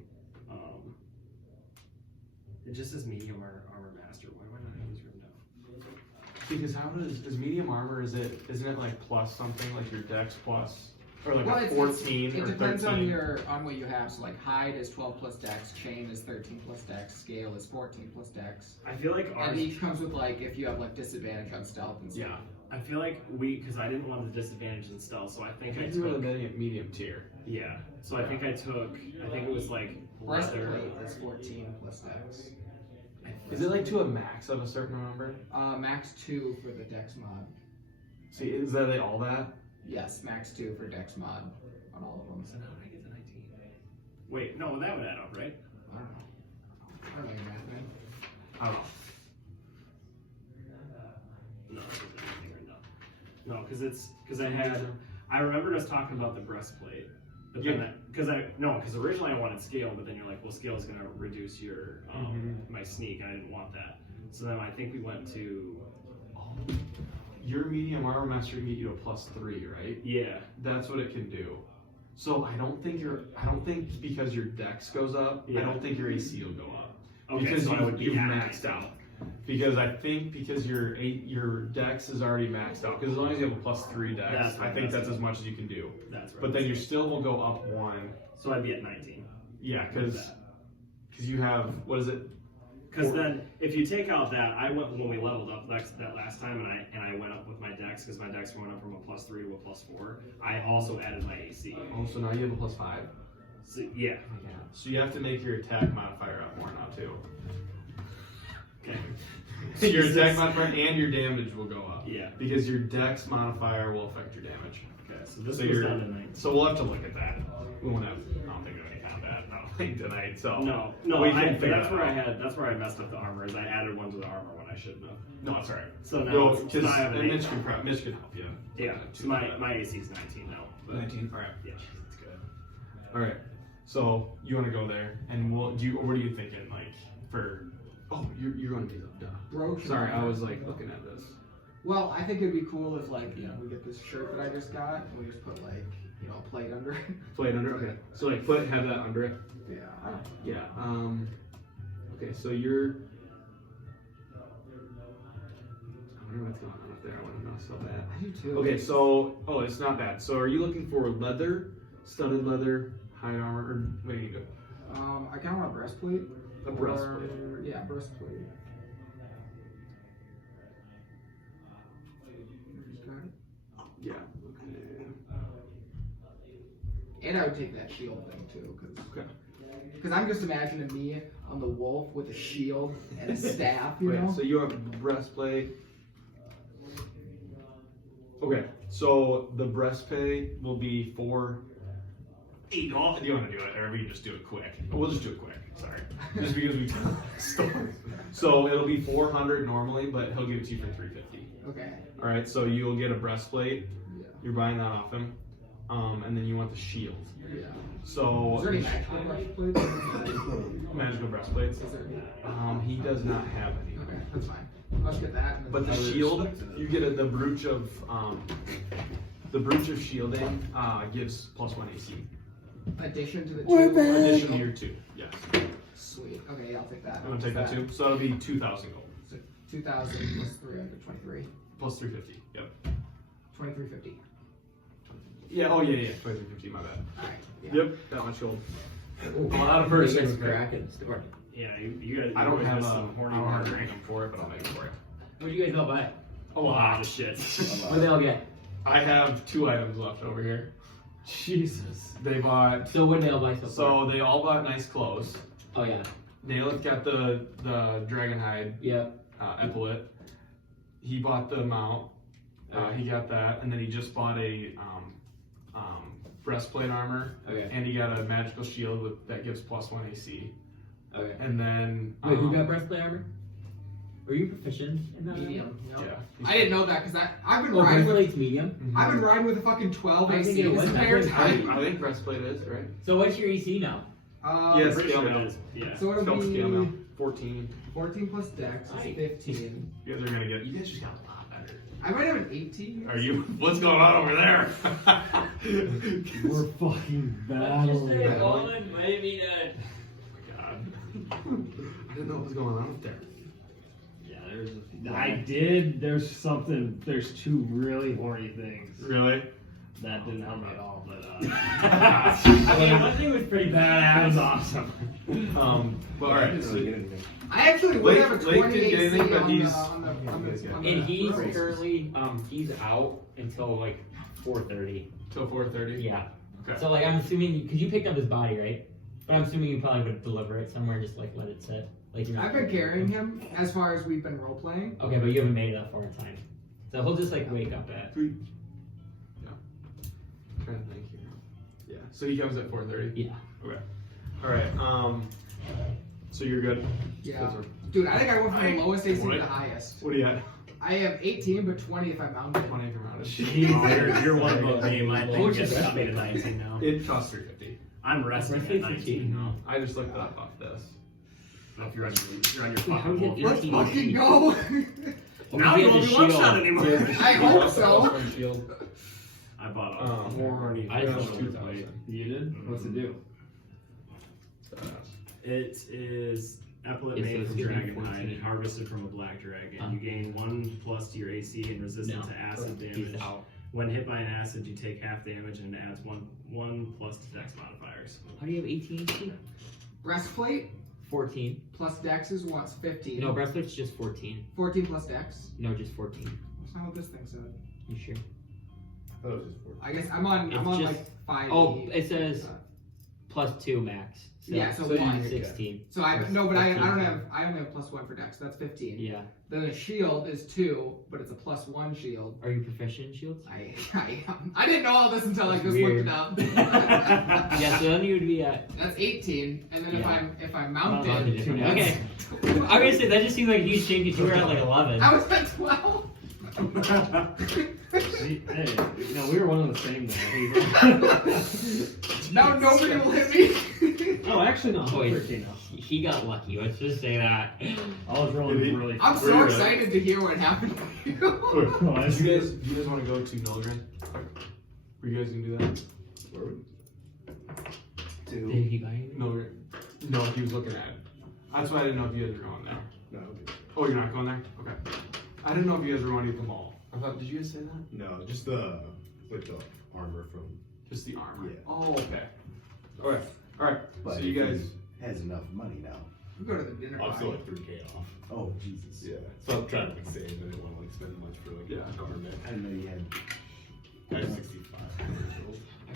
It just says medium armor master. Why do I not have these written down? Because how is medium armor? Isn't it like plus something like your dex plus or like Well, a it's- 14 It or depends 13? on what you have. So like hide is 12 plus dex, chain is 13 plus dex, scale is 14 plus dex. I feel like ours. And each comes with like if you have like disadvantage on stealth and stuff. Yeah, I feel like because I didn't want the disadvantage in stealth, so I think I Because you were the took. medium tier. Yeah, so I think it was like leather. Breastplate is 14 plus dex. Is it like to a max of a certain number? Max 2 for the dex mod. See, is that all that? Yes, max 2 for dex mod on all of them. So how did I get to 19? Wait, no, that would add up, right? I don't know. I don't know your math, man. I don't know. No, it doesn't have anything written down. No, because I remembered us talking about the breastplate. But then because originally I wanted scale, but then you're like, well, scale is going to reduce your my sneak, and I didn't want that. So then I think we went to Your medium armor master can get you a +3, right? yeah. That's what it can do. So I don't think because your dex goes up, I Yeah. don't think your AC will go up. Okay, Because so I would be you've at maxed 19. out. Because I think because your dex is already maxed out. Because as long as you have a +3 dex, That's I think that's as much as you can do. That's right. But then you still will go up 1. So I'd be at 19. Yeah, With because that. you have what is it? Because then, if you take out that, I went when we leveled up that last time, and I went up with my dex because my dex went up from a +3 to a +4. I also added my AC. Oh, so now you have a +5. So, yeah. So you have to make your attack modifier up more now too. Okay. Your attack modifier and your damage will go up. Yeah. Because your dex modifier will affect your damage. Okay. So this So was you're- down to 19. So we'll have to look at that. We won't have. I don't think we're gonna have that. I don't think tonight. So No, we can figure that's that where out. that's where I messed up the armor. Is I added one to the armor when I shouldn't have. No, it's alright. So now, Well, it's, because now I have an 8 Mitch now. can Mitch can help you. Yeah. So my AC is 19 now. But 19. All right. Yeah. That's good. All right. So you want to go there, and what are you thinking like for? Oh, you're going to do that. Duh. Broke. Sorry, I was like looking at this. Well, I think it'd be cool if like we get this shirt that I just got and we just put like a plate under it. Plate under. Okay. So like have that under it. Yeah. I don't know. Yeah. Okay. So you're. I wonder what's going on up there. I want to know so bad. I do too. Okay. So it's not bad. So are you looking for leather, studded leather, hide armor, or what do you go? I kind of want a breastplate. A breastplate. Yeah, breastplate. Just got it. Yeah. Okay. And I would take that shield thing too, Okay. because I'm just imagining me on the wolf with a shield and a staff, you Okay, know. so you have a breastplate. Okay, so the breastplate will be for. Do you want to do it, or we can just do it quick? We'll just do it quick. Sorry, just because we told the story. So it'll be 400 normally, but he'll give it to you for 350. Okay. All right, so you'll get a breastplate. Yeah. You're buying that off him, and then you want the shield. Yeah. So Is there any magical breastplates? magical breastplates. Is there? He does not have any. Okay, that's fine. Let's get that. and then But the shield, you get the brooch of shielding gives +1 AC. addition to the Addition to your 2, yes. Sweet. Okay, yeah, I'll take that. I'm gonna take that too. So it'll be 2,000 gold. So 2,000 plus 323. Plus 350. Yep. 2350. Yeah. Oh yeah. 2350. My bad. All right. Yeah. Yep. That much gold. A lot of purchasing. Yeah, you guys. I don't you have guys a some horny hard marketing. item for it, but I'll make it for it. What do you guys all buy? A lot of shit. What they all get? I have 2 items left over here. Jesus. They bought. So what did they all buy so far? So they all bought nice clothes. Oh yeah. Naileth got the dragon hide Yep. epaulet. He bought the mount. He got that, and then he just bought a breastplate armor, Okay. and he got a magical shield that gives +1 AC. Okay. And then Wait, who got breastplate armor? Are you proficient in that? Medium. Yep. Yeah. I didn't know that because I've been Oh, riding with breastplate's medium. Mhm. I've been riding with a fucking 12 I think AC it this was. entire I time. I think breastplate is right. So what's your EC now? Yes, Pretty scale sure mail. it is. Yeah. So it'll Scale be scale mail. 14. 14 plus dex is Nice. 15. You guys are gonna get. You guys just got a lot better. I might have an 18. Are you? What's going on over there? We're fucking battling. Might be dead. God. I didn't know what was going on up there. Yeah, there's there's two really horny things. Really? That didn't help me at all, but I mean, one thing was pretty that was badass. awesome. But alright, Didn't so really get anything. I actually would Layk- have a Layk 20 didn't get AC anything, but on he's- the And he's race. currently, he's out until like 4:30. till 4:30. Yeah. Okay. So like I'm assuming, because you picked up his body, right? But I'm assuming you probably would deliver it somewhere and just like let it sit. Like you're not. I've been carrying him as far as we've been role playing. Okay, but you haven't made it that far in time. So he'll just like wake up at. I'm trying to think here. Yeah. So he comes at 4:30. Yeah. Okay. All right. So you're good. Yeah. Those are- Dude, I think I went from the lowest AC to What? the highest. What do you got? I have 18, but 20 if I mount it. 20 from out. You're one above me. My thing Which just is got me to 19 now. It costs 350. I'm resting Resting at for 19 now. I just looked that up off this. So if you're on your Dude, how fucking do you wolf, get Let's 18? fucking go! now you won't be one shot anymore. I hope so. I bought a Horny. I just Two don't know. plate. You did? What's it do? It is epaulet It's made a from skinny dragon 14. hide, harvested from a black dragon. You gain 1+ to your AC and resistant to acid He's damage. out. When hit by an acid, you take half damage and it adds 1+ to dex modifiers. How do you have 18 AC? Breastplate 14. plus dex is what's 15. No, breastplate's just 14. 14 plus dex. No, just 14. That's not what this thing said. You sure? I thought it was just 4. I guess I'm on It's like just- 5. Oh, it says +2 max. So, Yeah, so you're one. 16. So I no, but I 15. don't have. I only have +1 for dex. So that's 15. Yeah. Then the shield is 2, but it's a +1 shield. Are you proficient in shields? I am. I didn't know all this until I just Weird. looked it up. Yeah, so then you would be at. That's 18, and then Yeah. if I'm Mounted. mounted, Okay. I'm gonna say that just seems like a huge change because you were at like 11. I was at 12. Hey, no, we were one of the same though. Now nobody will hit me. Oh, actually, no. Oh, wait. 13 now. He got lucky. Let's just say that. I was rolling Did he? really. I'm so excited to hear what happened to you. Do you guys want to go to Myrdin? Were you guys gonna do that? Where would Did Two. he buy anything? Myrdin. No, he was looking at it. That's why I didn't know if you guys were going there. no, okay. Oh, you're not going there? Okay. I didn't know if you guys were going to the mall. I thought, did you guys say that? No, just the armor from. Just the armor. Yeah. Oh, okay. Okay. All right. But So you guys. he has enough money now. We go to the dinner I'm still party. like 3K off. Oh Jesus! Yeah, so I'm trying to like save. I didn't want to like spend much for like Yeah. government. I didn't know you had. I have 65. I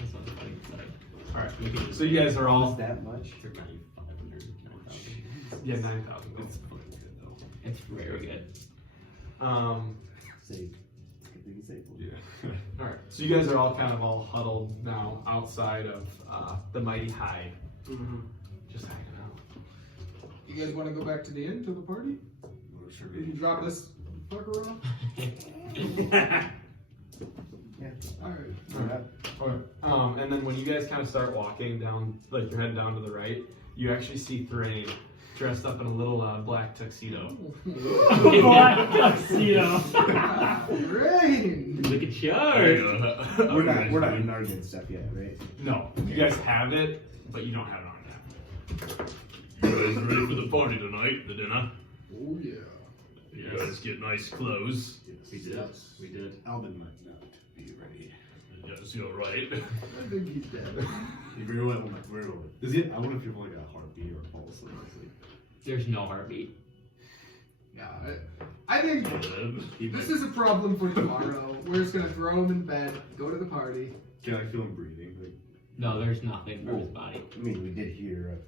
just want to find inside. All right. So you guys are all. that much? Took 9,500. 9,000. Yeah, 9,000. That's fucking good though. It's very good. Save. Good thing you saved. Yeah. All right. So you guys are all kind of all huddled now outside of the mighty hive, just hanging out. You guys want to go back to the inn to the party? Sure. Did you drop this fucker off? Yeah. Alright. Okay. And then when you guys kind of start walking down, like you're heading down to the right, you actually see Thrain dressed up in a little black tuxedo. Black tuxedo. Rain! Look at yours. We're not in Nargan stuff yet, right? No, you guys have it, but you don't have it on yet. You guys ready for the party tonight, the dinner? Oh yeah. You guys get nice clothes. We did. We did. Alden might not be ready. Yes, you're right. I think he's dead. Very well. Does he? I wonder if you have like a heartbeat or a pulse. Honestly. There's no heartbeat. Yeah, I think this is a problem for tomorrow. We're just gonna throw him in bed, go to the party. Can I feel him breathing? Like, No, there's nothing for his body. I mean, we did hear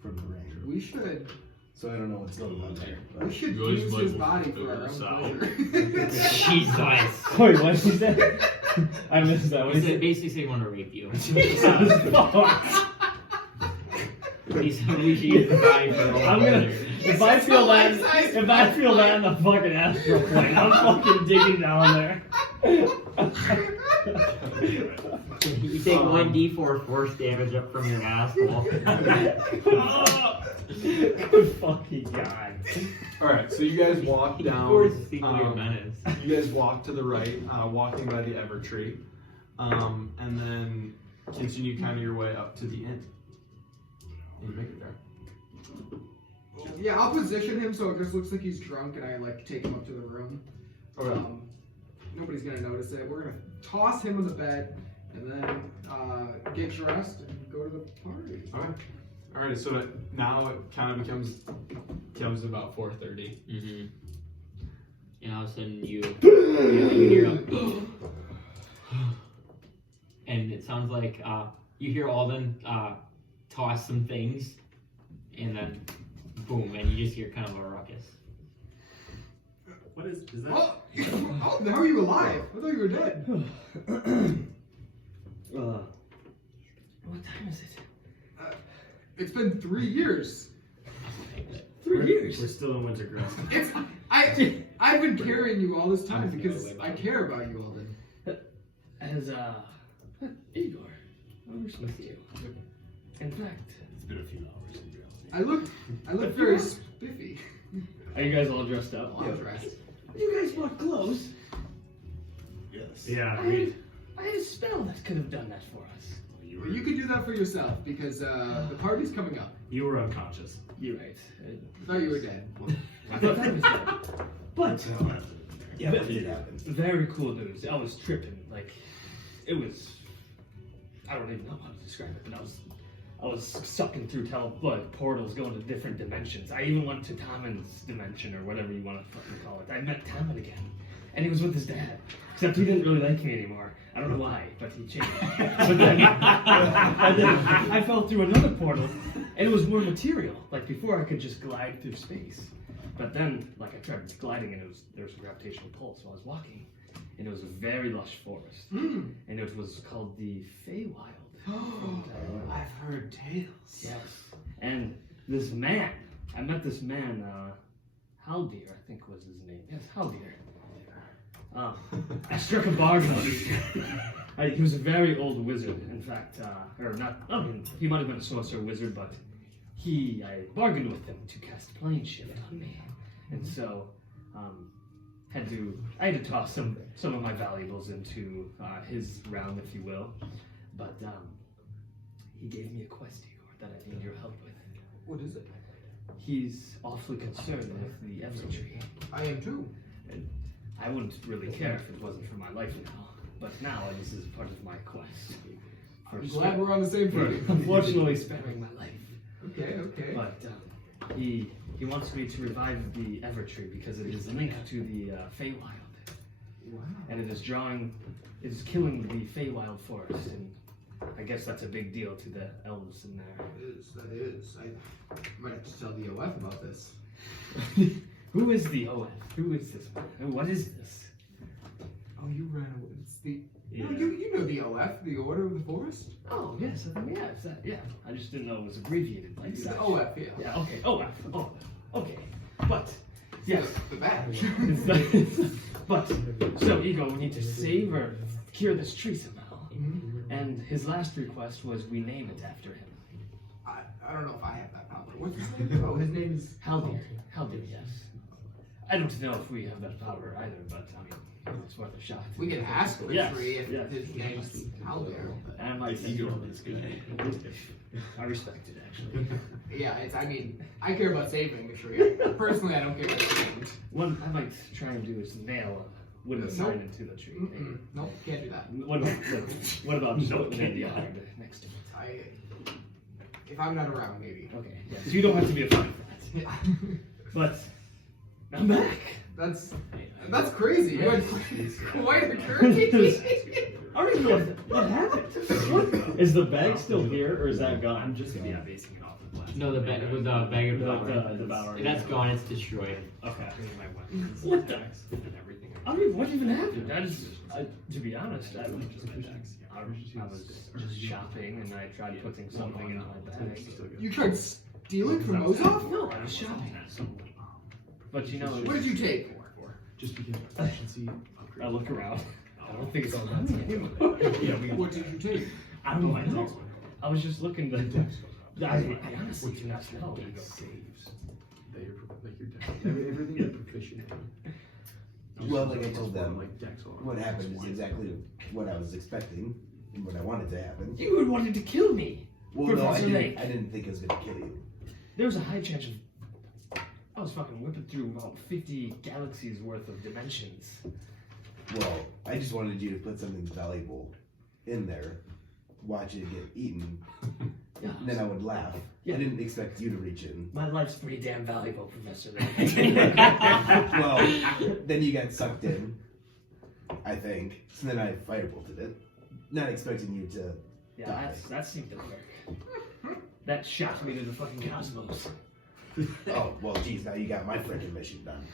from the rain, We should so I don't know what's going on there. we But should You guys use might his want body to for our figure own this pleasure. Jesus. Wait, what did you say? I missed that. What He did you basically said he wanted to rape you. say? He's we should use the body for our I'm own gonna. pleasure. If I feel that in the fucking astral plane, I'm fucking digging down there. You take 1d4 force damage up from your asshole. Good fucking god. All right. So you guys walk down. Force is the weird menace. You guys walk to the right, walking by the Evertree. and then continue kind of your way up to the inn. And you make it there. Yeah, I'll position him so it just looks like he's drunk, and I like take him up to the room. Okay. Nobody's gonna notice it. We're gonna toss him in the bed, and then get dressed and go to the party. Okay. Alright, so now it kind of becomes about 4:30. Mm-hmm. And all of a sudden you hear him. And it sounds like you hear Alden toss some things, and then boom, and you just hear kind of a ruckus. What is that? Oh, how are you alive? I thought you were dead. What time is it? It's been 3 years. 3 years. We're still in Wintercrest. I've been carrying you all this time I'm gonna because go away, I care about you, Alden. As Igor, I wish to see you. In fact, It's been a few hours in reality. I look very spiffy. are you guys all dressed up? All dressed. You guys bought clothes. Yes. Yeah, I had a spell that could have done that for us. Well, you can do that for yourself because the party's coming up. you were unconscious. You're right. I thought you were dead. I thought I was dead. But Yeah, but it did happen. very cool news. I was tripping. Like, it was. I don't even know how to describe it, but I was sucking through portals, going to different dimensions. I even went to Taman's dimension, or whatever you want to fucking call it. I met Taman again, and he was with his dad. Except he didn't really like me anymore. I don't know why, but he changed. But then I fell through another portal, and it was more material. Like before, I could just glide through space. But then, like I tried gliding, and there was a gravitational pull, so I was walking, and it was a very lush forest, and it was called the Feywild. I've heard tales. Yes. And this man, I met this man, Haldir, I think was his name. Yes, Haldir. I struck a bargain with him. He was a very old wizard, in fact, or not, I mean, he might have been a sorcerer wizard, but I bargained with him to cast plane shift on me. And so, I had to toss some of my valuables into his realm, if you will. But he gave me a quest, Igor, that I need your help with. What is it? He's awfully concerned with the Evertree. I am too. And I wouldn't really care if it wasn't for my life now. But now this is part of my quest. I'm glad we're on the same page. Unfortunately, sparing my life. Okay. But he wants me to revive the Evertree because it is linked to the Feywild. Wow. And it is killing the Feywild forest, and I guess that's a big deal to the elves in there. That is. I might have to tell the OF about this. Who is the OF? Who is this man? What is this? Oh, you ran away. It's the. Yeah. No, you know the OF, the Order of the Forest. Oh, yes, I think, yeah. I just didn't know it was abbreviated like It's that. the OF, yeah. Yeah, okay, OF. Oh, okay. But, yes. The badge. But, so, Ego, we need to save or cure this tree somehow. And his last request was we name it after him. I don't know if I have that power. What's his name? Oh, his name is Haldir, yes. I don't know if we have that power either, but I mean, it's worth a shot. We can ask the Yes, tree if yes. his name's Haldir. And my ego is good. I respect it, actually. Yeah, I care about saving the tree. Personally, I don't care about saving it. What I might try and do is nail a wooden sign into the tree. Nope, can't do that. What about just putting in the yard next to it? If I'm not around, maybe. Okay, yeah. So you don't have to be a part of that. Yeah. But I'm back. That's crazy. You had quite a journey. I don't even know what happened. Is the bag still here, or is that gone? I'm just basing it off of last. No, the bag with the bag of devouring. devouring. That's gone. It's destroyed. Okay. My weapons, What the? and everything. I mean, what even happened? To be honest, I was just shopping and I tried putting something in my bag. You tried stealing from Ozov? No, I was shopping. But you know, What did you take? Just because efficiency I look around. I don't think it's all that. What did you take? I don't know. I was just looking to. I honestly do not know. saves that you're like your deck. Everything you're proficient in. Well, like I told them, like decks on. what happened is exactly what I was expecting and what I wanted to happen. You had wanted to kill me. Well, no, Professor Layk. I didn't think I was gonna kill you. There was a high chance of I was fucking whipping through about 50 galaxies worth of dimensions. Well, I just wanted you to put something valuable in there, watch it get eaten, Yeah. and then I would laugh. Yeah. I didn't expect you to reach in. My life's pretty damn valuable, Professor Layk. Well, then you got sucked in, I think. So then I firebolted it, not expecting you to. Yeah, that seemed to work. That shot me to the fucking cosmos. Oh, well, geez, now you got my freaking mission done.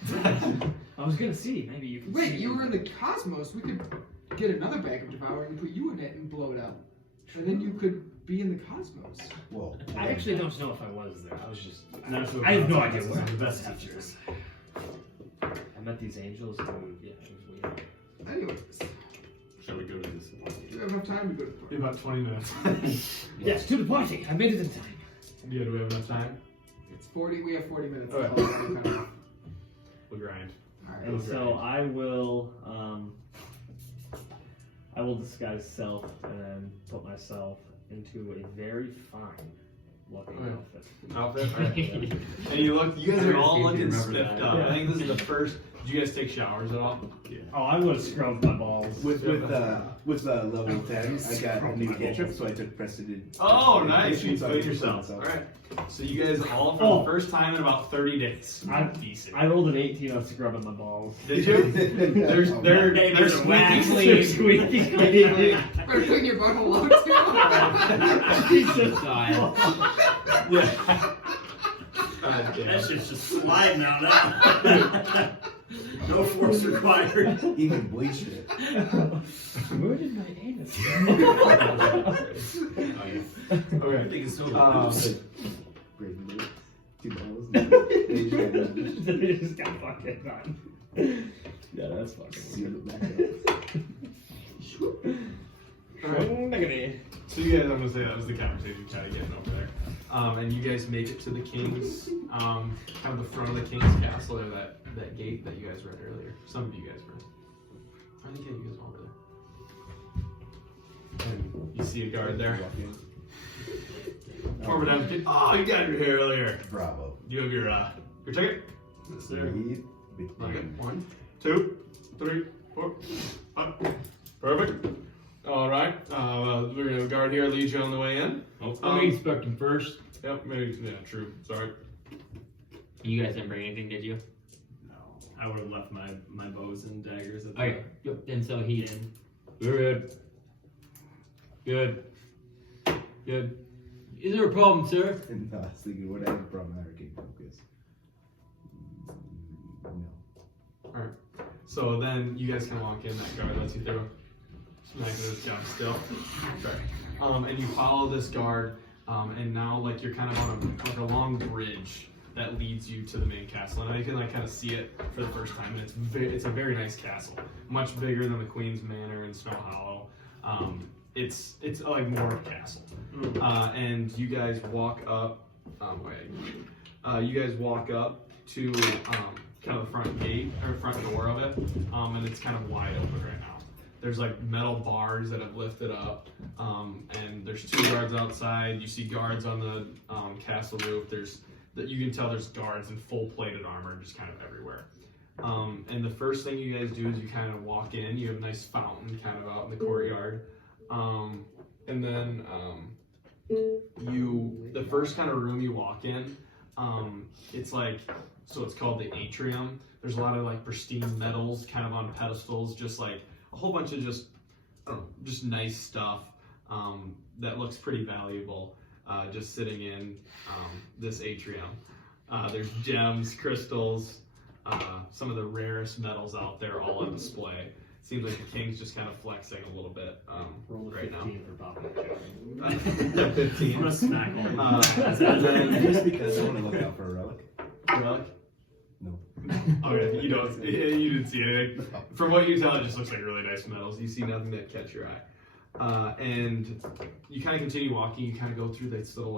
I was gonna see, maybe you could Wait, see you were in the cosmos. We could get another bag of devouring and put you in it and blow it up. And then you could be in the cosmos. Well, I actually don't know if I was there. I was just. That's what I have no that's idea one what of the I best was teachers. I met these angels and yeah, it was weird. Anyways, Shall we go to this? do you have enough time to go to the In about 20 minutes. Yes, to the party. I made it in time. Yeah, do we have enough time? It's 40. We have 40 minutes. Okay. All We'll grind. right. And so I will disguise self and then put myself into a very fine looking outfit. Outfit? And you guys are all looking remember spiffed that. up. Yeah. I think this is the first. Did you guys take showers at all? Oh, I would have scrubbed my balls. with level 10, I got a new cantrip, so I took precedent. Oh, nice. You So I cleaned took yourself. myself. Alright. So you guys all, for Oh. the first time in about 30 days. I rolled an 18 on scrubbing my balls. Did you? They're squeaky They're clean. squeaky clean. Better clean your butthole out too. Jesus, God. Yeah. God damn. That shit's just sliding out now. No force required. Even bleached it. Where did my anus go? Okay. Breaking it. 2 balls. They just got fucking done. Yeah, that's fucking Seal it back Alright. Negative. So you guys, I'm gonna say that was the conversation kind of getting over there. And you guys make it to the king's, kind of the front of the king's castle, or that gate that you guys read earlier. Some of you guys were. I think you guys were over there. And you see a guard there. Forward down. Oh, you got your hair earlier. Bravo. You have your ticket. Yes, sir. Breathe. Okay. 1, 2, 3, 4, 5. Perfect. All right. We're gonna have a guard here lead you on the way in. Let me inspect him first. Yep. Maybe. Yeah. True. Sorry. You guys didn't bring anything, did you? No, I would have left my bows and daggers at the Okay. Yep. And so he. Good. Good. Good. Is there a problem, sir? And I was thinking, what other problem hurricane focus? No. So then you guys can walk in. That guard lets you through. Smacking his job still. Okay. And you follow this guard, and now like you're kind of on a long bridge that leads you to the main castle, and you can like kind of see it for the first time. And it's a very nice castle, much bigger than the Queen's Manor in Snow Hollow. It's like more of a castle. And you guys walk up. You guys walk up to kind of the front gate or front door of it, and it's kind of wide open right now. There's like metal bars that have lifted up, and there's 2 guards outside. You see guards on the castle roof. You can tell there's guards in full plated armor just kind of everywhere. And the first thing you guys do is you kind of walk in. You have a nice fountain kind of out in the courtyard, and then the first kind of room you walk in, it's like, so it's called the atrium. There's a lot of like pristine metals kind of on pedestals, just like a whole bunch of just nice stuff that looks pretty valuable, just sitting in this atrium. There's gems, crystals, some of the rarest metals out there, all on display. Seems like the king's just kind of flexing a little bit Roll a right now. 15 for popping the cherry. 15. I'm gonna smack all Just because I want to look out for a relic. Relic? No. Okay, you didn't see anything. From what you tell, it just looks like really nice metals. You see nothing that catch your eye. And you kind of continue walking. You kind of go through this little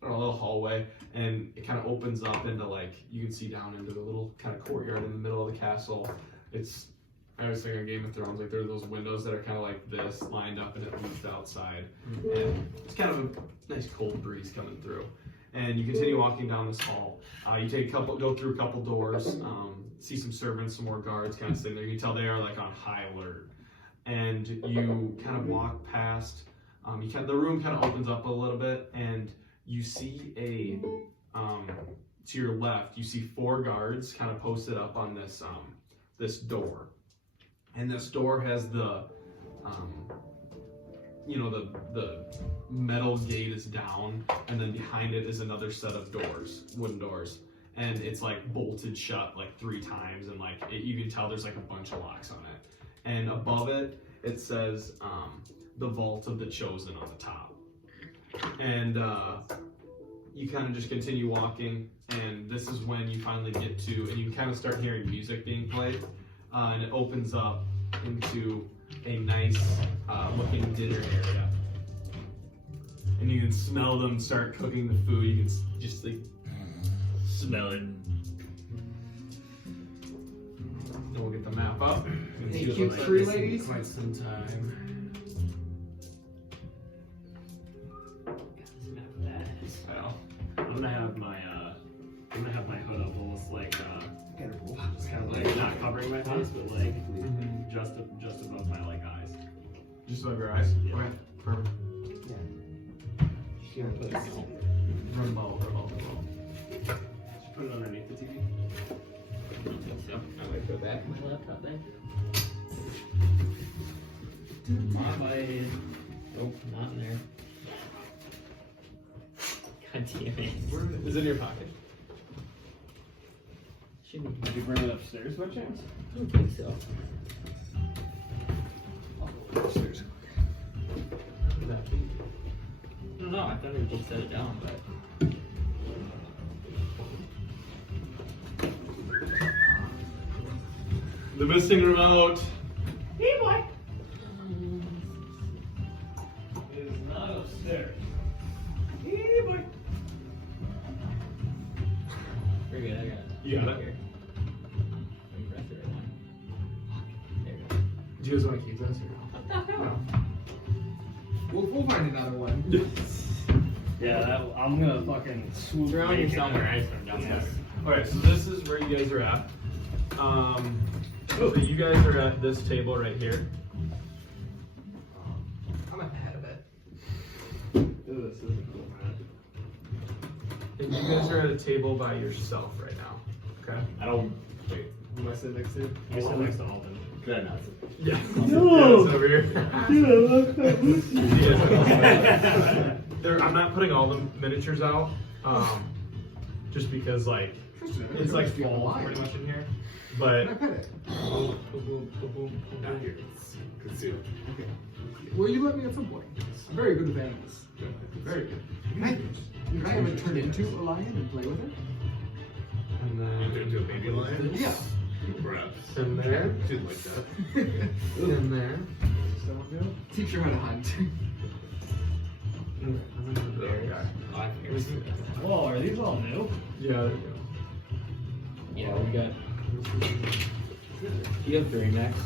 little hallway, and it kind of opens up into you can see down into a little kind of courtyard in the middle of the castle. I always think of Game of Thrones, like there are those windows that are kind of like this, lined up, and it leads outside, and it's kind of a nice cold breeze coming through. And you continue walking down this hall. You go through a couple doors, see some servants, some more guards kind of sitting there. You can tell they are like on high alert. And you kind of walk past. The room kind of opens up a little bit, and you see to your left, you see 4 guards kind of posted up on this door. And this door has the metal gate is down, and then behind it is another set of doors, wooden doors, and it's like bolted shut like 3 times, and like you can tell there's like a bunch of locks on it. And above it, it says the Vault of the Chosen on the top. And you kind of just continue walking, and this is when you finally get to, and you kind of start hearing music being played, and it opens up into a nice looking dinner area. And you can smell them start cooking the food. You can just like Smell it. and we'll get the map up. And Hey, see what it cute looks like. three ladies. Quite some time. Well, I'm gonna have my hood up almost like just kind of like not covering my face, but like just above my like eyes. Just above your eyes? Yeah. Okay, perfect. Remote. Put it underneath the TV. I might go back to my laptop then. Nope, not in there. God damn it. Is it in your pocket? Shouldn't be. Did you bring it upstairs by chance? I don't think so. Upstairs. I don't know, I thought we just set it down, but. The missing remote. Hey boy. It is not upstairs. Hey boy. Very good, I got it. You got it? Here. Let me press the right one. There we go. Do you guys want to keep this or no? We'll find another one. Yeah, I'm gonna fucking swoop. It's around here right somewhere, I in. just put it down Yes. there. Alright, so this is where you guys are at. So you guys are at this table right here. I'm ahead of it. This is a cool man. And you guys are at a table by yourself right now. Okay? I don't. Wait, who am I sitting next to? I sit next to Alden. Could I not? Yeah. No! Yeah, it's over here. I'm not putting all the miniatures out, just because like it's like fall pretty much in here. But Can I pet it? Not here. Concealed. Okay. Well, you let me at some point. I'm very good with animals. Very good. Can I have it turn into a lion and play with it? and then Into a baby lion? Yeah. Perhaps. in there, Did like that. in there. Teach her how to hunt. Oh, I figured. Whoa, are these all new? Yeah, there you go. Yeah, we got. You have 3 max.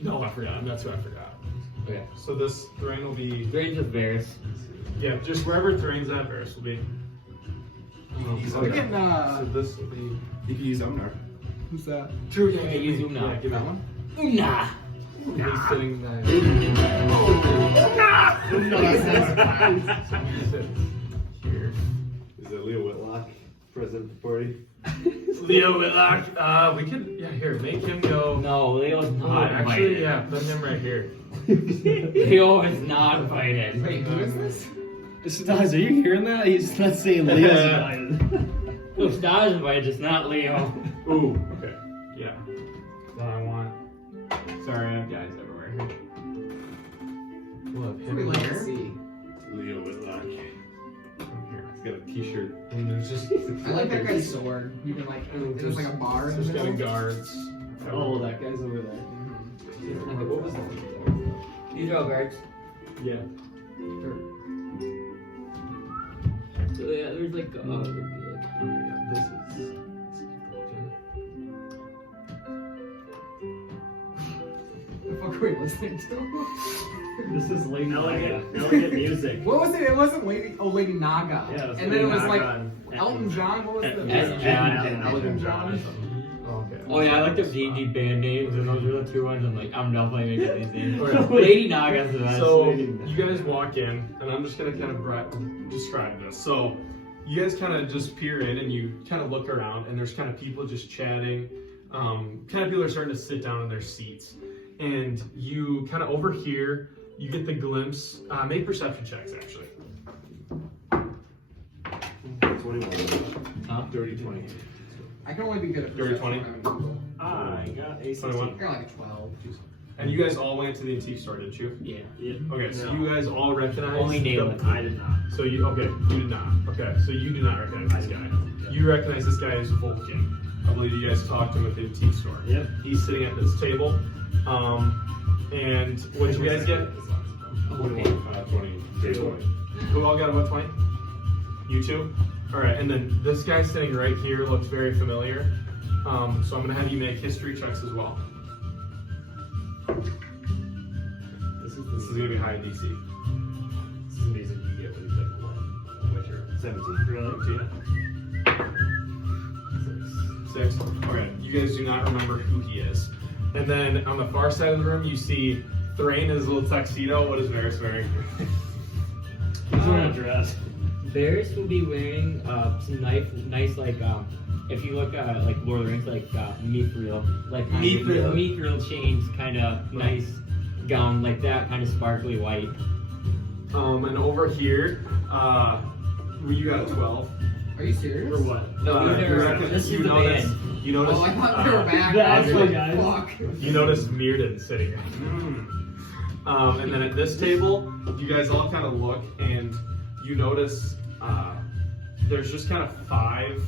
No, I forgot. That's who I forgot. Okay. So this Thrain will be, Range with Varys. yeah, just wherever Thrain's at, Varys will be. We're getting, So this will be. You can use Omnar. who's that? True. Yeah, use him now. Yeah, give That me one? Nah. He's sitting there. Here. Is it Leo Whitlock present at the party? Leo Whitlock. We could. Yeah, here. Make him go. No, Leo's Oh, not actually, invited. yeah. Put him right here. Leo is not invited. Wait, who is this? Staz, are you hearing that? He's not saying Leo's invited. Look, Star's invited, just not Leo. Ooh. Okay. Yeah. Then I want. Sorry, I have guys everywhere here. We'll have him We like to here. see. Leo Whitlock. Here. He's got a t-shirt. And there's just. I like that guy's sword. You can like, there's like a bar in the Just got middle. guards. Oh, that guy's over there. What was that? These are all guards. Yeah. So yeah, there's like, there'd be like. Yeah, this is. are we listening to? This is Lady Elegant, Naga. elegant music. What was it? It wasn't Lady Naga. Yeah, it was and Lady then it was Naga like and Elton John. What was the Elton John. Elton John or something. Okay. Oh yeah, I looked up D&D band names, and those were the two ones. I'm like, I'm definitely making these names. Okay. Lady Naga's the best. So you guys walk in, and I'm just gonna kind of describe this. So you guys kind of just peer in, and you kind of look around, and there's kind of people just chatting. Kind of people are starting to sit down in their seats, and you kind of overhear. You get the glimpse. Make perception checks, actually. 21. Huh? Dirty 20. I can only be good at Dirty perception. 20? I got a 21. I got like a 12. And you guys all went to the antique store, didn't you? Yeah. Yeah. Okay, so No. you guys all recognize Only Naileth. I did not. So you did not. Okay, so you do not recognize this guy. You recognize this guy as Vulcan. I believe you guys talked to him at the antique store. Yep. He's sitting at this table. And what did you guys get? 21. 20. 20. Who all got about 20? You two? Alright, and then this guy sitting right here looks very familiar. So I'm gonna have you make history checks as well. This is gonna be high DC. This is amazing. You get what you said. Witcher. 17. Really? Yeah. 6. Okay, you guys do not remember who he is. And then on the far side of the room, you see Thrain in his little tuxedo. What is Varys wearing? He's wearing a dress. Varys will be wearing some nice like if you look at like Lord of the Rings, like mithril, like mithril chains, kind of nice gown like that, kind of sparkly white. And over here, you got a 12. Are you serious? For what? No, these You are- reckon- this is you the notice, band. you notice, Oh, I thought they were back. That's I was the like, guys. fuck. you notice Myrdin sitting right there. And then at this table, you guys all kind of look and you notice there's just kind of 5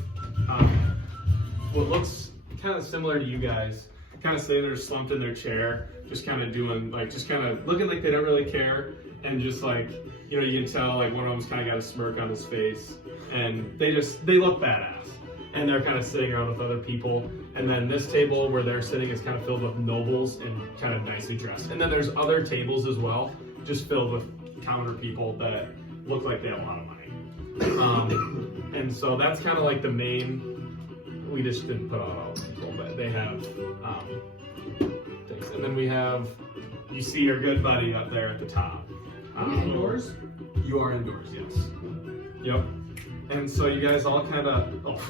what looks kind of similar to you guys, kind of sitting there slumped in their chair, just kind of doing like, just kind of looking like they don't really care, and just like, you know, you can tell like one of them's kind of got a smirk on his face, and they look badass, and they're kind of sitting around with other people. And then this table where they're sitting is kind of filled with nobles and kind of nicely dressed. And then there's other tables as well, just filled with counter people that look like they have a lot of money. And so that's kind of like the main. We just didn't put all the people, but they have things. And then we have, you see your good buddy up there at the top. Are we indoors? You are indoors, yes. Yep. And so you guys all kind of. Oh,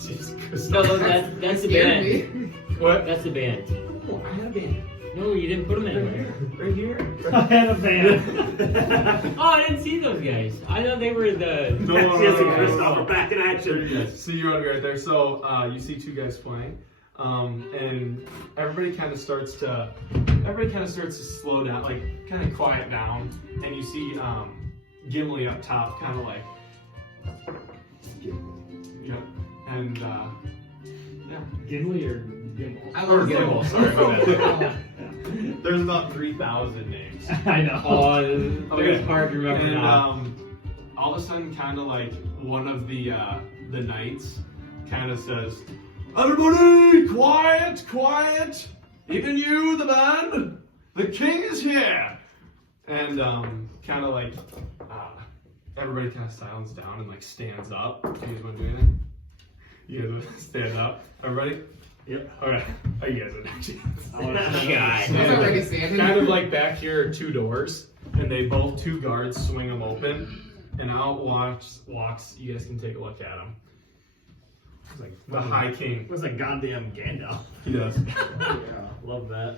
Jesus Christ. No, that's the Scared band. me. What? That's the band. Oh, I had a band. No, you didn't put them anywhere. Right here? I had a van. Oh, I didn't see those guys. I thought they were the. Yes, Christoph, we're back in action. Yes. So you're right there. So you see 2 guys playing, and everybody kind of starts to slow down, like kind of quiet down, and you see Gimli up top, kind of like, yep, and yeah. Gimli or Gimble? I Or love Gimble, Gimble. sorry, my bad. There's about 3,000 names. I know. Oh, it's hard to remember And now. all of a sudden, kind of like one of the knights kind of says, "Everybody, quiet, quiet! Even you, the band, the king is here!" And kind of like everybody kind of silence down and like stands up. You guys want to do anything? You guys want to stand up? Everybody? Yep. Alright. How you guys are actually? I was already standing. Kind of like back here are 2 doors, and they both 2 guards swing them open, and out walks. You guys can take a look at him. It's like The High King. What's that goddamn Gandalf? He does. Yeah. Love that.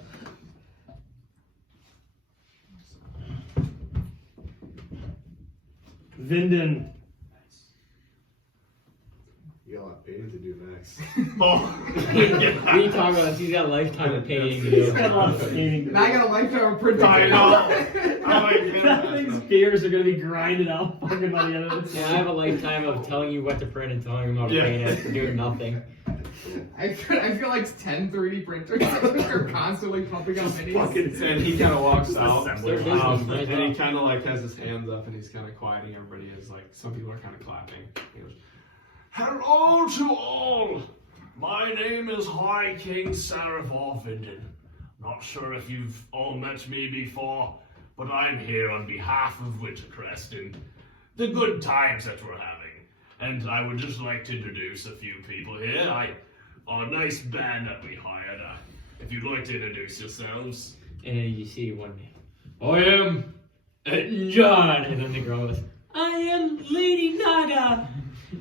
Vinden. You got a lot of painting to do next. We talk about this. He's got a lifetime of painting to He's got a lot of do. painting to And I got a lifetime of printing. I know. That thing's gears are gonna be grinded out fucking by the end of this. Yeah, I have a lifetime of telling you what to print and telling you how to Yeah. paint it for doing nothing. I feel like 10 3D printers are constantly pumping out minis. And he kind of walks out, They're business, right? and he kind of like has his hands up, and he's kind of quieting everybody. As like some people are kind of clapping. He goes, "Hello to all. My name is High King Sarah Vinden. Not sure if you've all met me before, but I'm here on behalf of Wintercrest and the good times that we're having. And I would just like to introduce a few people here. Our nice band that we hired. If you'd like to introduce yourselves. And you see one name. I am John. And then the girl goes, I am Lady Naga.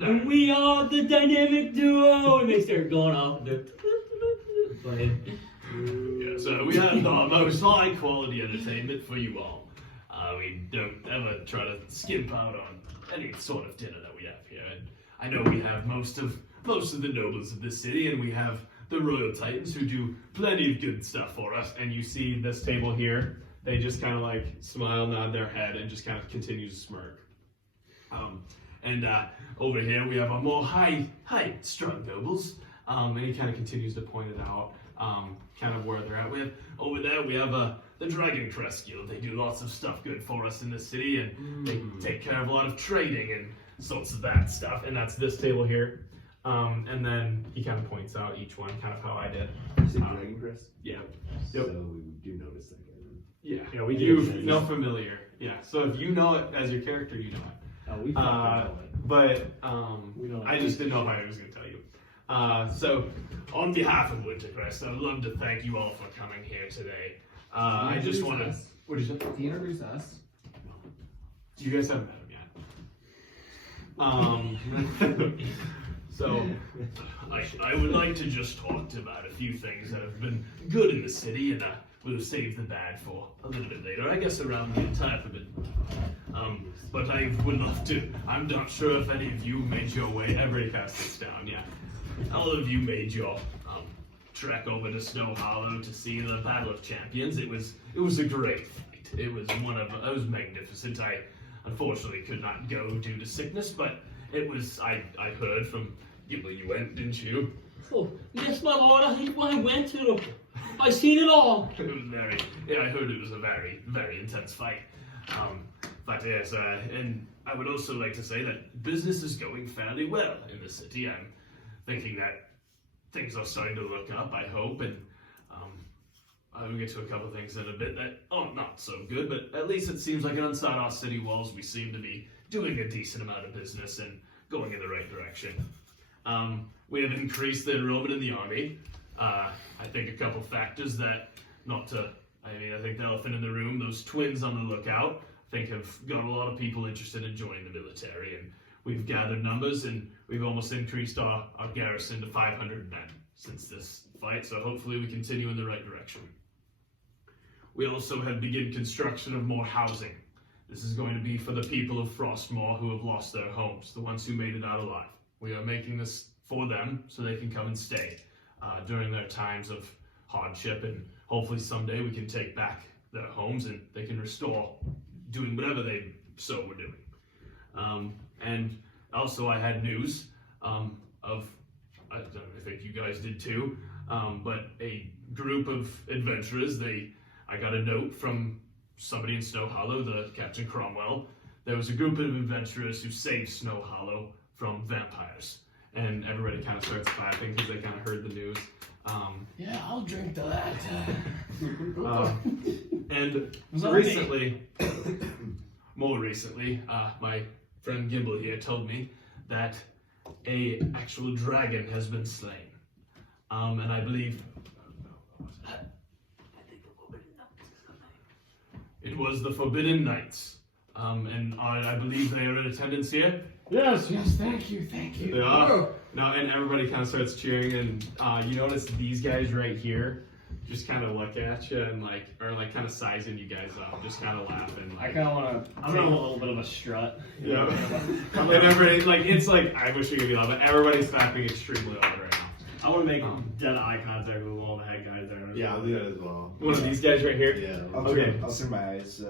And we are the dynamic duo. And they start going off. Playing. Yeah, so we have the most high quality entertainment for you all. We don't ever try to skimp out on any sort of dinner that we have here. And I know we have most of the nobles of this city, and we have the royal titans who do plenty of good stuff for us. And you see this table here, they just kind of like smile, nod their head, and just kind of continue to smirk. And over here we have our more high-strung nobles, and he kind of continues to point it out, kind of where they're at. Over there we have the Dragoncrest Guild. They do lots of stuff good for us in the city, and they take care of a lot of trading and sorts of that stuff. And that's this table here. And then he kind of points out each one, kind of how I did. You said Dragoncrest? Yeah. So we do notice that guy. Yeah. We You do. know familiar. Yeah. So if you know it as your character, you know it. Oh, we fucking know it. But We know it. I just didn't know if I was going to tell you. So On behalf of Wintercrest, I'd love to thank you all for coming here today. I just want to. what did you say? Can you introduce us? You guys haven't met him yet. So I would like to just talk about a few things that have been good in the city, and we'll save the bad for a little bit later. I guess around the entire forbidden. But I would love to. I'm not sure if any of you made your way. everybody cast this down. Yeah. All of you made your trek over to Snow Hollow to see the Battle of Champions. It was a great fight. It was magnificent. I unfortunately could not go due to sickness, but it was. I heard from Gimble you went, didn't you? Oh, yes, my lord. I went to. I seen it all. It was very. Yeah, I heard it was a very, very intense fight. But yes, and I would also like to say that business is going fairly well in the city. I'm thinking that things are starting to look up, I hope, and I will get to a couple things in a bit that are not so good, but at least it seems like inside our city walls we seem to be doing a decent amount of business and going in the right direction. We have increased the enrollment in the army. I think a couple factors that, I think the elephant in the room, those twins on the lookout, I think have got a lot of people interested in joining the military, and we've gathered numbers, and we've almost increased our garrison to 500 men since this fight, so hopefully we continue in the right direction. We also have begun construction of more housing. This is going to be for the people of Frostmoor who have lost their homes, the ones who made it out alive. We are making this for them so they can come and stay during their times of hardship, and hopefully someday we can take back their homes and they can restore doing whatever they so were doing. And also I had news of, I think you guys did too, but a group of adventurers, I got a note from somebody in Snow Hollow, the Captain Cromwell. There was a group of adventurers who saved Snow Hollow from vampires. And everybody kind of starts clapping because they kind of heard the news. Yeah, I'll drink to that. And Was that more recently, my friend Gimble here told me that a actual dragon has been slain. And I believe it was the Forbidden Knights. And I believe they are in attendance here. Yes, thank you. They are. Now, and everybody kind of starts cheering, and you notice these guys right here just kind of look at you and are kind of sizing you guys up, just kind of laughing. I kind of want to. I'm gonna have a little bit of a strut. Yeah. And everybody, it's like, I wish we could be loud, but everybody's clapping extremely loud right now. I want to make dead eye contact with one of the head guys there. Yeah, I'll do that as well. One of these guys right here? Yeah. Okay. I'll turn my eyes.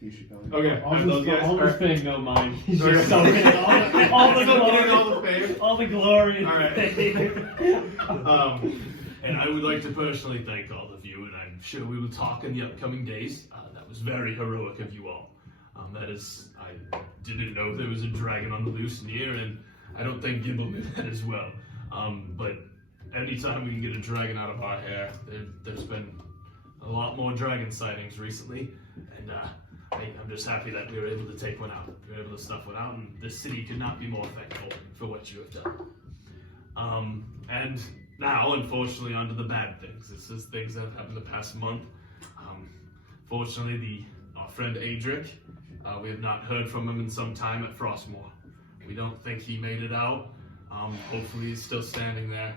You should come. Okay. All this thing, no mind. He's Okay. just soaking in all the glory, all the fame. all the glory. All right. right. And I would like to personally thank all of you, and I'm sure we will talk in the upcoming days. That was very heroic of you all. I didn't know there was a dragon on the loose near, and I don't think Gimble knew that as well. But anytime we can get a dragon out of our hair, there's been a lot more dragon sightings recently, and I'm just happy that we were able to take one out. We were able to snuff one out, and the city could not be more thankful for what you have done. And now, unfortunately, onto the bad things. This is things that have happened the past month. Fortunately, our friend Adric, we have not heard from him in some time at Frostmoor. We don't think he made it out. Hopefully he's still standing there,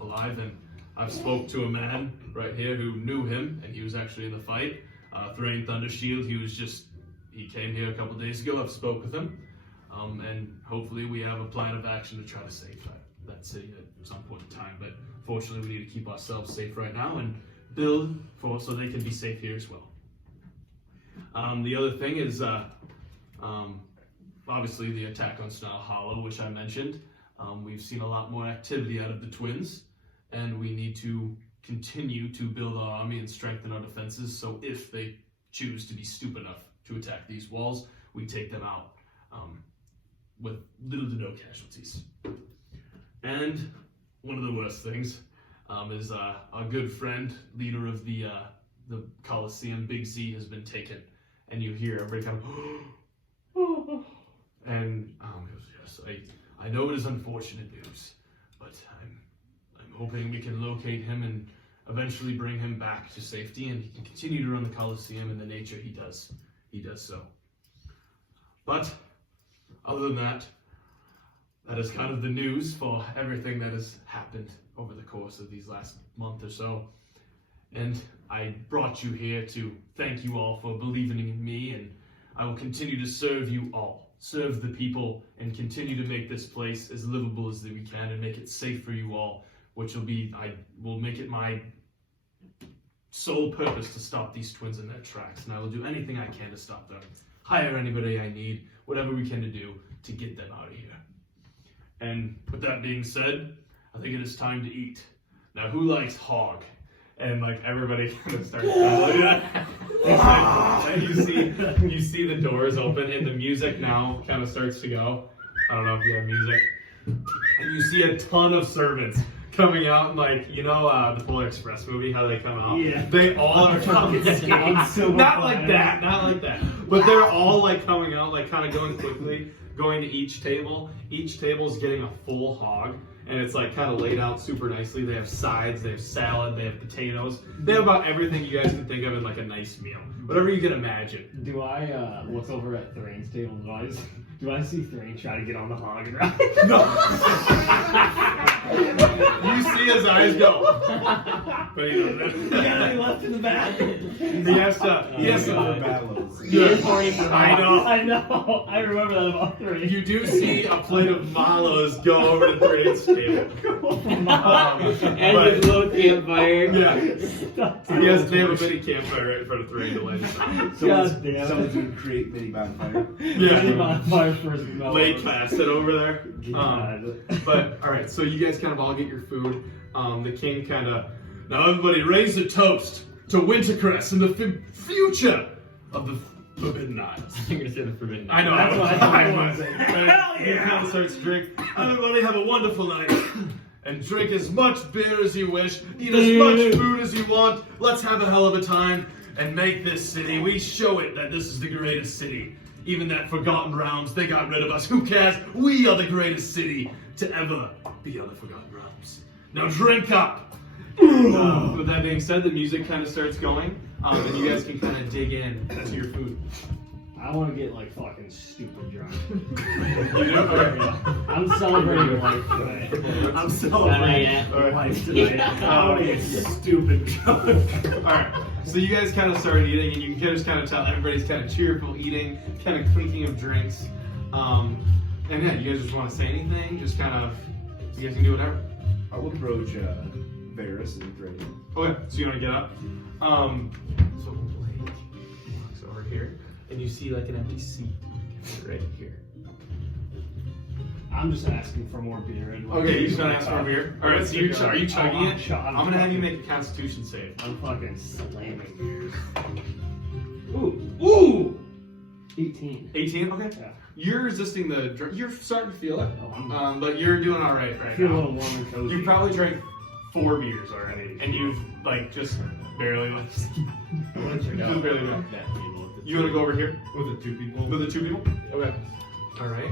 alive. And I've spoke to a man right here who knew him, and he was actually in the fight. Thrain Thundershield, he came here a couple days ago. I've spoke with him. And hopefully we have a plan of action to try to save that city at some point in time. But fortunately we need to keep ourselves safe right now and build so they can be safe here as well. The other thing is obviously the attack on Snarl Hollow, which I mentioned. We've seen a lot more activity out of the twins, and we need to continue to build our army and strengthen our defenses, so if they choose to be stupid enough to attack these walls, we take them out with little to no casualties. And one of the worst things is our good friend, leader of the Colosseum, Big Z, has been taken, and you hear everybody kind of and yes, I know it is unfortunate news, but I'm hoping we can locate him and eventually bring him back to safety, and he can continue to run the Colosseum in the nature he does so. But other than that, that is kind of the news for everything that has happened over the course of these last month or so. And I brought you here to thank you all for believing in me, and I will continue to serve you all, serve the people, and continue to make this place as livable as we can and make it safe for you all, which I will make it my sole purpose to stop these twins in their tracks, and I will do anything I can to stop them. Hire anybody I need, whatever we can to do to get them out of here. And with that being said, I think it is time to eat. Now, who likes hog? And like everybody kind of starts and you see the doors open and the music now kind of starts to go. I don't know if you have music. And you see a ton of servants coming out, and like, you know, the Polar Express movie, how they come out? Yeah. They all are coming not like that. But they're all like coming out, like kind of going quickly, going to each table. Each table's getting a full hog, and it's like kind of laid out super nicely. They have sides, they have salad, they have potatoes. They have about everything you guys can think of in like a nice meal. Whatever you can imagine. Do I look over at Thrain's table? Do I see Thrain try to get on the hog and ride? No. You see his eyes go. But he doesn't. You got any left in the bag? He has to. Battles. Yes, I know. I know. I remember that about Thrain. You do see a plate of mallows go over to Thrain's table. And his little campfire. Yeah. They have a mini campfire right in front of Thrain to light it up. God damn. Someone's gonna create mini bonfire. Yeah. Late Layk it over there. God. But alright, so you guys kind of all get your food. The king kind of, now everybody raise a toast to Wintercrest and the future of the Forbidden Isles. I'm gonna say the Forbidden I know. That's what I was saying. Hell yeah! Starts drink. Everybody have a wonderful night. And drink as much beer as you wish. Eat as much food as you want. Let's have a hell of a time and make this city. We show it that this is the greatest city. Even that Forgotten Realms, they got rid of us. Who cares? We are the greatest city to ever be on the Forgotten Realms. Now drink up. With that being said, the music kind of starts going, and you guys can kind of dig in to your food. I want to get like fucking stupid drunk. You do? Okay. I'm celebrating life today. I'm celebrating life tonight. I want to get stupid drunk. Alright, so you guys kind of start eating, and you can just kind of tell everybody's kind of cheerful eating, kind of clinking of drinks. And yeah, you guys just want to say anything? Just kind of, you guys can do whatever. I will approach Varys and Thrain. Okay, so you want to get up? So Layk walks over here, and you see like an empty seat right here. I'm just asking for more beer. And Okay, you just want to ask for a beer? Alright, so are you chugging it? I'm I'm gonna have you make a Constitution save. I'm fucking slamming beers. Ooh! 18. 18? Okay. Yeah. You're resisting the drink. You're starting to feel it. Oh, But you're doing alright I right feel a now. little warm and cozy. You probably drank 4 beers already, and you've like just barely like I want to check just out barely met. that table. with the You want to two- go over here with the 2 people? with the 2 people? Okay. All right.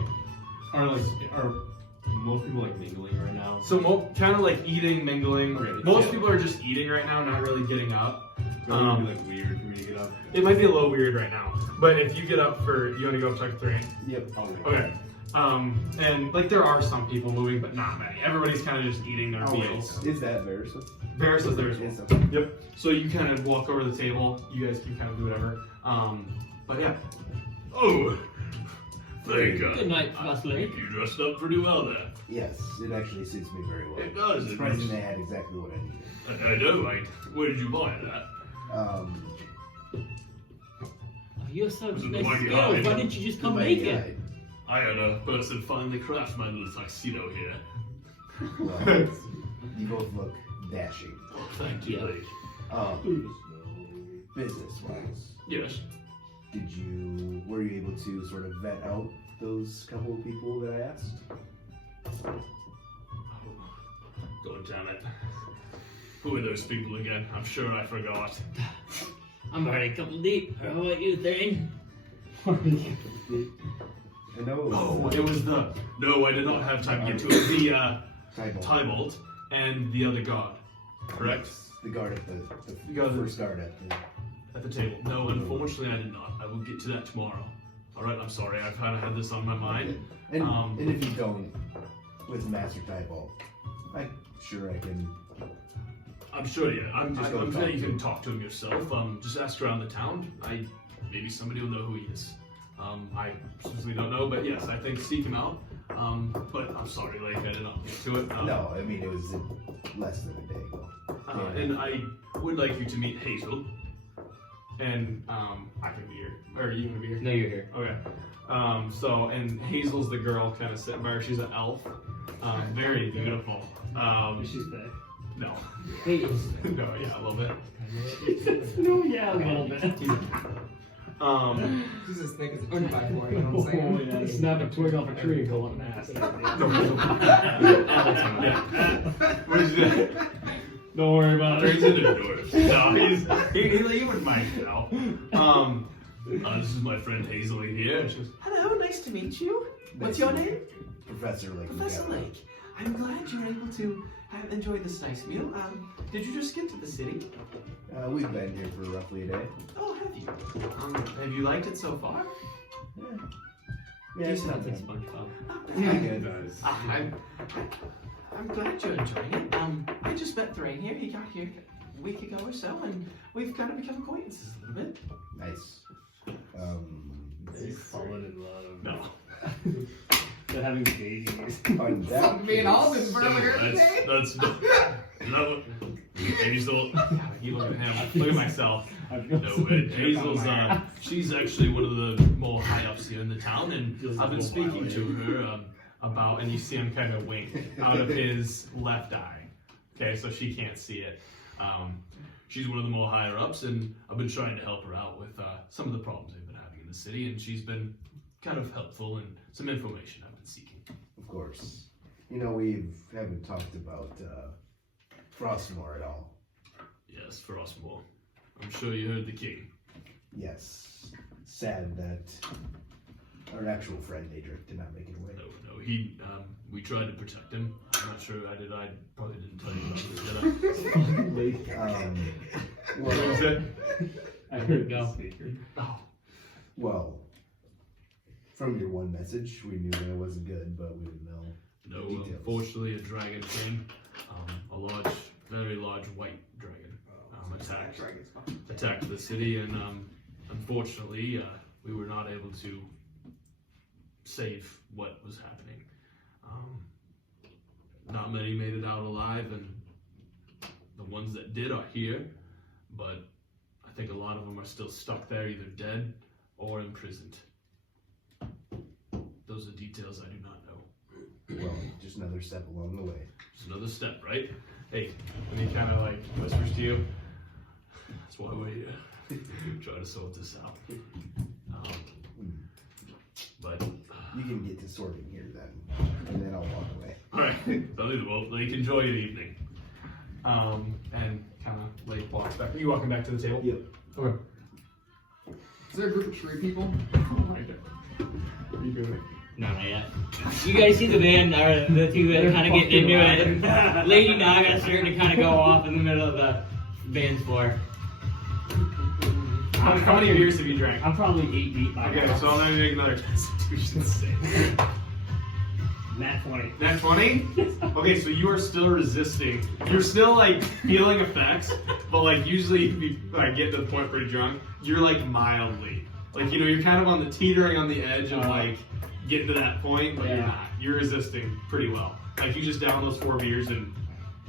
Are most people like mingling right now? So kind of like eating, mingling. Okay, Most yeah. people are just eating right now, not really getting up. So it would be like weird for me to get up. It might be a little weird right now, but if you get up you want to go up to 3? Yep. Okay. And like there are some people moving, but not many. Everybody's kind of just eating their meals. Is that Versa? Varys is there as well. Is that- Yep. So you kind of walk over to the table. You guys can kind of do whatever. But yeah. Oh, thank God. Good night, Boss Layk. You dressed up pretty well there. Yes, it actually suits me very well. It does. It Surprising does. they had exactly what I needed. I know. Where did you buy that? You have such Was it nice the one skills. guy? Why didn't you just come My make guide. it? I had a person finally craft my little tuxedo here. Well, you both look dashing. Oh, thank you. Yeah. Lake. Business-wise, Yes. were you able to sort of vet out those couple of people that I asked? God damn it. Who are those people again? I'm sure I forgot. I'm already a couple deep. How about you, Thane? I know. Oh, it was the. No, I did not have time to get to it. The Tybalt. Tybalt and the other god. Correct? The guard at the guard- first guard at the. At the table. No, unfortunately I did not. I will get to that tomorrow. Alright, I'm sorry. I've kind of had this on my mind. And, Um, and if you don't, with Master Tybalt, I'm sure I can. I'm sure, yeah. I'm Just go sure talk you to can him. talk to him yourself. Just ask around the town. Maybe somebody will know who he is. I seriously don't know, but yes, I think seek him out. But I'm sorry, Lake, I did not get to it. No, I mean it was less than a day ago. And I would like you to meet Hazel. And I can be here. Or you can be here. No, you're here. Okay. And Hazel's the girl kind of sitting by her. She's an elf. Very beautiful. She's big. No. Hey, No, yeah, a little bit. No, yeah, a little bit. She's as thick as a 2x4, you know what I'm saying? Yeah, snap a twig off a tree and go up an ass. What is that? Don't worry about He's it. in the doors. No, he wouldn't mind it now. This is my friend Hazel here. She goes, Hello, nice to meet you. What's your name? Professor Lake. Professor Layk. I'm glad you were able to enjoy this nice meal. Did you just get to the city? We've been here for roughly a day. Oh, have you? Have you liked it so far? Yeah, it's not sounds like bad. SpongeBob. Oh, Yeah, It good. does. I'm glad you're enjoying it. I just met Thrain here. He got here a week ago or so, and we've kind of become acquaintances a little bit. Nice. They've fallen in love. no. They're having babies. On that Fuck me and Alden case- earlier That's today. no. Hazel. You look at him. Look at myself. I feel No, so good Hazel's about my she's actually one of the more high ups here in the town, and I've been speaking to her About, and you see him kind of wink out of his left eye. Okay, so she can't see it. she's one of the more higher ups, and I've been trying to help her out with some of the problems they've been having in the city, and she's been kind of helpful and some information I've been seeking. Of course. You know, we haven't talked about Frostmore at all. Yes, for us more. I'm sure you heard the king. Yes. Sad that our actual friend Adric did not make it away. No, he. We tried to protect him. I'm not sure I did. I probably didn't tell you about this, did I? What Well, is it? I heard Go. the speaker. well, from your one message, we knew that it wasn't good, but we didn't know. No, Details. unfortunately, a dragon came. A large, very large white dragon attacked the city, and unfortunately, we were not able to save what was happening. Not many made it out alive, and the ones that did are here, but I think a lot of them are still stuck there, either dead or imprisoned. Those are details I do not know. Well, just another step along the way. It's another step, right? Hey, and he kind of like whispers to you. That's why we're here. Try to sort this out. But You can get to sorting here then, and then I'll walk away. all right, I'll leave the boat. Like, enjoy your evening. and kind of Layk walks back. Are you walking back to the table? Yep. Okay. Is there a group of tree people? Right there. What are you doing? No, not yet. You guys see the band, or the two that are kind of getting into it. Lady Naga starting to kind of go off in the middle of the band's floor. How many beers have you drank? I'm probably 8 deep by Okay, now. so I'm gonna make another Constitution save. Nat 20. Nat 20? Okay, so you are still resisting. You're still like feeling effects, but like usually if you like get to the point pretty drunk, you're like mildly. Like, you know, you're kind of on the teetering on the edge of like getting to that point, but you're Yeah. not. You're resisting pretty well. Like you just down those 4 beers and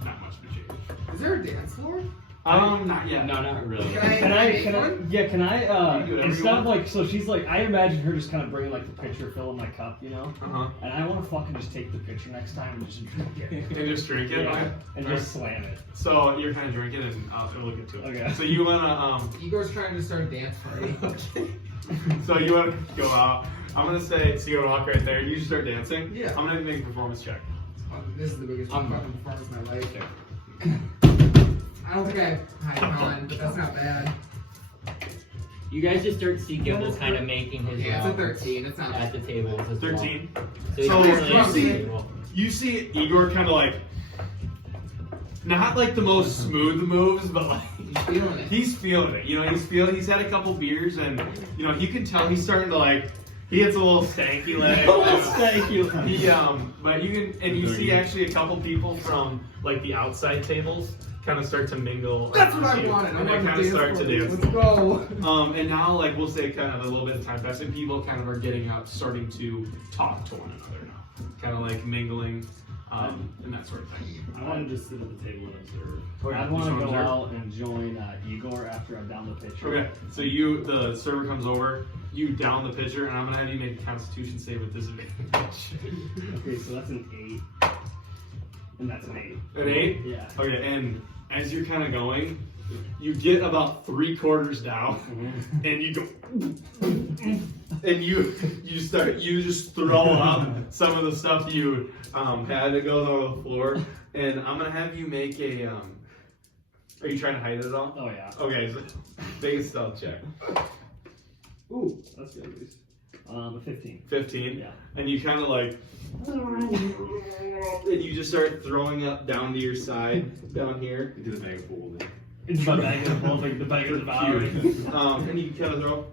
not much of a change. Is there a dance floor? Not yet. No, not really. Can I, You can do whatever instead you of want. like, so she's like, I imagine her just kind of bringing like the pitcher filling my cup, you know? Uh-huh. And I want to fucking just take the pitcher next time and just drink it. And just drink it? Yeah, Okay. and Alright. just slam it. So you're kind of drinking and I'll look into it. Okay. So you wanna, Igor's trying to start a dance party. so you wanna go out. I'm gonna say, so you wanna walk right there. You just start dancing. Yeah. I'm gonna make a performance check. This is the biggest I'm- fucking performance of my life. I don't think I had fun, but that's not bad. You guys just start to see Gimble kind of making his Yeah, it's a rounds 13. It's not at the tables as well. 13. So So he's currently you at the see- table. You see Igor kind of like, not like the most smooth moves, but like He's feeling it. he's feeling it. You know, he's had a couple beers and you know, you can tell he's starting to like, he hits a little stanky leg. Thank you. He but you can, and you see actually a couple people from like the outside tables kind of start to mingle. That's what around I you, wanted. I and they wanted kind to of start dance to party. dance. Let's go. And now, like we'll say, kind of a little bit of time passed, and people kind of are getting up, starting to talk to one another now, kind of like mingling, and that sort of thing. I want to just sit at the table and observe. Okay, I'd you want just to wanna go observe? out and join Igor after I'm down the pitcher. Okay, so the server comes over, you down the pitcher, and I'm gonna have you make a Constitution save with disadvantage. Okay, so that's an 8. And that's an 8. An 8? Yeah. Okay, and as you're kind of going, you get about 3/4 down, and you go, and you just throw up some of the stuff you had that goes on the floor, and I'm gonna have you make a. Are you trying to hide it at all? Oh, yeah. Okay, so make a stealth check. Ooh, that's good at least. A 15. 15. Yeah. And you kind of like, and you just start throwing up down to your side down here. Into the bag of holding. It's my bag of holding, the bag of devouring. And you kind of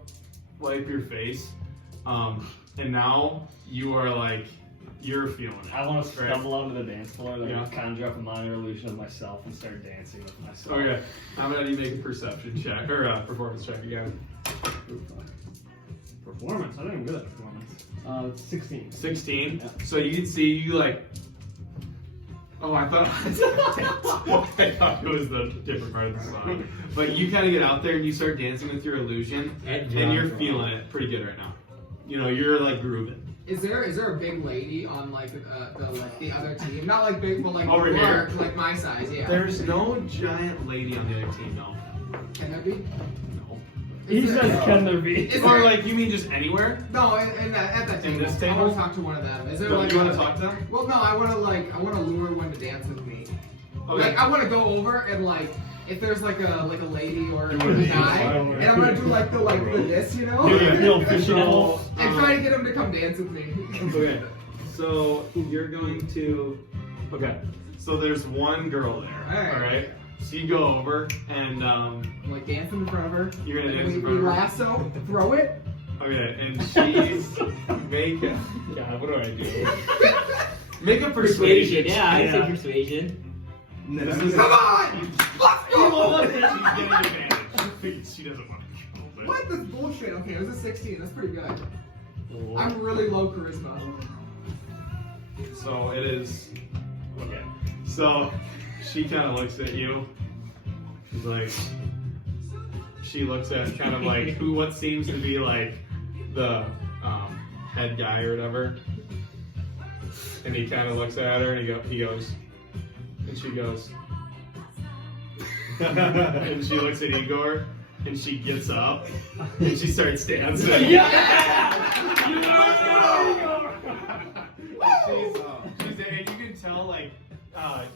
wipe your face, and now you are like, you're feeling it. I want to right? stumble onto the dance floor, like Yeah. conjure up a minor illusion of myself and start dancing with myself. Okay, I'm gonna make a perception check or a performance check again. Ooh, fuck. Performance. I think I'm good at performance. 16. 16. Yeah. So you can see you like. Oh, I thought it was the different part of the song. But you kind of get out there and you start dancing with your illusion, and you're feeling it pretty good right now. You know, you're like grooving. Is there a big lady on like the other team? Not like big, but like Over here. large, like my size. Yeah. There's no giant lady on the other team, though. Can there be? No. He Is there- says, can there be? Is Or there- like, you mean just anywhere? No, at that In table. this I table? want to talk to one of them. Is there No, like? you want to talk to them? Well, no. I want to lure one to dance with me. Okay. Like I want to go over and like if there's like a lady or You a wanna guy, dance? and I'm gonna do like the this, you know, Yeah. Feel fictional. and try to get him to come dance with me. Okay, so you're going to. Okay, so there's one girl there. Alright. All right. So you go over and I'm like dancing in front of her. you're gonna And dance in we front of her. lasso, throw it. Okay, and she's make. God, what do I do? Make a persuasion. Persuasion, yeah, I'd say Yeah. persuasion. This is Come on, let's go. She's getting advantage. She doesn't want to go. But What? That's bullshit. Okay, it was a 16. That's pretty good. I'm really low charisma. So it is. Okay. So she kind of looks at you. She's like. She looks at kind of like what seems to be like the head guy or whatever. And he kind of looks at her and he goes. And she goes. And she looks at Igor. And she gets up. And she starts dancing. And she's, and you can tell like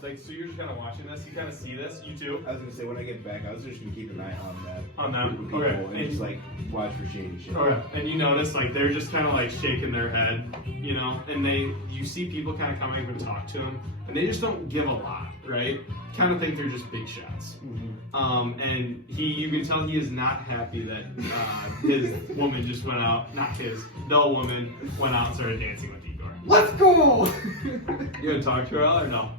like, so you're just kind of watching this. You kind of see this. You too. I was gonna say when I get back, I was just gonna keep an eye on that. On them? group of people Okay. And just like watch for shady shit. Okay. And you notice like they're just kind of like shaking their head, you know, and you see people kind of come over and talk to them, and they just don't give a lot, right? Kind of think they're just big shots. And you can tell he is not happy that his woman just went out. Not his, the woman went out and started dancing with Igor. Let's go! You gonna talk to her or no?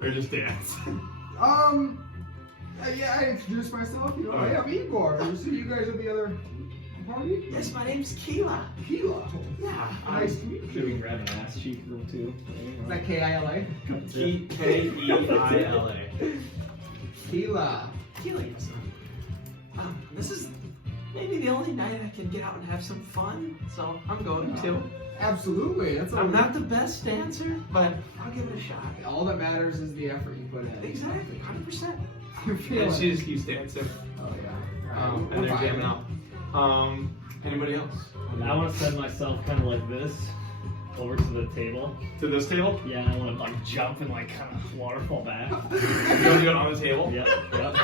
Or just dance? Yeah, I introduced myself. You know, Okay. I am Igor. So you guys are the other party? Yes, my name's Keela. Keela. Yeah. Nice to meet Should you. we grab an ass cheek real too? Is that K-I-L-A? Keila. Keela. Keela, yes. This is maybe the only night I can get out and have some fun, so I'm going to. Absolutely. That's all. I'm not the best dancer, but I'll give it a shot. All that matters is the effort you put in. Exactly, 100%. You feel And it. she just keeps dancing. Oh yeah. And We're they're fine. jamming out. Anybody else? I want to set myself kind of like this over to the table. To this table? Yeah, I want to like jump and like kind of waterfall back. You want to do it on the table? Yep, yep.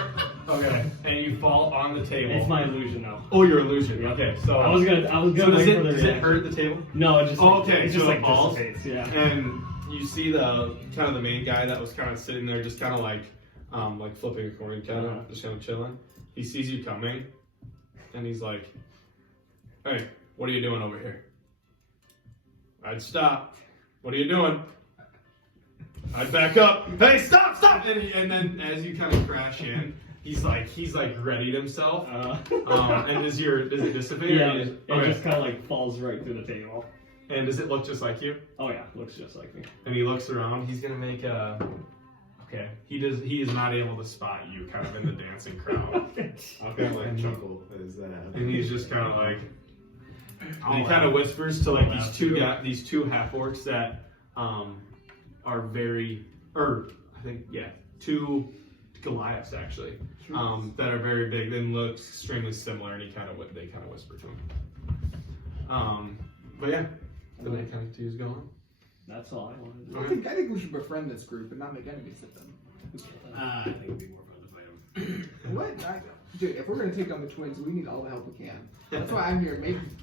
Okay. And you fall on the table. It's my illusion though. Oh, your illusion. Okay. So I was gonna So wait does for the it reaction. hurt the table? No, it just Oh, like, okay, it so just it like falls? dissipates, yeah. And you see the main guy that was kind of sitting there, just kind of like flipping a coin, kind of just kind of chilling. He sees you coming, and he's like, "Hey, what are you doing over here?" I'd stop. What are you doing? I'd back up. Hey, stop! And then as you kind of crash in, he's like readied himself. And does it dissipate? Yeah, or it okay. just kind of like falls right through the table. And does it look just like you? Oh yeah, looks just like me. And he looks around. He's gonna make a. Okay. He is not able to spot you, kind of in the dancing crowd. I'll kind of like chuckle as that happens. And he's just kind of like. And he kind of whispers to like these two half orcs that are very, or I think two Goliaths actually, that are very big. They look extremely similar, and they kind of whisper to him. But yeah, the main kind of two's going. That's all I wanted to do. Okay. I think we should befriend this group and not make enemies of them. I think it'd be more fun to fight them. What? Dude, if we're gonna take on the twins, we need all the help we can. That's why I'm here,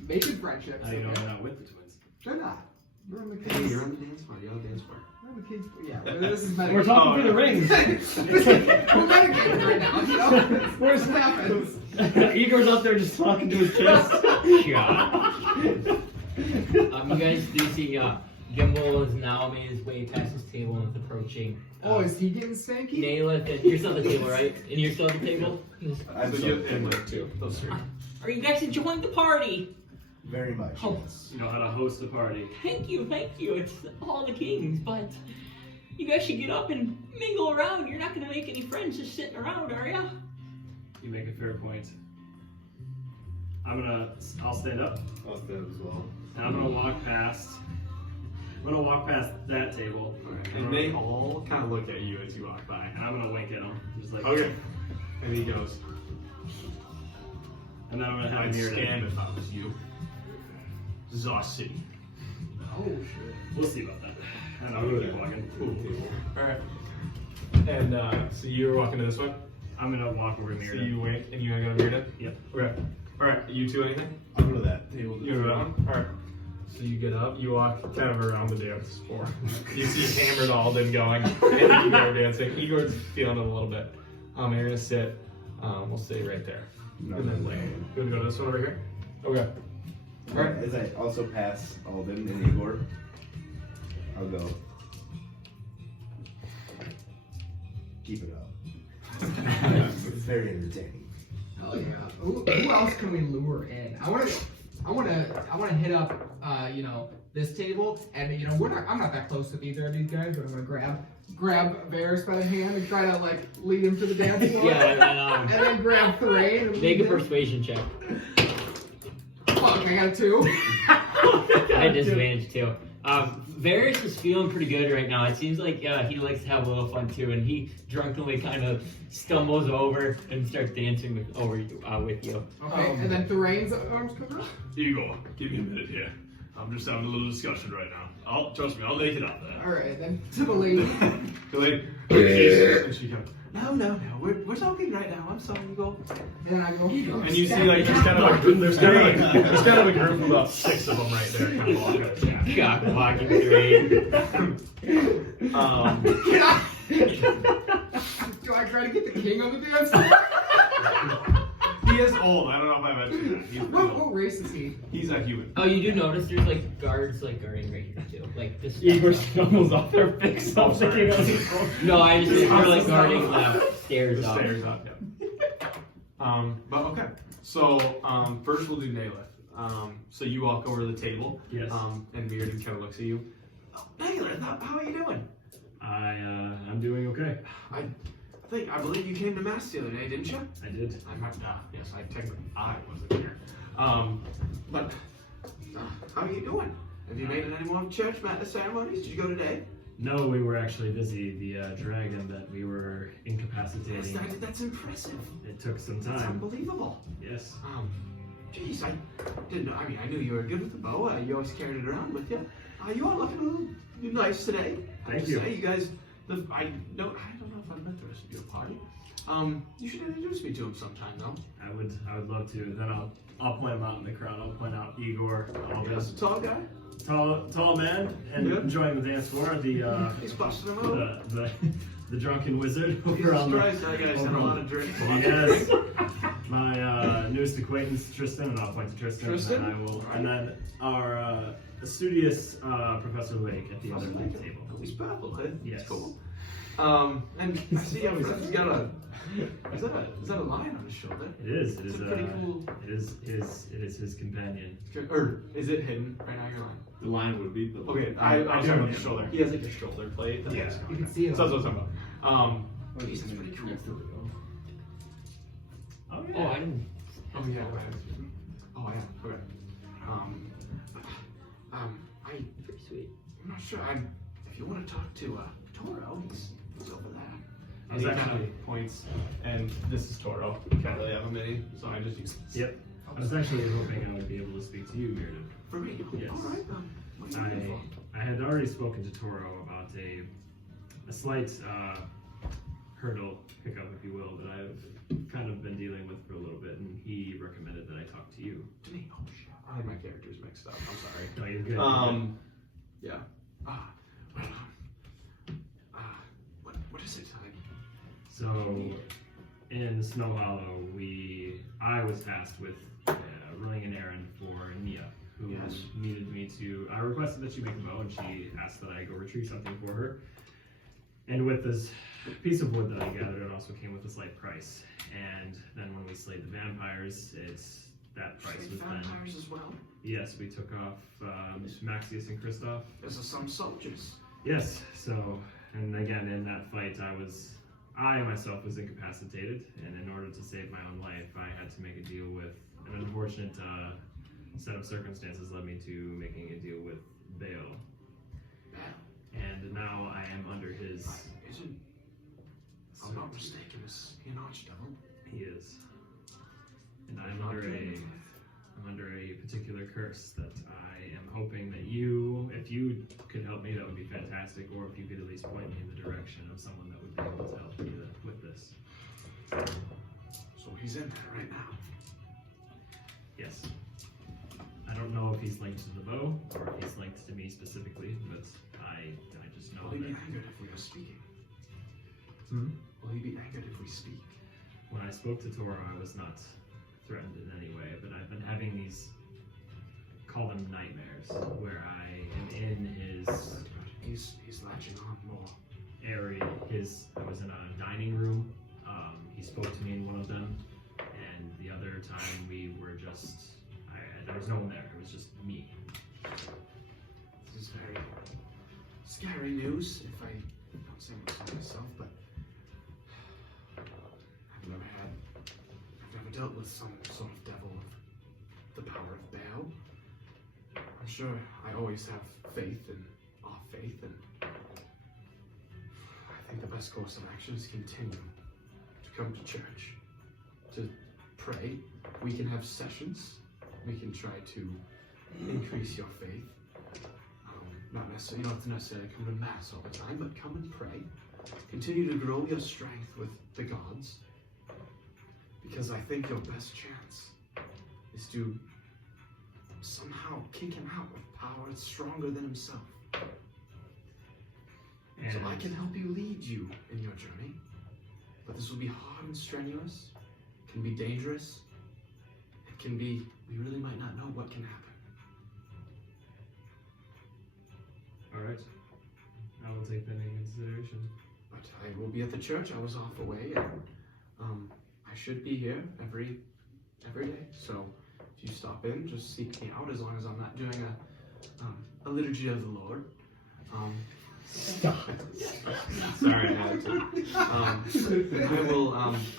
making friendships. I know okay? we're not with the twins. They're not. We're on the Hey, kids. you're on the dance floor. You're on the dance floor. We're on the kids. Yeah, but this is We're talking through the rings. We're metagaming right now. You know? Where's what happens? Igor's up there just talking to his chest. You guys do see Gimble has now made his way past his table and is approaching. Oh, is he getting stanky? Naileth, and you're still at the table, right? And you're still at the table? I'm So so you and like two, those three. Are you guys enjoying the party? very much. Oh. Yes. You know how to host a party. Thank you. It's all the kings, but you guys should get up and mingle around. You're not going to make any friends just sitting around, are ya? You make a fair point. I'll stand up, I'll stand as well. and I'm gonna walk past that table, And they all kind of look at you as you walk by. and I'm gonna wink at them, just like, Okay. And he goes, and then I'm gonna have I'd a mirror. scam if I was you. Zossy. Oh shit. We'll see about that. And I'm gonna keep walking. Alright. And so you were walking to this one? I'm gonna walk over to So Myrdin. you wink and you're gonna go to Myrdin? Yep. Okay. Alright, you two anything? I'll go to that table. You go to that one? Alright. So you get up, you walk kind of around the dance floor. You see Hammered Alden going, and Igor dancing. Igor's feeling it a little bit. You're gonna sit, we'll stay right there. No, And then no, Layk. no. You wanna go to this one over here? Okay. Alright. As I also pass Alden and Igor, I'll go. Keep it up. It's very entertaining. Hell yeah. Who else can we lure in? I wanna hit up this table, and I'm not that close with either of these guys, but I'm gonna grab Varys by the hand and try to like lead him to the dance floor. Yeah, and then grab Thrain and make lead a him. persuasion check. Fuck, I got a 2. I had disadvantage too. Varys is feeling pretty good right now. It seems like he likes to have a little fun too, and he drunkenly kind of stumbles over and starts dancing with you. Okay, and then Thrain's arms come up. Igor, give me a minute here. I'm just having a little discussion right now. Trust me, I'll make it up there. All right, then to the lady. The lady, and she goes, no, we're talking right now. I'm sorry, Igor. And I go, And you see like there's kind of a there's kind of a group of about 6 of them right there, kind of walking out. Yeah. God, walking through. do I try to get the king on the dance floor? He is old. I don't know if I mentioned that. He's pretty What old. race is he? He's a human. Oh, you do notice there's like guards like guarding right here too. Like this. Igor stumbles off their fix up the king of the No, I just they're like guarding the stairs The up. stairs up. Yeah. But okay. So first we'll do Naileth. So you walk over to the table. Yes. And Myrdin kind of looks at you. Oh, Naileth, how are you doing? I'm doing okay. I believe you came to mass the other day, didn't you? I did. Yes, I wasn't here. But how are you doing? Have you made it any more church ceremonies? Did you go today? No, we were actually busy. The dragon that we were incapacitating. That's impressive. It took some That's time. unbelievable. Yes. Geez, I didn't know. I mean, I knew you were good with the bow. You always carried it around with you. You are looking a little nice today. Thank you. Say, you guys. I don't know if I've met the rest of your party. You should introduce me to him sometime, though. I would love to. Then I'll point him out in the crowd. I'll point out Igor, Yes, a tall guy. tall man, and Yeah. enjoying the dance floor. He's busting him out. The drunken wizard over Jesus on the. Christ, that guy's had a lot of drinks. Yes. My newest acquaintance, Tristan, and I'll point to Tristan. Tristan? And then our studious Professor Layk at the other end of the table. Oh, he's purple, eh? Yes. That's cool. And I see he's got a. Is that a lion on his shoulder? It is. It's a pretty cool. It is his companion. Or is it hidden right now? Your line. The line would be, but Okay, I was talking about the shoulder. He has like a shoulder plate. That Yeah. looks You can see it. So that's what I'm talking about. Geez, that's pretty cool. Oh Oh, I didn't. Oh yeah. Oh yeah. Okay. Pretty sweet. I'm not sure. If you want to talk to Toro, he's over there. I And was he kind actually- of points, and this is Toro. Can't really have a mini, so I just use this. Yep. I was actually hoping I would be able to speak to you, Myrdin. For me? Yes. All right. What are you looking for? I had already spoken to Toro about a slight hurdle, hiccup, if you will, that I've kind of been dealing with for a little bit, and he recommended that I talk to you. To me? Oh shit. I had my characters mixed up. I'm sorry. No, you're good. Yeah. What is it? So, in Snow Hollow, I was tasked with running an errand for Nia, who Yes. needed me to. I requested that she make a bow, and she asked that I go retrieve something for her. And with this piece of wood that I gathered, it also came with a slight price. And then when we slayed the vampires, that price was then. Vampires as well. Yes, we took off Maxius and Kristoff. There's some soldiers. Yes, so, and again, in that fight, I myself was incapacitated, and in order to save my own life, I had to make a deal with an unfortunate set of circumstances led me to making a deal with Baal. And now I am under his. Isn't, if I'm not mistaken, is he an archdevil? He is. And I'm under a particular curse that I am hoping that if you could help me, that would be fantastic, or if you could at least point me in the direction of someone that would be able to help me with this. So he's in there right now. Yes. I don't know if he's linked to the bow, or if he's linked to me specifically, but I just know Will he be that angered if we are speaking? Hmm? Will he be angered if we speak? when I spoke to Toro, I was not threatened in any way, but I've been having these, call them nightmares, where I am in his He's latching on more. area. I was in a dining room. He spoke to me in one of them, and the other time we were there was no one there. It was just me. This is very scary news, if I don't say much for myself, but I've never dealt with some sort of devil of the power of Baal. I'm sure I always have faith and our faith, and I think the best course of action is continue to come to church, to pray. We can have sessions. We can try to increase your faith. Not necessarily, you don't have to necessarily come to mass all the time, but come and pray. Continue to grow your strength with the gods, because I think your best chance is to somehow kick him out with power that's stronger than himself. So I can help you lead you in your journey, but this will be hard and strenuous, can be dangerous, it can be, we really might not know what can happen. Alright. I will take that into consideration. But I will be at the church. I was off away, and I should be here every day. So if you stop in, just seek me out. As long as I'm not doing a liturgy of the Lord. Sorry, I had to.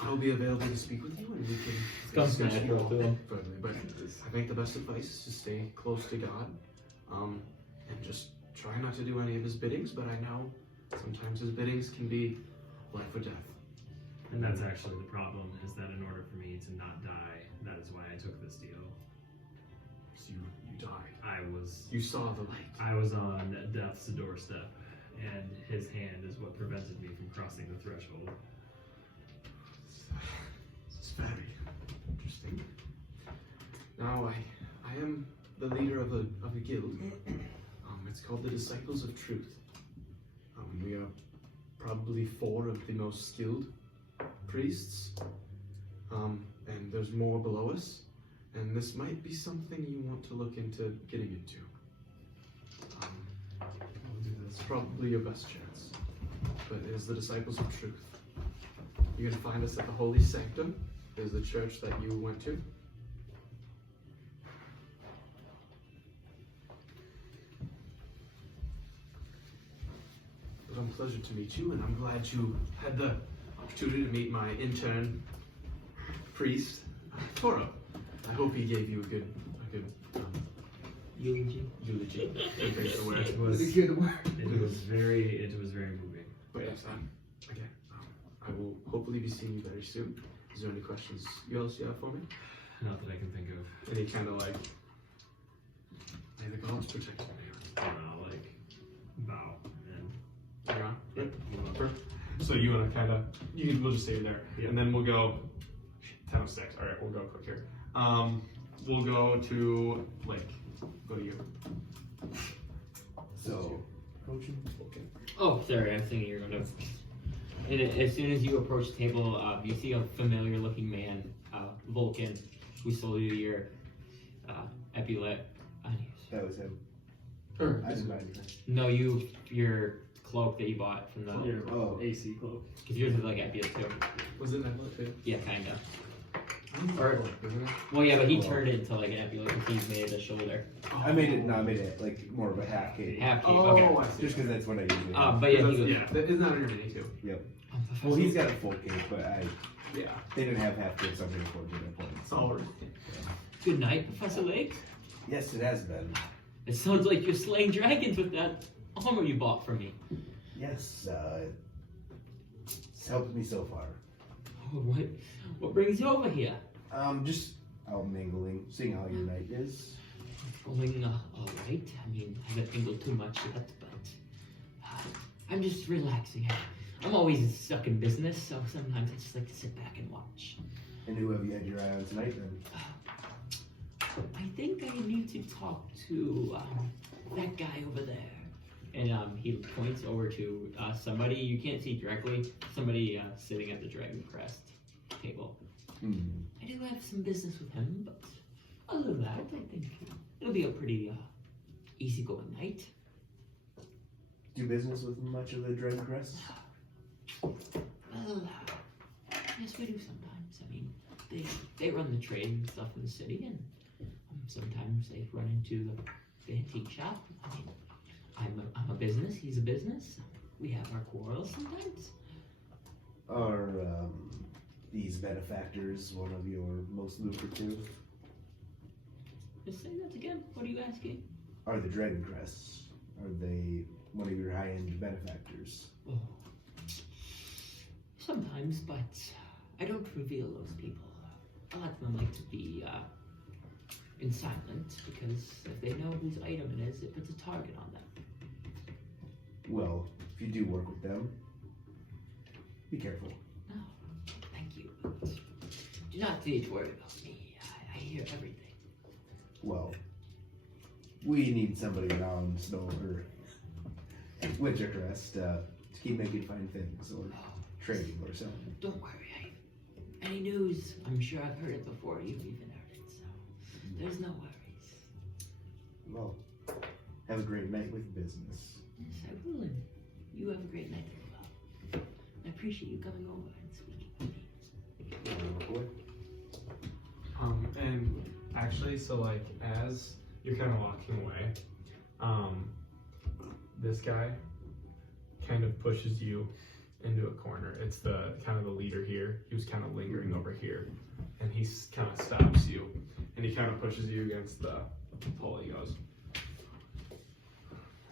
I will be available to speak with you, and we can discuss you all further. But I think the best advice is to stay close to God, and just try not to do any of his biddings. But I know sometimes his biddings can be life or death. And that's actually the problem, is that in order for me to not die, that is why I took this deal. So you died. You saw the light. I was on death's doorstep, and his hand is what prevented me from crossing the threshold. This is very interesting. Now I am the leader of a guild. It's called the Disciples of Truth. We are probably 4 of the most skilled priests, and there's more below us, and this might be something you want to look into getting into. It's probably your best chance, but it is the Disciples of Truth. You can find us at the Holy Sanctum. It is the church that you went to. It was a pleasure to meet you, and I'm glad you had the opportunity to meet my intern priest, Toro. I hope he gave you a good eulogy. It was a good word. It was very moving. But yes, again, I will hopefully be seeing you very soon. Is there any questions you have for me? Not that I can think of. Any kind of like, may the gods protect you, Like, bow and yeah. yep. So you want to kind of, we'll just stay there, Yeah. and then we'll go 10:06. All right, we'll go quick here. We'll go to Layk. Go to you. So, Okay. Oh, sorry, I was thinking you were going to. And as soon as you approach the table, you see a familiar-looking man, Vulcan, who sold you your epaulette. that was him. Sure. I didn't mind it. No, your cloak that you bought from the. Your Oh. AC cloak. Because yours is like epaulette too. Was it that too? Yeah, kind of. Or, isn't it? Well, yeah, but he turned it into like an epaulette because he made it a shoulder. I made it like more of a half cape. Half cape. Oh, Okay. I see. Just because that's what I usually have. But yeah, he That's- goes. yeah, that isn't that on your mini too? Yep. Well, he's got a full cape, but Yeah. they didn't have half capes on here for me at that point. It's all right. Good night, Professor Layk. Yes, it has been. It sounds like you're slaying dragons with that armor you bought for me. Yes, it's helped me so far. Oh, what brings you over here? Just out mingling, seeing how your night is. Going all right. I mean, I haven't mingled too much yet, but I'm just relaxing. I'm always stuck in business, so sometimes I just like to sit back and watch. And who have you had your eye on tonight then? I think I need to talk to that guy over there. And he points over to somebody you can't see directly. Somebody sitting at the Dragoncrest table. I do have some business with him, but other than that, I think it'll be a pretty easygoing night. Do business with much of the Dragoncrest? Well, yes, we do sometimes. I mean, they run the trade and stuff in the city, and sometimes they run into the antique shop. I mean, I'm a business. He's a business. We have our quarrels sometimes. Are these benefactors one of your most lucrative? Just say that again. What are you asking? Are the Dragoncrests, are they one of your high-end benefactors? Oh, sometimes, but I don't reveal those people. A lot of them like to be in silence because if they know whose item it is, it puts a target on them. Well, if you do work with them, be careful. No, thank you. Do not need to worry about me. I hear everything. Well, we need somebody around Wintercrest to keep making fine things or trading or something. Don't worry. Any news? I'm sure I've heard it before. You've even heard it, so there's no worries. Well, have a great night with business. Yes, I will. And you have a great night as well. I appreciate you coming over and speaking with me. And actually, so like as you're kind of walking away, this guy kind of pushes you into a corner. It's the kind of the leader here. He was kind of lingering over here, and he kind of stops you, and he kind of pushes you against the pole. He goes,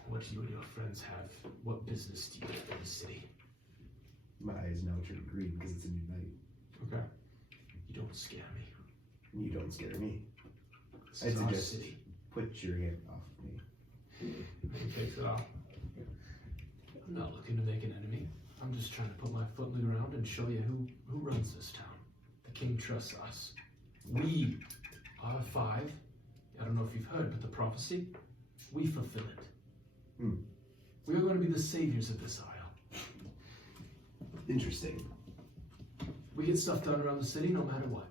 What do you and your friends have? What business do you have in the city? My eyes now turn green because it's a new night. okay. You don't scare me. You don't scare me. This I'd is our suggest city. put your hand off of me. And he takes it off. I'm not looking to make an enemy. I'm just trying to put my foot in the ground and show you who runs this town. The king trusts us. We are 5. I don't know if you've heard, but the prophecy, we fulfill it. We are going to be the saviors of this isle. Interesting. We get stuff done around the city no matter what.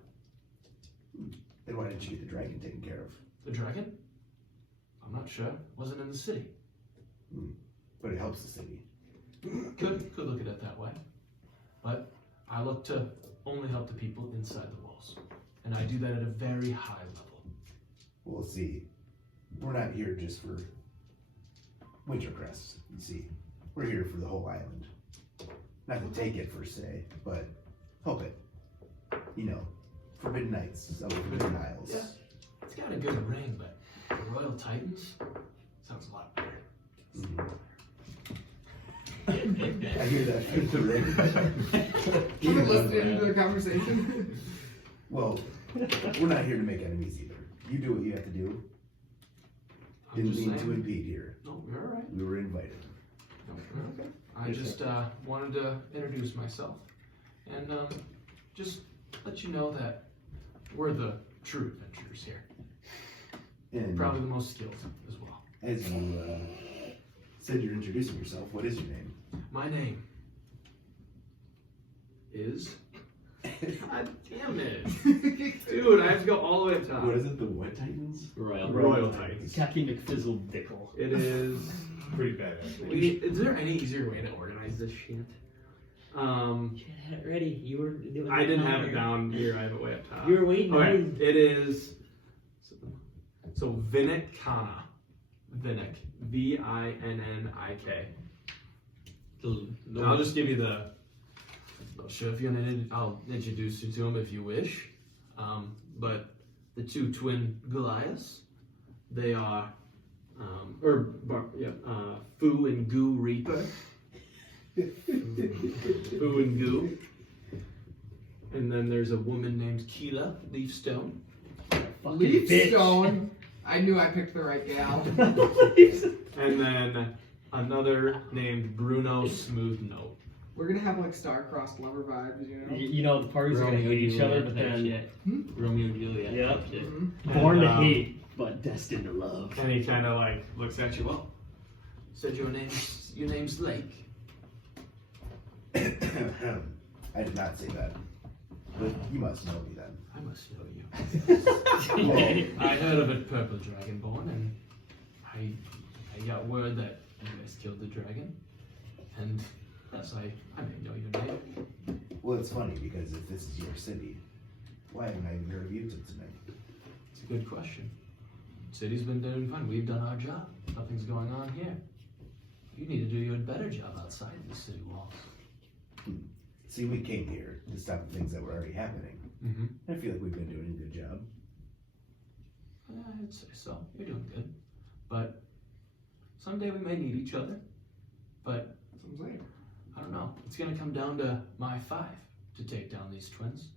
Then why didn't you get the dragon taken care of? The dragon? I'm not sure. Wasn't in the city. But it helps the city. Could look at it that way. But I look to only help the people inside the walls. And I do that at a very high level. We'll see. We're not here just for Wintercrest, you see. We're here for the whole island. Not to take it per se, but help it. You know, Forbidden Nights of the Forbidden Isles. Yeah. It's got a good ring, but the Royal Titans sounds a lot better. I hear that through the ring. You've been listening to the conversation. Well, we're not here to make enemies either. You do what you have to do. I'm Didn't just mean to saying. impede here. No, you're all right. We were invited. Okay. I just wanted to introduce myself and just let you know that we're the true adventurers here. And Probably the most skilled as well. as you said you're introducing yourself, what is your name? My name is. God damn it. Dude, I have to go all the way up top. What is it? The what Titans? Royal Titans. Khaki McFizzle Dickle. It is. Pretty bad, actually. Is there any easier way to organize this shit? You had it ready. You were doing I didn't have it down here. I have it way up top. You were waiting. Okay, on it is. So Vinnik Kana. Vinnik. Vinnik. And I'll just give you the. Not sure if you're gonna. I'll introduce you to him if you wish. But the 2 twin Goliaths, they are, Fu and Goo Reaper. Fu and Goo. And then there's a woman named Keela Leafstone. Leafstone. I knew I picked the right gal. And then another named Bruno Smoothnote. We're gonna have like star-crossed lover vibes, you know? You know, the parties are gonna hate each other, but then Romeo and Juliet. Yep. Shit. Born to And, hate, but destined to love. And he kind of like looks at you. Well, Said your name's Layk. I did not say that. But you must know me then. I must know you. Well, I heard of a purple dragonborn, and I got word that you guys killed the dragon, and thus I may know your name. well, it's funny because if this is your city, why haven't I even heard of you till tonight? It's a good question. City's been doing fine. We've done our job. Nothing's going on here. You need to do your better job outside the city walls. See, we came here to stop the things that were already happening. Mm-hmm. I feel like we've been doing a good job. I'd say so. You're doing good. But someday we may need each other. But That's what I'm saying. I don't know. It's gonna come down to my 5 to take down these twins.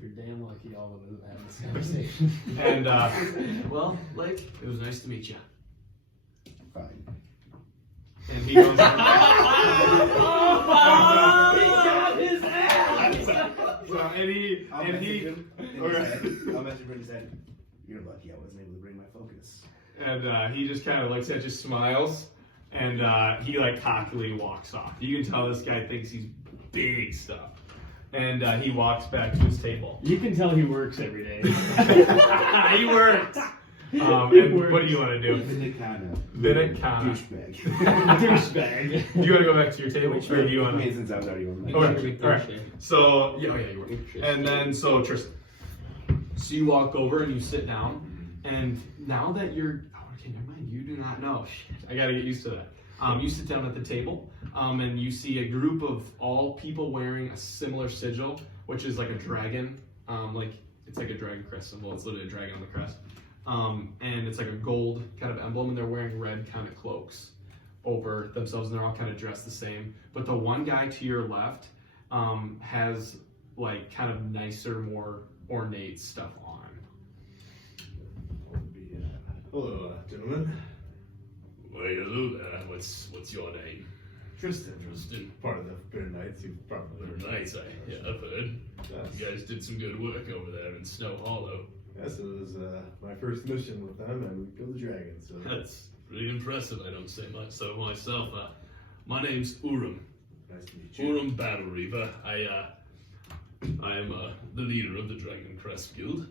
You're damn lucky all of us have had this conversation. And well, Layk, it was nice to meet you. Fine. And he goes. He got his ass! So, and he I'll mention Brittany's head. You're lucky I wasn't able to bring my focus. and he just kind of looks at you, smiles, and he like cockily walks off. You can tell this guy thinks he's big stuff. And he walks back to his table. You can tell he works every day. He works. And what do you want to do? Vinicana. Douchebag. Douchebag. Do you want to go back to your table, or do you want to? Since I was already on my Okay. All right. So yeah, you work. And then Tristan. So you walk over and you sit down, and now that you're okay, never mind. You do not know. Shit, I gotta get used to that. You sit down at the table, and you see a group of all people wearing a similar sigil, which is like a dragon. It's like a Dragoncrest symbol. It's literally a dragon on the crest. And it's like a gold kind of emblem, and they're wearing red kind of cloaks over themselves, and they're all kind of dressed the same. But the one guy to your left has like kind of nicer, more ornate stuff on. Hello, gentlemen. Well, hello there. What's your name? Tristan. Tristan. Part of the Bitter Knights. You've probably Very nice. I've heard. Yes. You guys did some good work over there in Snow Hollow. Yes, it was my first mission with them, and we killed the dragon. So That's pretty impressive. I don't say much so myself. My name's Urim. nice to meet you. Urim Battle Reaver. I am the leader of the Dragoncrest Guild.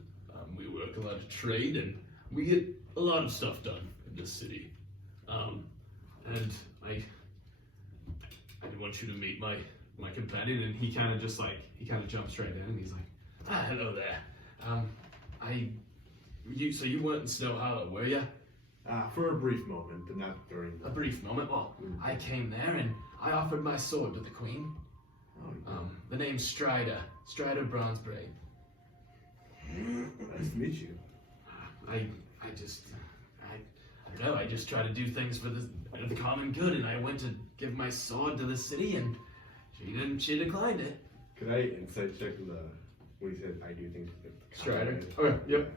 We work a lot of trade, and we get a lot of stuff done in this city. And I want you to meet my companion, and he kind of jumps right in, and he's like, hello there. So you weren't in Snow Hollow, were you? For a brief moment, but not during A brief moment. Well, I came there and I offered my sword to the queen. The name's Strider Bronzebraid. Nice to meet you. I don't know. I just try to do things for the common good, and I went to give my sword to the city, and she declined it. Could I insight check when he said I do things with the Strider. common Okay. Yep.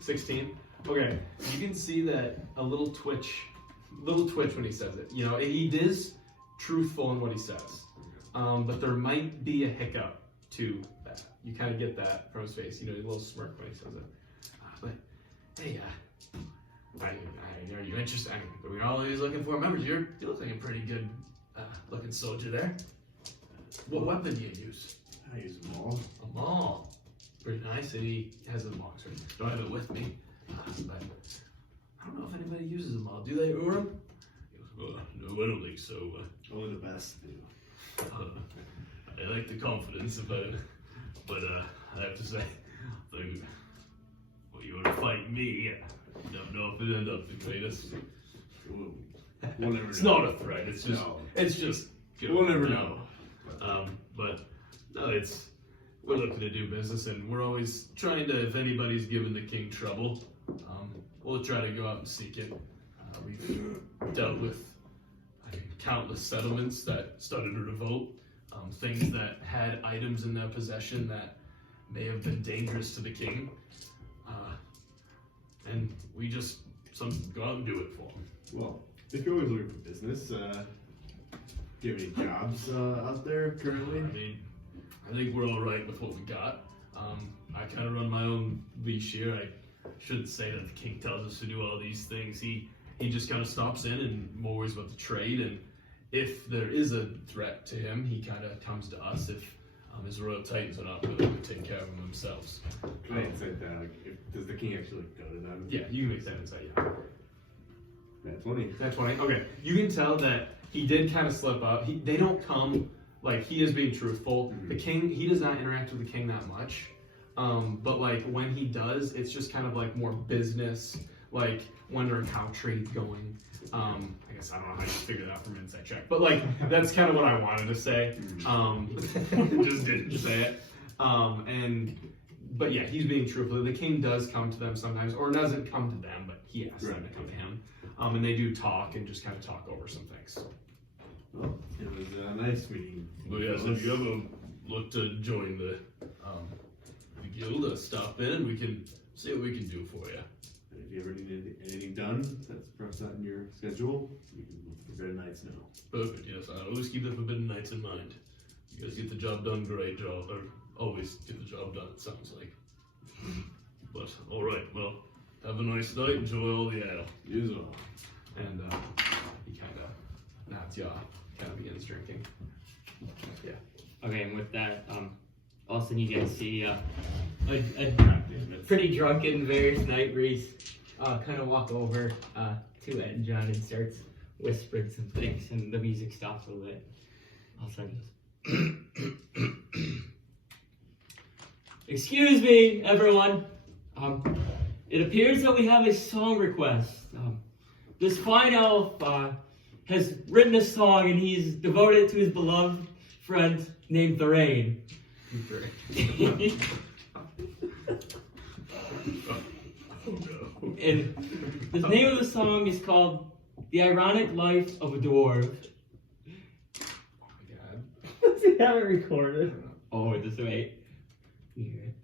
16. Okay. You can see that a little twitch when he says it. You know, he is truthful in what he says, but there might be a hiccup to that. You kind of get that from his face. You know, a little smirk when he says it. But hey, are you interested? I mean, we're always looking for members. You look like a pretty good looking soldier there. What weapon do you use? I use them all. A maul. Pretty nice. And he has a maul. Sorry. Don't have it with me. But I don't know if anybody uses a maul. Do they, Urim? No, I don't think so. Only the best do. I like the confidence about it, but I have to say, you were to fight me, I don't know if it ended up the greatest. We'll never It's know. not a threat. It's just, No. it's just. We'll never know. But no, we're looking to do business, and we're always trying to. If anybody's giving the king trouble, we'll try to go out and seek it. We've dealt with countless settlements that started a revolt, things that had items in their possession that may have been dangerous to the king, and we just go out and do it for them. Well, if you're always looking for business, do you have any jobs out there currently? I mean, I think we're all right with what we got. I kind of run my own leash here. I shouldn't say that the king tells us to do all these things. He just kind of stops in and more worries about the trade, and if there is a threat to him, he kind of comes to us. If his royal titans are not willing to take care of him themselves. Can I insight that? Does the king actually go to them? Yeah, you can make that insight. Yeah. That's 20. That's 20. Okay. You can tell that he did kind of slip up. They don't come, like, he is being truthful. Mm-hmm. The king, he does not interact with the king that much. But, like, when he does, it's just kind of, like, more business, like, wondering how trade's going. I guess I don't know how you figure that out from insight check. But, like, that's kind of what I wanted to say. Just didn't say it. But, yeah, he's being truthful. The king does come to them sometimes, or doesn't come to them, but he asks them to come to him. And they do talk and just kind of talk over some things. Well, it was nice meeting. But yes, if you ever look to join the guild, stop in. We can see what we can do for you. And if you ever need anything done, that's perhaps not in your schedule. You can look for Forbidden Nights now. Perfect. Yes, I always keep the Forbidden Nights in mind. You guys get the job done, great job, or always get the job done. It sounds like. But all right, well, have a nice night. Enjoy all the ale. You as well. And he kind of nods you off, kind of begins drinking. Yeah. Okay, and with that, all of a sudden you guys see a pretty drunken Varys Nightbreeze kind of walk over to Ed and John and starts whispering some things, and the music stops a little bit. All of a sudden he goes, "Excuse me, everyone. It appears that we have a song request. This fine elf has written a song, and he's devoted it to his beloved friend named Thorane." And the name of the song is called "The Ironic Life of a Dwarf." Oh my god. Does he have it recorded? Oh, this way. You hear it?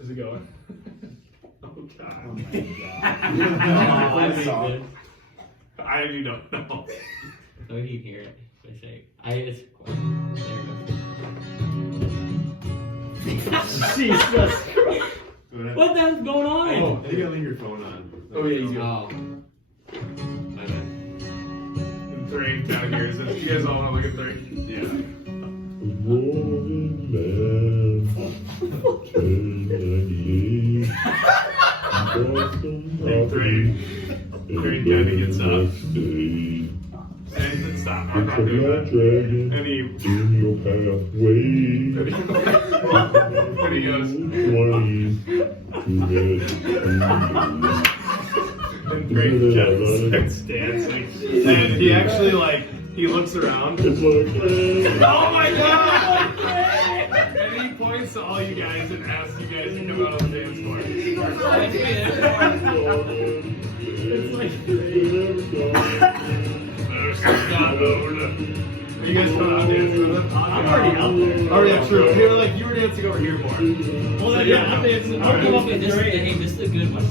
Is it going? Oh god. Oh my god. I made this. I do not know. So you can hear it. I say, it's quiet. There it goes. Jesus Christ. What the hell's going on? Oh, I think I leave your phone on. Oh yeah, he's good. Oh. My bad. And Thorane down here is it. You guys all want to look at Thorane? Yeah. And Thorane kind of gets up. And he said, "Stop, I'm not doing that." And he goes, and Thorane starts dancing. And he actually, he looks around. Oh my god! And he points to all you guys and asks you guys to come out on the dance floor. Are you guys coming out dancing with him? I'm already out there. Oh yeah, true. You were dancing over here more. Well, then, yeah, I'm dancing. I'll come up with This is a good one.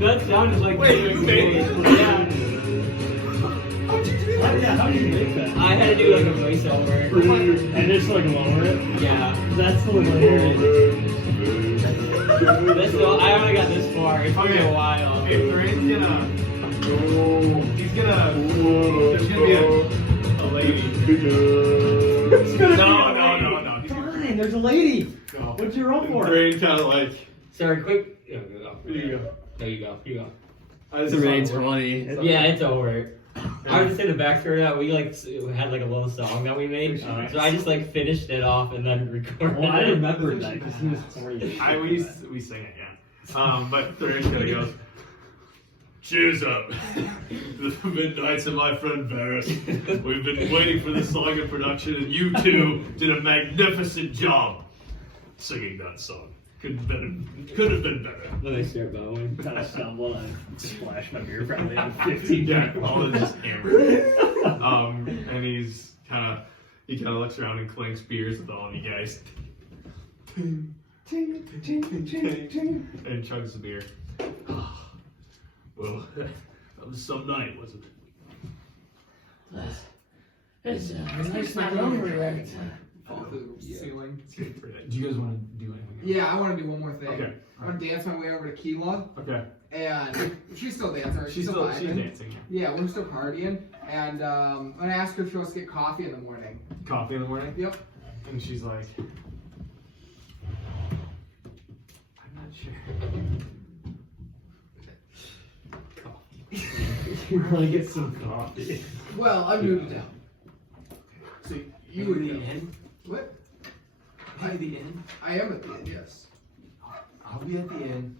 That sounded like yeah. How do you make that? I had to do like a voiceover. And just lower it? Yeah. That's hilarious. I only got this far. It took me a while. Okay, Thrane's there's gonna be a lady. No. Fine, there's a lady. No. What'd you roll for? Thorane kind of Sorry, quick. Here you go. There you go. Thrane's funny. Yeah, it's over. I was just in the backstory that we had like a little song that we made, so I just finished it off and then recorded Well, I it. remember that because he was funny. We sing it, yeah. But Thorane kind of goes, Cheers up. The midnights of my friend Varys. We've been waiting for this song in production, and you two did a magnificent job singing that song. Could have been better. Then I start bowing. Kind of stumbled and splashed my beer probably on 15 yeah, times. all is just hammered. And he kind of looks around and clinks beers with all of you guys. And chugs the beer. Well, that was some night, wasn't it? It's nice not over right. Fall through the ceiling. Do you guys want to do anything? Yeah, I want to do one more thing. Okay. I want to dance my way over to Keela, Okay. and she's still dancing. Right? She's vibing. dancing. Yeah, we're still partying, and I'm gonna ask her if she wants to get coffee in the morning. Coffee in the morning? Yep. And she's like, I'm not sure. You're gonna get some coffee. Well, I moved it down. So you would the know. inn? What? Are you the inn? I am at the end, yes. I'll be at the inn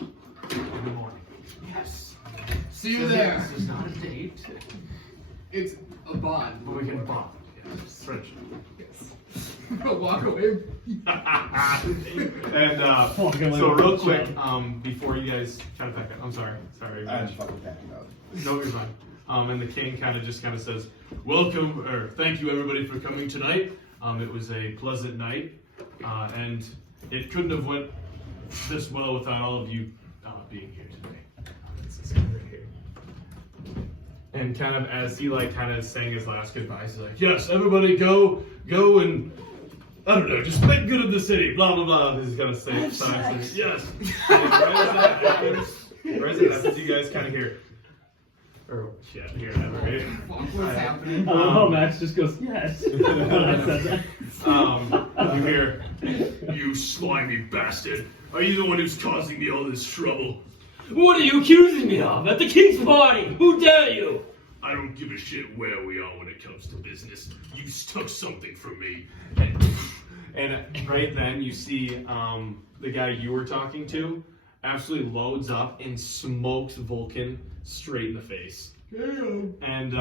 in the morning. Yes. See you there. This is not a date, It's a bond. But we can bond. Yes. Friendship. Walk away. And Walking away so with real the quick, chin. before you guys kind of back up, I'm sorry, I'm fucking packing up. No, you're fine. And the king kind of says, "Welcome, or thank you everybody for coming tonight. It was a pleasant night, and it couldn't have went this well without all of you being here today." This is right here. And kind of as he kind of saying his last goodbyes, he's like, "Yes, everybody go and I don't know, just make good of the city, blah blah blah." He's gonna say signs. Yes. And right as that happens, you guys kind of hear. Or shit, hear that, right? What's happening? I love how Max just goes, yes. When I said that. You hear, "You slimy bastard! Are you the one who's causing me all this trouble? What are you accusing me of? At the king's party? Who dare you? I don't give a shit where we are when it comes to business. You took something from me." And right then you see the guy you were talking to absolutely loads up and smokes Vulcan straight in the face. And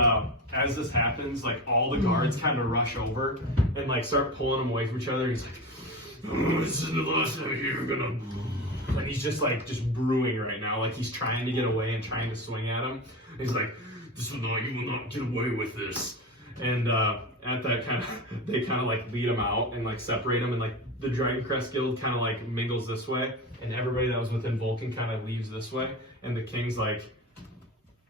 as this happens, all the guards kind of rush over and start pulling him away from each other. He's like, "Oh, this is the last time you're gonna." and he's just brewing right now. He's trying to get away and trying to swing at him. He's like, you will not get away with this. And at that they kind of lead him out and separate him, and the Dragoncrest guild kind of mingles this way, and everybody that was within Vulcan kind of leaves this way, and the king's like,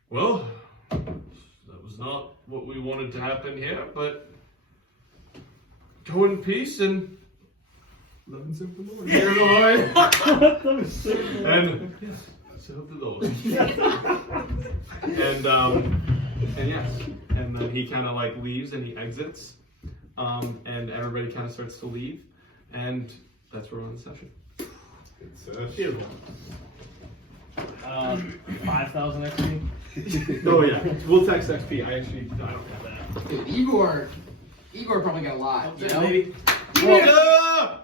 "Well, that was not what we wanted to happen here, but go in peace and love and serve the Lord." Here, Lord. And serve the Lord. And yes, and then he kind of leaves and he exits, and everybody kind of starts to leave, and that's where we're on the session. Beautiful. 5,000 XP? Oh yeah, we'll text XP. I don't have that. Dude, Igor probably got a lot. You know? Maybe. He made a